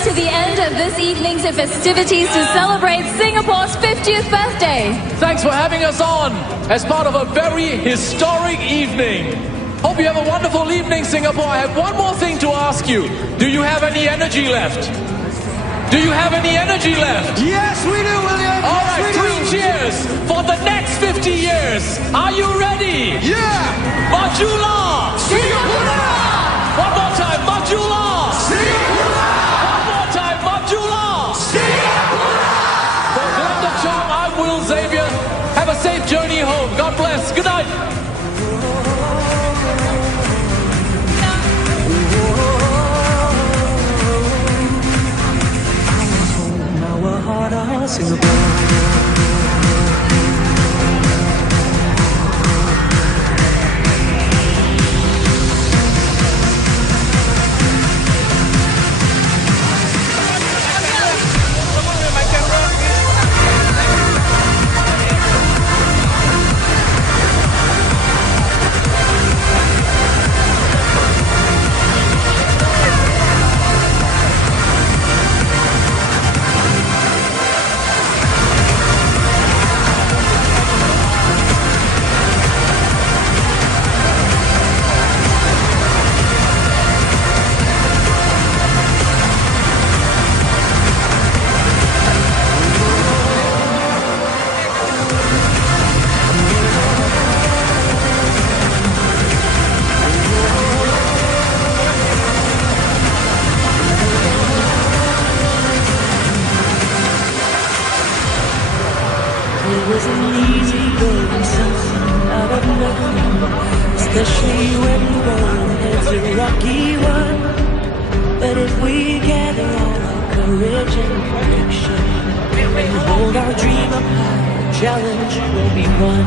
us to the end of this evening's festivities to celebrate Singapore's 50th birthday. Thanks for having us on as part of a very historic evening. Hope you have a wonderful evening, Singapore. I have one more thing to ask you. Do you have any energy left? Do you have any energy left? Yes, we do, William. All right, 3 cheers for the next 50 years. Are you ready? Yeah. Majula! Singapore! One more time, Majula! Singapore! One more time, Majula! Singapore! For Glenda Chong, I'm Will Xavier. Have a safe journey home. God bless. Good night. Singapore. It wasn't easy building something out of nothing, especially when the road is a rocky one. But if we gather all our courage and conviction and hold our dream up high, the challenge will be won.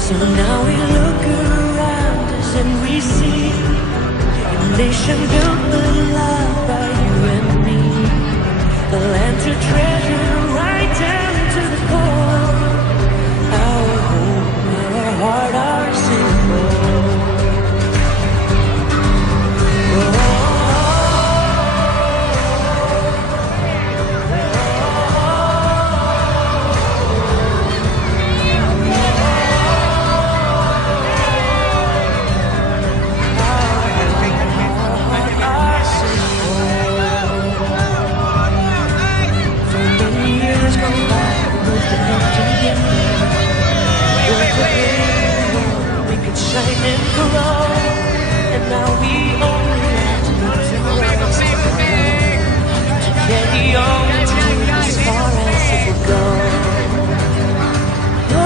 So now we look around us and we see a nation built with love by you and me. The land to treasure right down to the core. Our home, our heart, our symbol. We could shine and grow, and now we only have to carry on to as far as it will go. Oh,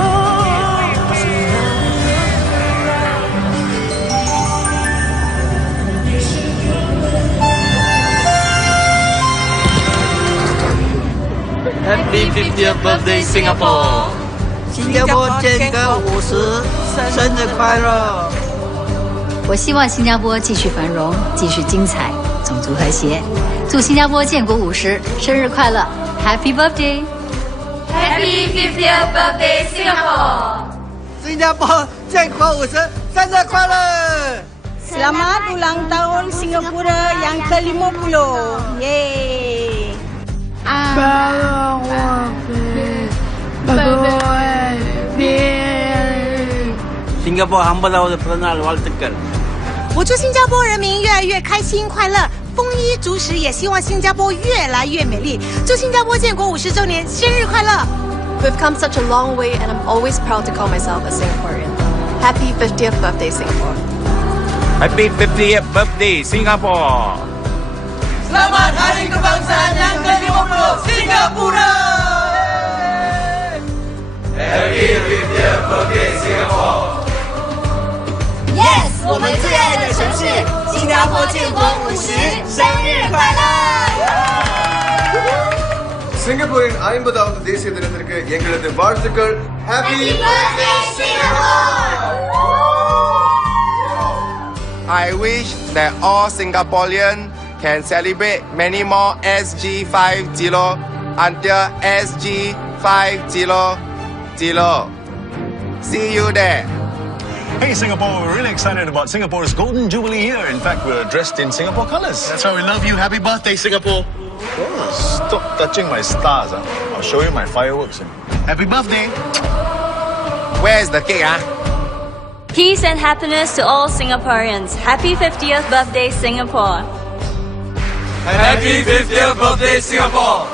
so now we look around. Happy 50th birthday, Singapore! 新加坡建国50，生日快乐！我希望新加坡继续繁荣，继续精彩，种族和谐。祝新加坡建国50，生日快乐 ！Happy birthday! Happy 50th birthday, Singapore! 新加坡建国50，生日快乐！ Selamat ulang tahun Singapura yang ke-50. Yeay. Singapore 50வது பிறந்தநாள் வாழ்த்துக்கள்！我祝新加坡人民越来越开心快乐，丰衣足食，也希望新加坡越来越美丽。祝新加坡建国50周年生日快乐 We've come such a long way, and I'm always proud to call myself a Singaporean. Happy 50th birthday, Singapore! Happy 50th birthday, Singapore! Selamat Hari Kebangsaan yang ke-50 Singapura! Happy 50th birthday, Singapore! Yes, 我们最爱的城市，新加坡建国50，生日快乐！ சிங்கப்பூரின் 50வது தேசிய தினத்திற்கு எங்களது வாழ்த்துக்கள். Happy birthday, Singapore! I wish that all Singaporeans can celebrate many more SG50 until SG500. See you there. Hey Singapore, we're really excited about Singapore's Golden Jubilee year. In fact, we're dressed in Singapore colors. That's why we love you. Happy birthday, Singapore. Stop touching my stars. I'll show you my fireworks. Happy birthday. Where's the cake, Peace and happiness to all Singaporeans. Happy 50th birthday, Singapore. Happy 50th birthday, Singapore.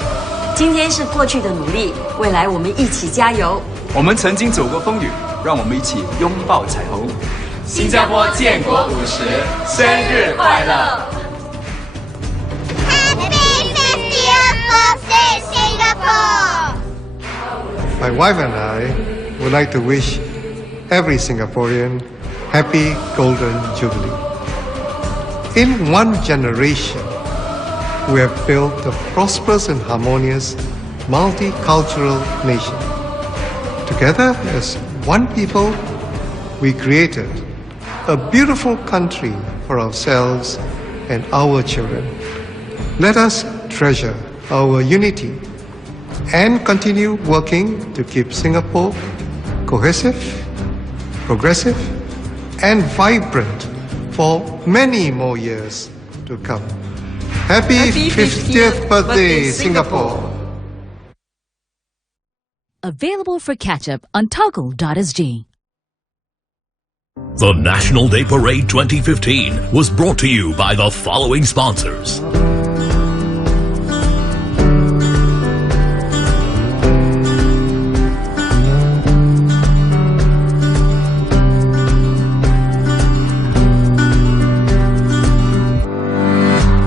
今天是过去的努力，未来我们一起加油。我们曾经走过风雨，让我们一起拥抱彩虹。新加坡建国50，生日快乐 Happy 50th birthday, Singapore! My wife and I would like to wish every Singaporean happy Golden Jubilee. In one generation, we have built a prosperous and harmonious multicultural nation. Together as one people, we created a beautiful country for ourselves and our children. Let us treasure our unity and continue working to keep Singapore cohesive, progressive, and vibrant for many more years to come. Happy 50th birthday, Singapore! Available for catch-up on toggle.sg. The National Day Parade 2015 was brought to you by the following sponsors.